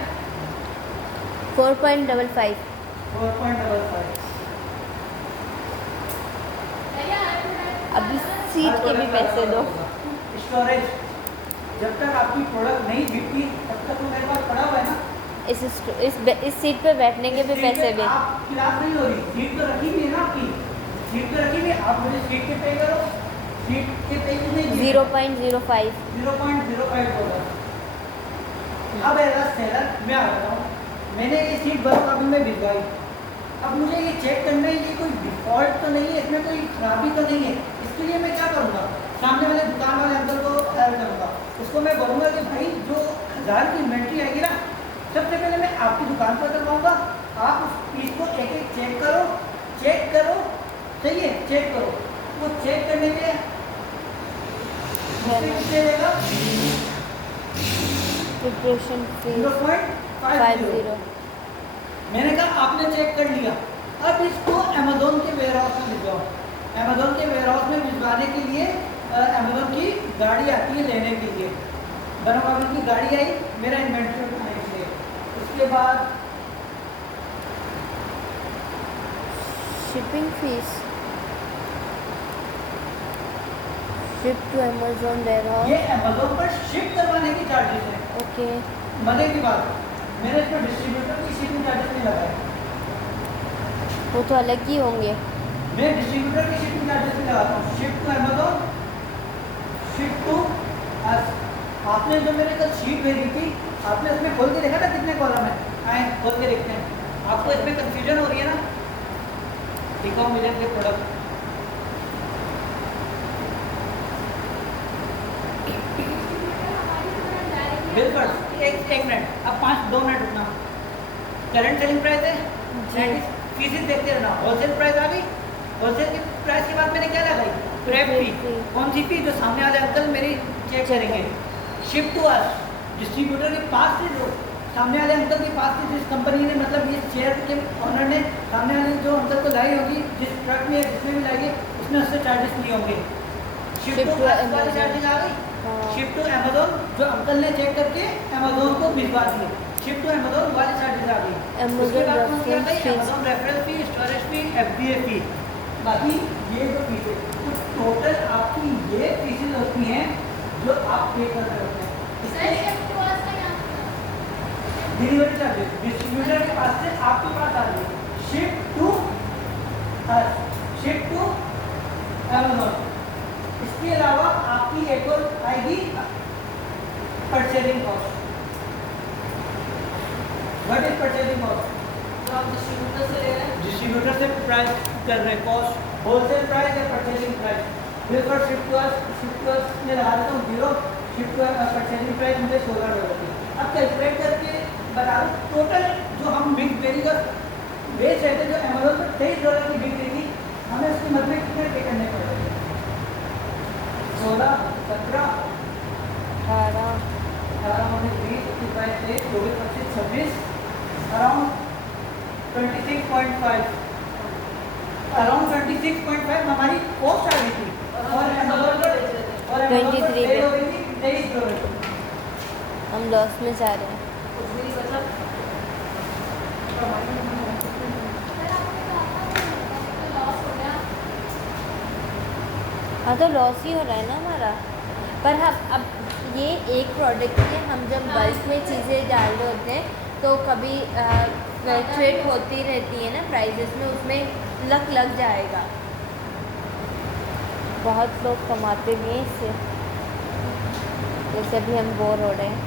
4.55। 4.55। अभी सीट के भी पैसे दो। स्टोरेज, जब तक आपकी प्रोडक्ट नहीं बिकती तब तक तो मेरे पास पड़ा हुआ है ना। इस सीट पे बैठने के भी सीट पैसे पे भी। आप खिलाफ नहीं हो रही, सीट तो रखी हुई है ना आपकी, सीट तो रखी हुई है, आप मुझे सीट के पे करो, सीट के पे कितने? 0.05। 0.05 होगा। अब एज अ सेलर मैं आ रहा हूँ, मैंने ये सीट बर्फ काबी में भिजवाई, अब मुझे ये चेक करना है ये कोई डिफॉल्ट तो नहीं है, इसमें कोई खराबी तो नहीं है, इसके लिए मैं क्या करूँगा? सामने वाले दुकान वाले अंकल को हेल्प करूँगा, उसको मैं बोलूँगा कि भाई जो 1000 की इन्वेंट्री आएगी ना, सबसे पहले मैं आपकी दुकान पर करवाऊँगा, आप उस पीस को एक एक चेक करो, सही है, चेक करो। वो चेक करने के कितने देगा? Preparation fees 0.50। मैंने कहा आपने चेक कर लिया, अब इसको अमेज़ोन के वेयरहाउस में भिजवाओ। अमेज़ोन के वेयरहाउस में भिजवाने के लिए अमेज़ोन की गाड़ी आती है लेने के लिए, बराबर की गाड़ी आई मेरा इन्वेंट्री उठाने के लिए। उसके बाद shipping fees, ship to Amazon warehouse. ये अमेज़ोन पर शिप करवाने की चार्जेस है। ओके, मजे की बात, मैंने इसमें डिस्ट्रीब्यूटर की शिपिंग चार्जेस नहीं लगाए, वो तो अलग ही होंगे। मैं डिस्ट्रीब्यूटर की शिपिंग चार्जेस नहीं लगाता हूँ। Ship to Amazon, ship to us. आपने जो मेरे कल शीट भेजी थी, आपने उसमें खोल के देखा था कितने कॉलम है? आए खोल के देखते हैं। आपको इसमें कंफ्यूजन हो रही है ना? दिखाओ मुझे ये प्रोडक्ट। बिल्कुल, एक मिनट, अब 2 मिनट रुकना। करंट सेलिंग प्राइस है, फीसेस देखते रहना। होलसेल प्राइस आ गई, होलसेल की प्राइस के बाद मैंने क्या लगाई? प्रेप फी। कौन सी फी? जो सामने वाले अंकल मेरी चेक करेंगे। शिप टू अस, डिस्ट्रीब्यूटर के पास से जो सामने वाले अंकल के पास से जिस कंपनी ने, मतलब ये शेयर के ऑनर ने सामने वाले जो अंकल को लाई होगी, जिस ट्रक में जिसमें भी लाई है, उसने उससे चार्जेस लिए होंगे। शिप टू अस वाली चार्जेस आ गई। शिप टू अमेज़न जो अंकल ने चेक करके अमेज़न को भिजवा दिए, शिप टू अमेज़न वाली चार्जेस आ गई। उसके बाद कौन सी आ गई? अमेज़न रेफरल फी, स्टोरेज फी, FBA फी। बाकी ये जो फीसें, तो टोटल आपकी ये फीसें होती हैं जो आप पे कर रहे होते हैं। डिलीवरी चार्जेस डिस्ट्रीब्यूटर के पास से आपके पास आ गई। Ship to us, ship to Amazon. इसके अलावा आपकी एक और आएगी purchasing cost. What is purchasing cost? जो आप डिस्ट्रीब्यूटर से ले रहे हैं, डिस्ट्रीब्यूटर से प्राइस कर रहे हैं कॉस्ट, होलसेल प्राइस या परचेजिंग प्राइस। बिल्कुल शिप टू अस में लगा देता हूँ 0, शिप टू परचेजिंग प्राइस मुझे $16 की। अब कैलकुलेट करके बता दूँ, टोटल जो हम मिक्स बेरी का बेच रहे थे, जो अमेज़न पर $23 की बिक रही थी, हमें उसकी मद में कितने पे करने पड़ रहे थे? 16, 17, 18 में 20, 25, 23, 24, 25, 26, अराउंड 26.5, अराउंड 26.5 हमारी कॉस्ट आ गई थी। और अमेज़न पर 23 सेल हो गई थी $23। हम लॉस में जा रहे हैं। कुछ भी नहीं बचा। लॉस हो गया। हाँ, तो लॉस ही हो रहा है ना हमारा। पर हम अब ये एक प्रोडक्ट में हम जब बल्क में चीज़ें डाल रहे होते हैं तो कभी फ्लक्चुएट होती रहती है ना प्राइजेस में, उसमें लग जाएगा। बहुत लोग कमाते भी हैं इससे, जैसे अभी हम बोर हो रहे हैं।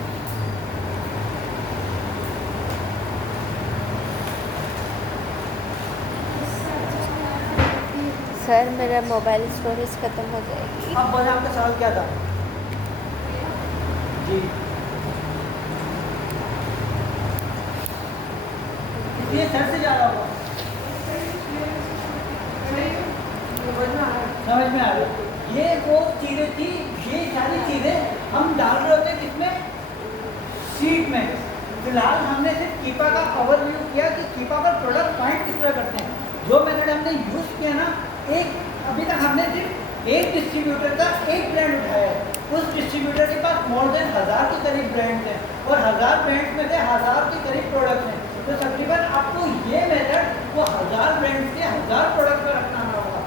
सर, मेरा मोबाइल स्टोरेज ख़त्म हो जाएगी। अब बोले आपका सवाल क्या था? जी, ये सर से जा रहा होगा, समझ में आ रहा है। ये वो चीज़ें थी, ये सारी चीज़ें हम डाल रहे होते हैं किसमें? सीट में। फिलहाल हमने सिर्फ कीपा का ओवरव्यू किया कि कीपा पर प्रोडक्ट फाइंड किस तरह करते हैं। जो मेथड हमने यूज़ किया ना, अभी तक हमने सिर्फ एक डिस्ट्रीब्यूटर का एक ब्रांड उठाया है। उस डिस्ट्रीब्यूटर के पास मोर देन 1000 के करीब ब्रांड्स हैं। और 1000 ब्रांड्स में से 1000 के करीब प्रोडक्ट्स हैं, तो तकरीबन आपको ये मेथड वो 1000 ब्रांड्स के 1000 प्रोडक्ट पर अपनाना होगा।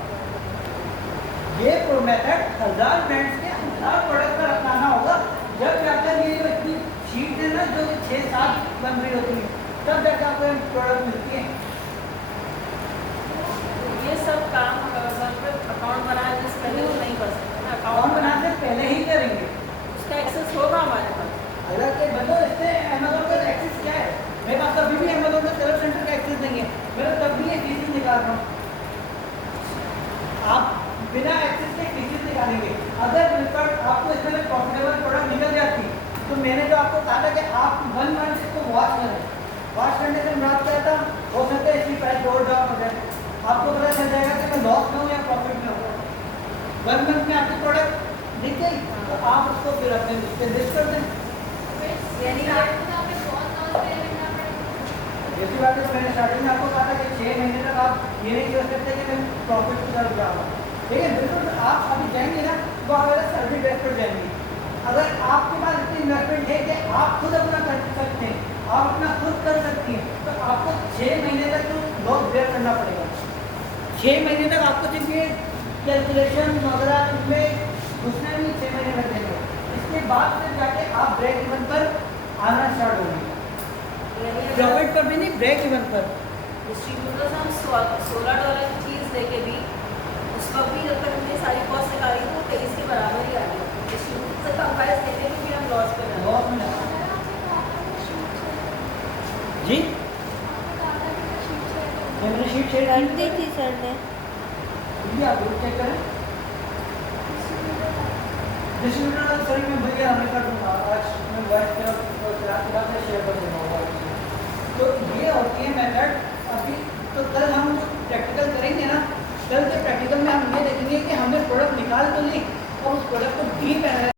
ये मेथड 1000 ब्रांड्स के 1000 प्रोडक्ट पर अपनाना होगा। जब जाकर ये जो इतनी शीट है ना जो 6-7 कंप्लीट होती है, तब जाकर आपको प्रोडक्ट मिलती है। ये सब काम अकाउंट बनाने से पहले वो नहीं कर सकते ना, अकाउंट बनाने से पहले ही करेंगे। उसका एक्सेस होगा हमारे पास। अगर के बंदो इससे अमेजोन का एक्सेस क्या है, मेरे पास कभी भी अमेजोन का सेल्फ सेंटर का एक्सेस नहीं है, मेरा तब भी ये फीसिस निकाल रहा हूँ। आप बिना एक्सेस के फीसिस निकालेंगे। अगर फ्लिपकार्ट आपको इसमें प्रॉफिटेबल प्रोडक्ट निकल जाती, तो मैंने जो आपको कहा था कि आप 1 मंथ इसको वॉच करें, वॉच करने से मुराद क्या था, हो सकता है इसकी प्राइस और डाउन हो जाए, आपको पता चल जाएगा कि मैं लॉस में हूँ या प्रॉफिट में हूँ। 1 मंथ में आपकी प्रोडक्ट दिख गई तो आप उसको फिर अपने उस पर लिस्ट कर दें। यानी जैसी बात है, मैंने स्टार्टिंग में आपको कहा था कि 6 महीने तक आप ये नहीं कर सकते कि मैं प्रॉफिट की तरफ जाऊँगा, ठीक है। बिल्कुल आप अभी जाएंगे ना तो आप अगर सर्विस बेस पर जाएंगे। अगर आपके पास इतनी इन्वेस्टमेंट है कि आप खुद अपना कर सकते हैं, आप अपना खुद कर सकती हैं, तो आपको 6 महीने तक तो लॉस बेयर करना पड़ेगा। 6 महीने तक आपको सिर्फ ये कैलकुलेशन वगैरह इसमें घुसने में 6 महीने लग जाएंगे। इसके बाद फिर जाके आप ब्रेक इवन पर आना स्टार्ट होंगे। प्रॉफिट पर भी नहीं, ब्रेक इवन पर। डिस्ट्रीब्यूटर्स हम $16 की चीज़ देके भी उस वक्त भी जब तक हमने सारी कॉस्ट निकाली तो 23 के बराबर ही आ गई। डिस्ट्रीब्यूटर से कम प्राइस देने में भी हम लॉस पे रहे। लॉस में लगा। जी मैंने शीट शेयर कर की दी थी सर ने। ये आप लोग चेक करें। डिस्ट्रीब्यूटर सर में भैया हमें कर दूंगा, आज मैं वॉइस पे और क्लास के बाद शेयर कर दूंगा। तो ये होती है मेथड। अभी तो कल हम जो प्रैक्टिकल करेंगे ना, कल के प्रैक्टिकल में हम ये देखेंगे कि हमने प्रोडक्ट निकाल तो ली और उस प्रोडक्ट को डीप एनालाइज